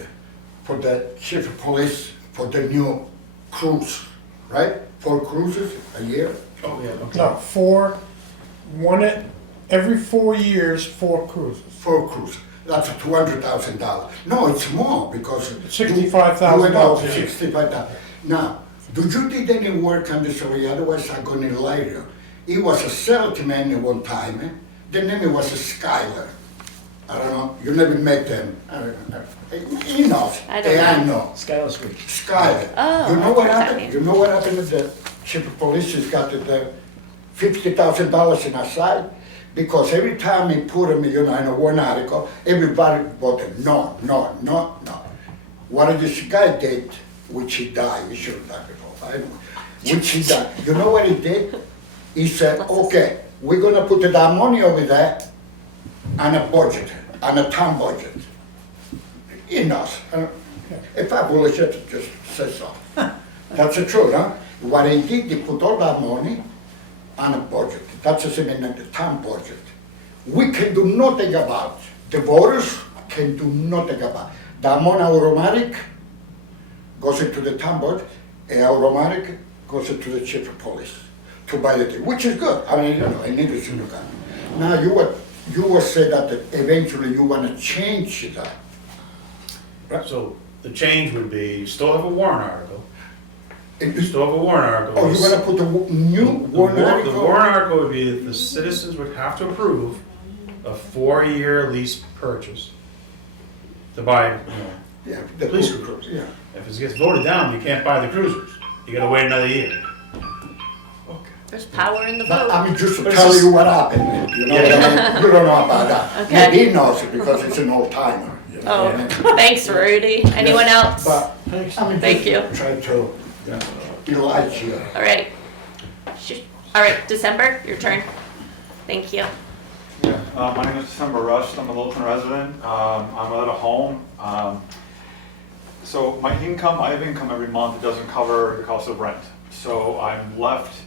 for the chief of police for the new cruise, right? 4 cruises a year? Oh, yeah, okay. No, every 4 years, 4 cruises. 4 cruises, that's $200,000. No, it's more because. $65,000 You went up a to year. 65,000. Now, did you did any work on this area? Otherwise I'm gonna lie to you. He was a salesman at one time. The name was Skyler. I don't know, you never met them. I don't know. He knows. I don't Yeah, I know. know. Skylar Street. Skyler. Oh, You know I've what heard that happened? name. You know what happened with the chief of police has got the $50,000 in aside? Because every time he put him, you know, in a one article, everybody voted no, no, no, no. What this guy did, which he died, he should have died before, I know, which he died. You know what he did? He said, okay, we're gonna put that money over there on a budget, on a town budget. He knows. If I bullshit, just say so. That's the truth, huh? What he did, he put all that money on a budget. That's the same in the town budget. We can do nothing about. The voters can do nothing about. The money automatic goes into the town budget, and automatic goes into the chief of police to buy the thing, which is good. I mean, you know, I need to see the guy. Now, you were said that eventually you want to change that. So the change would be, you still have a warrant article, And You still have a warrant article. Oh, you're gonna put the new warrant The article? warrant article would be that the citizens would have to approve a 4-year lease purchase to buy, Yeah, the Police cruiser, cruisers. yeah. if it gets voted down, you can't buy the cruisers. You gotta wait another year. There's power in the But vote. I'm just to But it's tell just- you what happened, you know what I mean? You don't know about that. Okay. He knows it because it's an old timer. Oh, thanks, Rudy. Anyone else? But, I'm Thank you. just trying to be light here. All right. All right, December, your turn. Thank you. Yeah, my name is December Rush, I'm a Littleton resident, I'm at a home. So my income, I have income every month, it doesn't cover the cost of rent. So I'm left,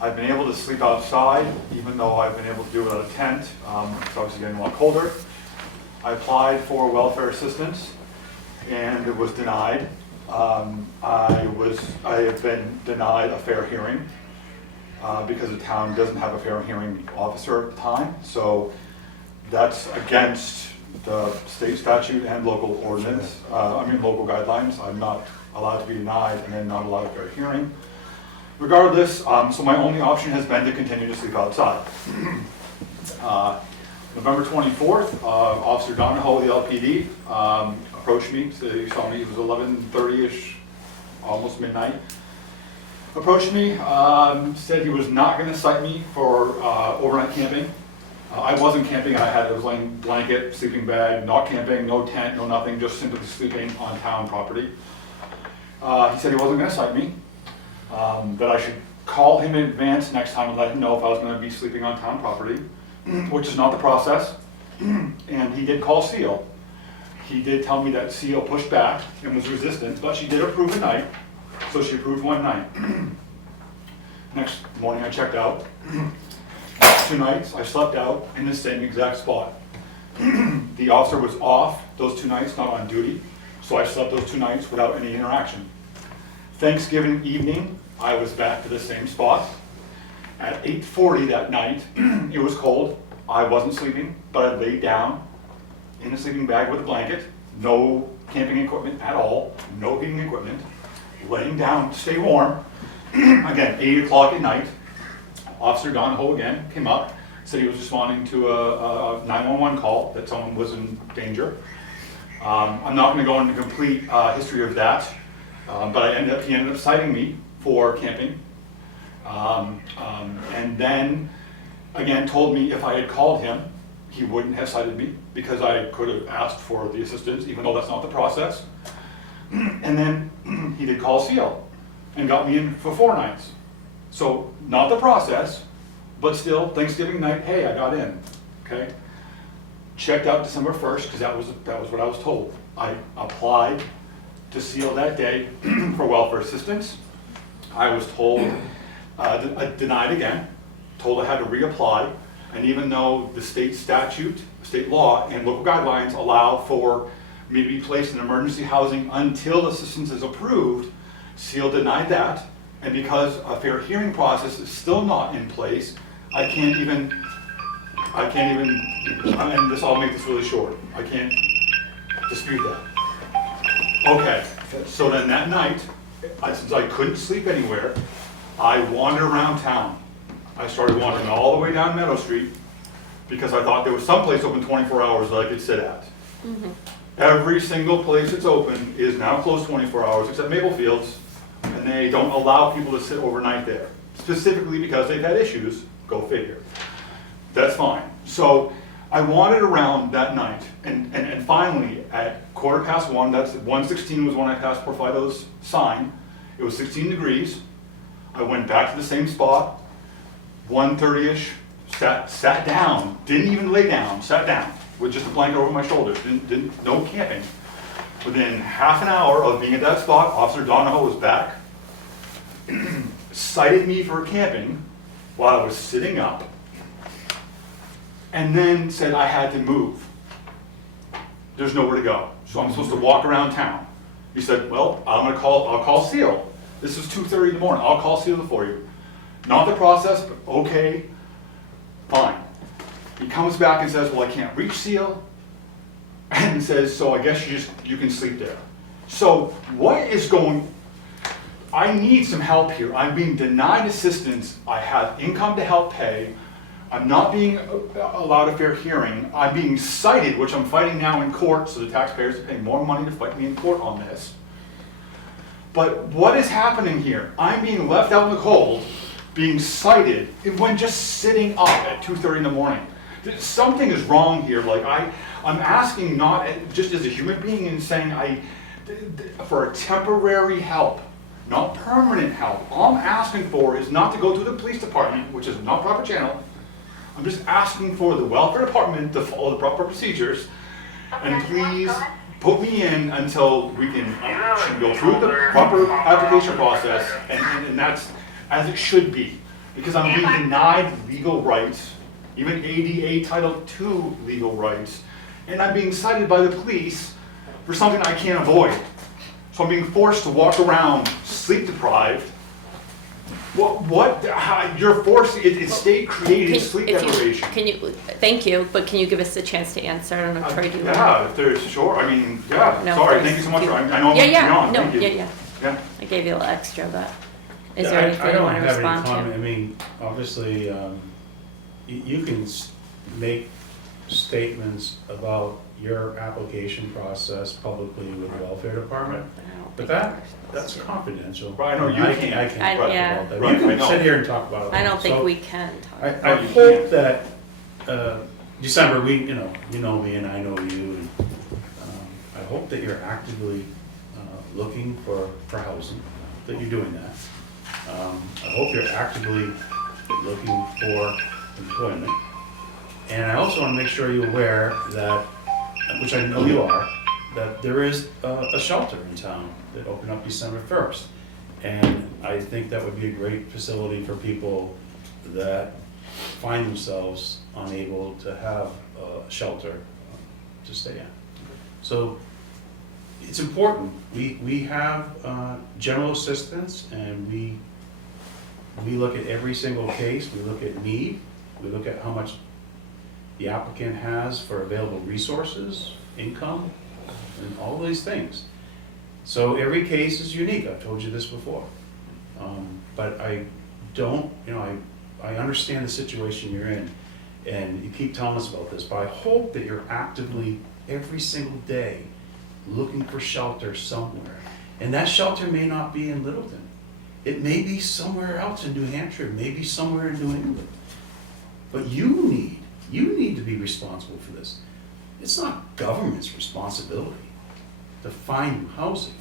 I've been able to sleep outside, even though I've been able to do it without a tent. It's obviously getting a lot colder. I applied for welfare assistance and it was denied. I have been denied a fair hearing. Because the town doesn't have a fair hearing officer at the time. So that's against the state statute and local ordinance, local guidelines. I'm not allowed to be denied and then not allowed a fair hearing. Regardless, so my only option has been to continue to sleep outside. November 24th, Officer Donahoe of the LPD approached me, so he saw me, it was 11:30-ish, almost midnight. Approached me, said he was not going to cite me for overnight camping. I wasn't camping, I was laying blanket, sleeping bag, not camping, no tent, no nothing, just simply sleeping on town property. He said he wasn't going to cite me, that I should call him in advance next time and let him know if I was going to be sleeping on town property, which is not the process. And he did call Seal. He did tell me that Seal pushed back and was resistant, but she did approve a night. So she approved one night. Next morning I checked out. 2 nights I slept out in the same exact spot. The officer was off those 2 nights, not on duty, so I slept those 2 nights without any interaction. Thanksgiving evening, I was back to the same spot. At 8:40 that night, it was cold. I wasn't sleeping, but I laid down in a sleeping bag with a blanket, no camping equipment at all, no heating equipment. Laying down to stay warm. Again, 8 o'clock at night, Officer Donahoe again came up, said he was responding to a 911 call that someone was in danger. I'm not going to go into complete history of that, but he ended up citing me for camping. And then, again, told me if I had called him, he wouldn't have cited me because I could have asked for the assistance, even though that's not the process. And then he did call Seal and got me in for 4 nights. So not the process, but still Thanksgiving night, hey, I got in, okay? Checked out December 1st, because that was what I was told. I applied to Seal that day for welfare assistance. I was told, denied again, told I had to reapply, and even though the state statute, state law, and local guidelines allow for me to be placed in emergency housing until assistance is approved, Seal denied that, and because a fair hearing process is still not in place, I can't even, and this, I'll make this really short, I can't dispute that. Okay, so then that night, since I couldn't sleep anywhere, I wandered around town. I started wandering all the way down Meadow Street because I thought there was some place open 24 hours that I could sit at. Every single place that's open is now closed 24 hours except Maple Fields, and they don't allow people to sit overnight there, specifically because they've had issues, go figure. That's fine. So I wandered around that night, and finally at 1:15, that's 1:16 was when I passed Porfido's sign. It was 16 degrees. I went back to the same spot, 1:30-ish, sat down, didn't even lay down, sat down with just a blanket over my shoulders, no camping. Within half an hour of being at that spot, Officer Donahoe was back, cited me for camping while I was sitting up, and then said I had to move. There's nowhere to go, so I'm supposed to walk around town. He said, well, I'll call Seal. This is 2:30 in the morning, I'll call Seal for you. Not the process, but okay, fine. He comes back and says, well, I can't reach Seal, and says, so I guess you can sleep there. So what is going, I need some help here. I'm being denied assistance. I have income to help pay. I'm not being allowed a fair hearing. I'm being cited, which I'm fighting now in court, so the taxpayers are paying more money to fight me in court on this. But what is happening here? I'm being left out in the cold, being cited, when just sitting up at 2:30 in the morning. Something is wrong here. Like I'm asking not just as a human being and saying for a temporary help, not permanent help. All I'm asking for is not to go to the police department, which is not proper channel. I'm just asking for the welfare department to follow the proper procedures, and please put me in until we can go through the proper application process, and that's as it should be. Because I'm being denied legal rights, even ADA Title II legal rights, and I'm being cited by the police for something I can't avoid. So I'm being forced to walk around sleep deprived. You're forced, it's state created sleep deprivation. Thank you, but can you give us a chance to answer? I don't know, Troy, do you want? Yeah, if there's, sure, I mean, yeah, No, sorry, please. thank you so much, I know I'm beyond, thank you. Yeah. I gave you a little extra, but is Yeah, there anything I you don't want to have any respond comment. to? I mean, obviously, you can make statements about your application process publicly with the welfare department, I don't but think that's confidential. Right, I know you I can't. I can't talk yeah. about that. Right, You I can know. sit here and talk about it. I don't think So we can talk. I you hope that, December, you know me and I know you, and I hope that you're actively looking for housing, that you're doing that. I hope you're actively looking for employment. And I also want to make sure you're aware that, which I know you are, that there is a shelter in town that opened up December 1st. And I think that would be a great facility for people that find themselves unable to have a shelter to stay in. So it's important. We have general assistance, and we look at every single case. We look at need. We look at how much the applicant has for available resources, income, and all these things. So every case is unique. I've told you this before. But I don't, I understand the situation you're in, and you keep telling us about this, but I hope that you're actively, every single day, looking for shelter somewhere. And that shelter may not be in Littleton. It may be somewhere else in New Hampshire, maybe somewhere in New England. But you need to be responsible for this. It's not government's responsibility to find you housing.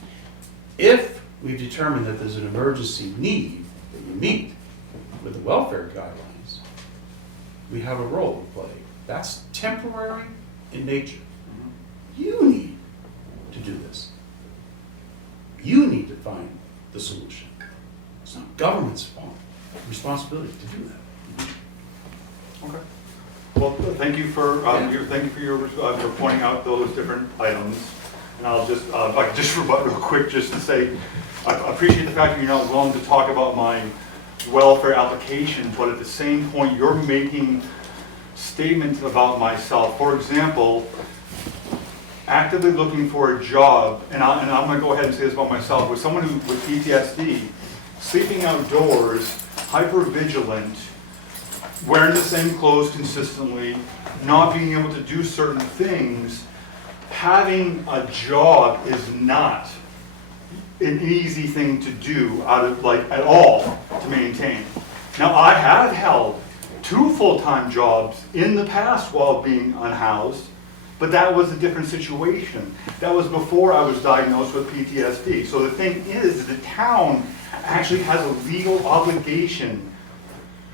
If we've determined that there's an emergency need that you meet with the welfare guidelines, we have a role to play. That's temporary in nature. You need to do this. You need to find the solution. It's not government's fault, responsibility to do that. Okay. Well, thank you for your pointing out those different items. And I'll just, if I could just rebut real quick, just to say, I appreciate the fact that you're not willing to talk about my welfare application, but at the same point, you're making statements about myself. For example, actively looking for a job, and I'm going to go ahead and say this about myself, with someone with PTSD, sleeping outdoors, hypervigilant, wearing the same clothes consistently, not being able to do certain things, having a job is not an easy thing to do at all to maintain. Now, I have held 2 full-time jobs in the past while being unhoused, but that was a different situation. That was before I was diagnosed with PTSD. So the thing is, the town actually has a legal obligation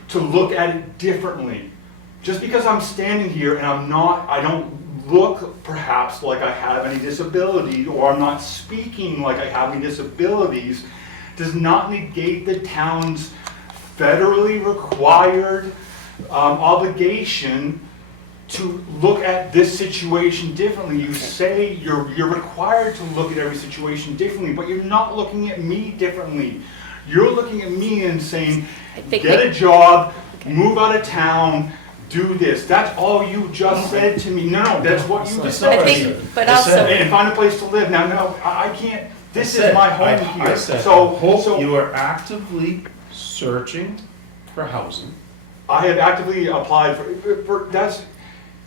to look at it differently. Just because I'm standing here and I don't look perhaps like I have any disability, or I'm not speaking like I have any disabilities, does not negate the town's federally required obligation to look at this situation differently. You say you're required to look at every situation differently, but you're not looking at me differently. You're looking at me and saying, get a job, move out of town, do this. That's all you just said to me. No, that's what you just said. I think, but also, And find a place to live. Now, no, I can't This I said- is my home I here. said, So, I hope so you are actively searching for housing. I have actively applied for that's,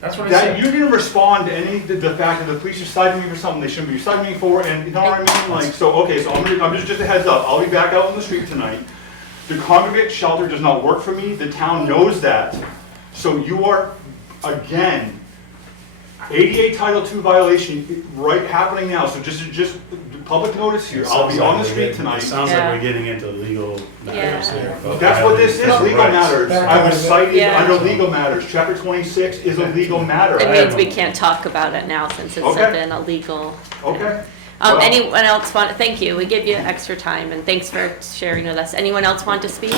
That's what I that, said. you didn't respond to any, the fact that the police are citing me for something they shouldn't be citing me for, and you know what I mean? Like, so, okay, so I'm just a heads up, I'll be back out on the street tonight. The congregate shelter does not work for me, the town knows that. So you are, again, ADA Title II violation right happening now, so just public notice here, I'll be on the street tonight. It sounds Yeah. like we're getting into legal matters Yeah. here. about That's what this is, violating legal rights. matters. I was cited Yeah. under legal matters. Chapter 26 is a legal matter. It means we can't talk about it now since it's Okay. been a legal. Okay. Well- Anyone else want, thank you, we give you extra time, and thanks for sharing with us. Anyone else want to speak?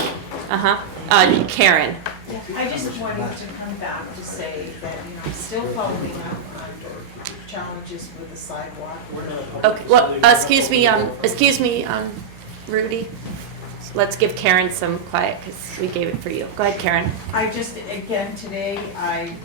Karen? I just wanted to come back to say that, I'm still following up on challenges with the sidewalk. Okay, well, excuse me, Rudy. Let's give Karen some quiet, because we gave it for you. Go ahead, Karen. I just, again, today, I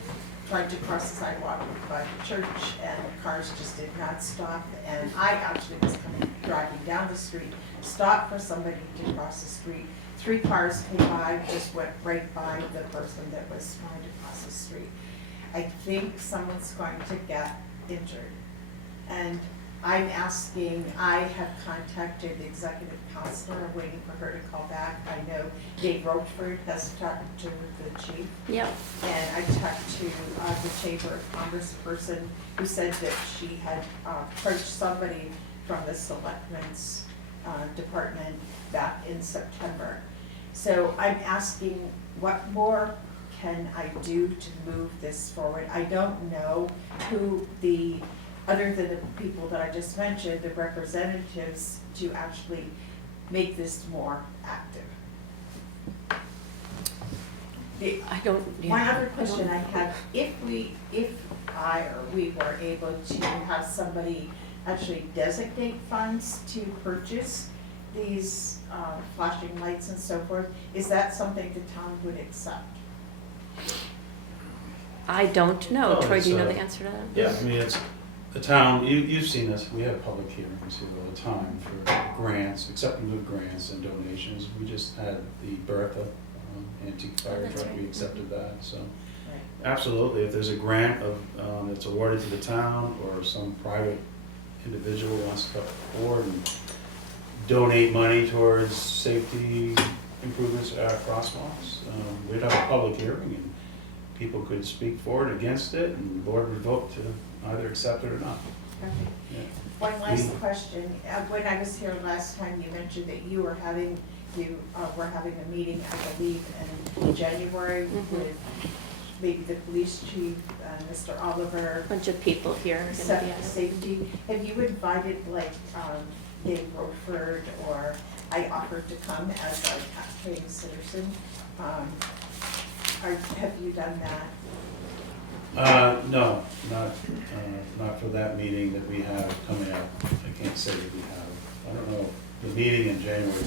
tried to cross the sidewalk by the church, and cars just did not stop, and I actually was driving down the street, stopped for somebody to cross the street. 3 cars came by, just went right by the person that was trying to cross the street. I think someone's going to get injured. And I'm asking, I have contacted the executive counselor, I'm waiting for her to call back. I know Dave Rochford has talked to the chief. Yeah. And I talked to the Chamber of Commerce person who said that she had approached somebody from the selectmen's department back in September. So I'm asking, what more can I do to move this forward? I don't know who other than the people that I just mentioned, the representatives, to actually make this more active. I don't, yeah. One other question I have, if I or we were able to have somebody actually designate funds to purchase these flashing lights and so forth, is that something the town would accept? I don't know. Oh, Troy, do you know it's, the answer to that? Yeah, I mean, it's, the town, you've seen this, we have public hearings here all the time for grants, accepting of grants and donations. We just had the Bertha antique fire that's truck, we right. accepted that, so. Right. Absolutely, if there's a grant of, that's awarded to the town, or some private individual wants to come forward and donate money towards safety improvements at crosswalks, we'd have a public hearing, and people could speak for it, against it, and the board would vote to either accept it or not. Okay. Yeah. One last question. When I was here last time, you mentioned that you were having a meeting, I believe, in January Mhm. with maybe the police chief, Mr. Oliver, A bunch of people here are gonna be at it. safety. Have you invited Dave Rochford, or I offered to come as a taxpaying citizen? Have you done that? No, not for that meeting that we have coming up. I can't say that we have. I don't know, the meeting in January.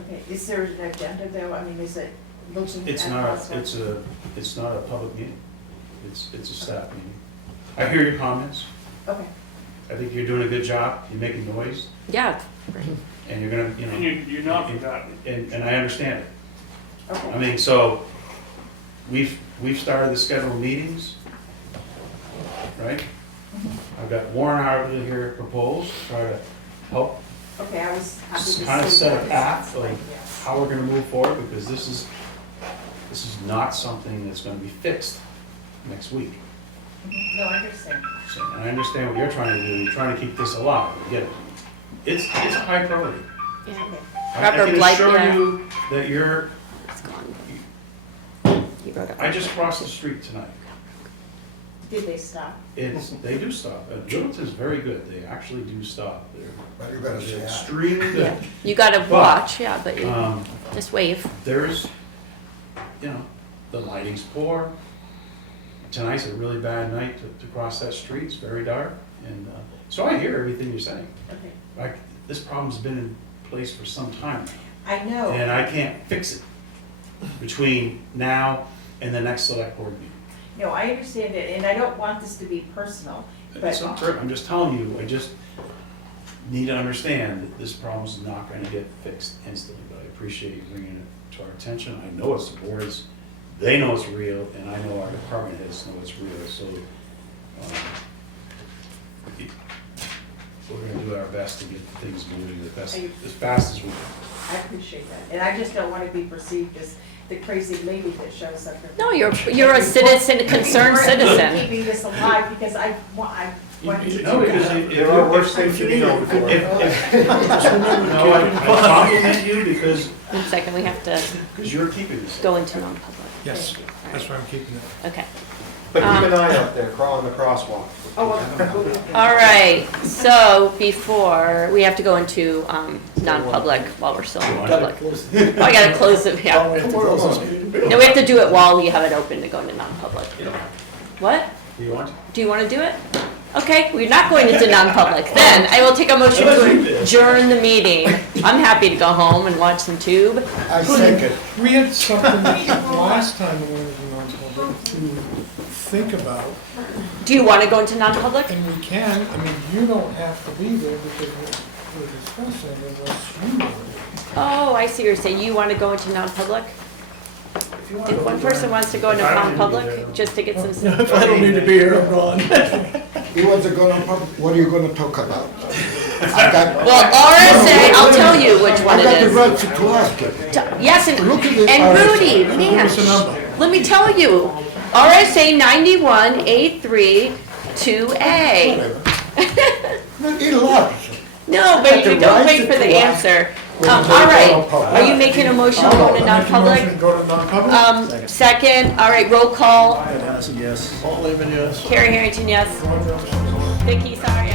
Okay, is there an agenda though? I mean, is it looking at It's not, crosswalks? it's not a public meeting. It's a staff meeting. I hear your comments. Okay, I think you're doing a good job. You're making noise, Yeah. and you're gonna, And you're not forgotten. and I understand it. I okay. mean, so, we've started the scheduled meetings, right? I've got Warrant article here proposed, to try to help Okay, I was happy to see kind of set a that. path of Yes. how we're gonna move forward, because this is not something that's gonna be fixed next week. No, I understand. So, and I understand what you're trying to do, you're trying to keep this alive, I get it. It's a high priority. Yeah. Okay. I Robert can Blight, assure yeah. you that you're, It's gone. He wrote it. I just crossed the street tonight. Did they stop? They do stop. Littleton's very good. They actually do stop. But you better say They're that. extremely Yeah, good. you gotta watch, yeah, but you Um, just wave. there's, the lighting's poor. Tonight's a really bad night to cross that street. It's very dark. And so I hear everything you're saying. Okay. This problem's been in place for some time, I know. and I can't fix it between now and the next select board meeting. No, I understand it, and I don't want this to be personal. It's not correct, I'm just telling you, I just need to understand that this problem is not gonna get fixed instantly, but I appreciate you bringing it to our attention. I know it's the boards, they know it's real, and I know our department heads know it's real, so, we're gonna do our best to get things moving as fast as we can. I appreciate that, and I just don't want to be perceived as the crazy lady that shows up. No, you're a citizen, a concerned citizen. Keeping this alive, because I want to. No, because There are worse things to be known for. No, I compliment you because 1 second, we have to you're keeping this. go into non-public. Yes, that's why I'm keeping it. Okay. But keep an eye out there, crawling the crosswalk. Oh, All right, so before, we have to go into non-public while we're still in public. Oh, I gotta close it, yeah. No, we have to do it while we have it open to go into non-public. What? Do you want? Do you want to do it? Okay, we're not going into non-public. Then I will take a motion to adjourn the meeting. I'm happy to go home and watch some tube. I second. We had something last time when we were in non-public to think about, Do you want to go into non-public? and we can, I mean, you don't have to be there because we're discussing unless you want to. Oh, I see what you're saying. You want to go into non-public? If one person wants to go into non-public, just to get some. If I don't need to be here, I'm gone. He wants to go on public, what are you gonna talk about? I got. Well, RSA, I'll tell you which one I got it the is. right to ask him. Yes, and Look at this Rudy, RSA. man, What's the number? let me tell you, RSA 91A3 2A. He loves it. No, but you don't wait for the answer. All right, are you making a motion to go into non-public? Motion to go to non-public? Second, all right, roll call. Dennison, yes. Paul Lehman, yes. Carrie Harrington, yes. Vicky, sorry.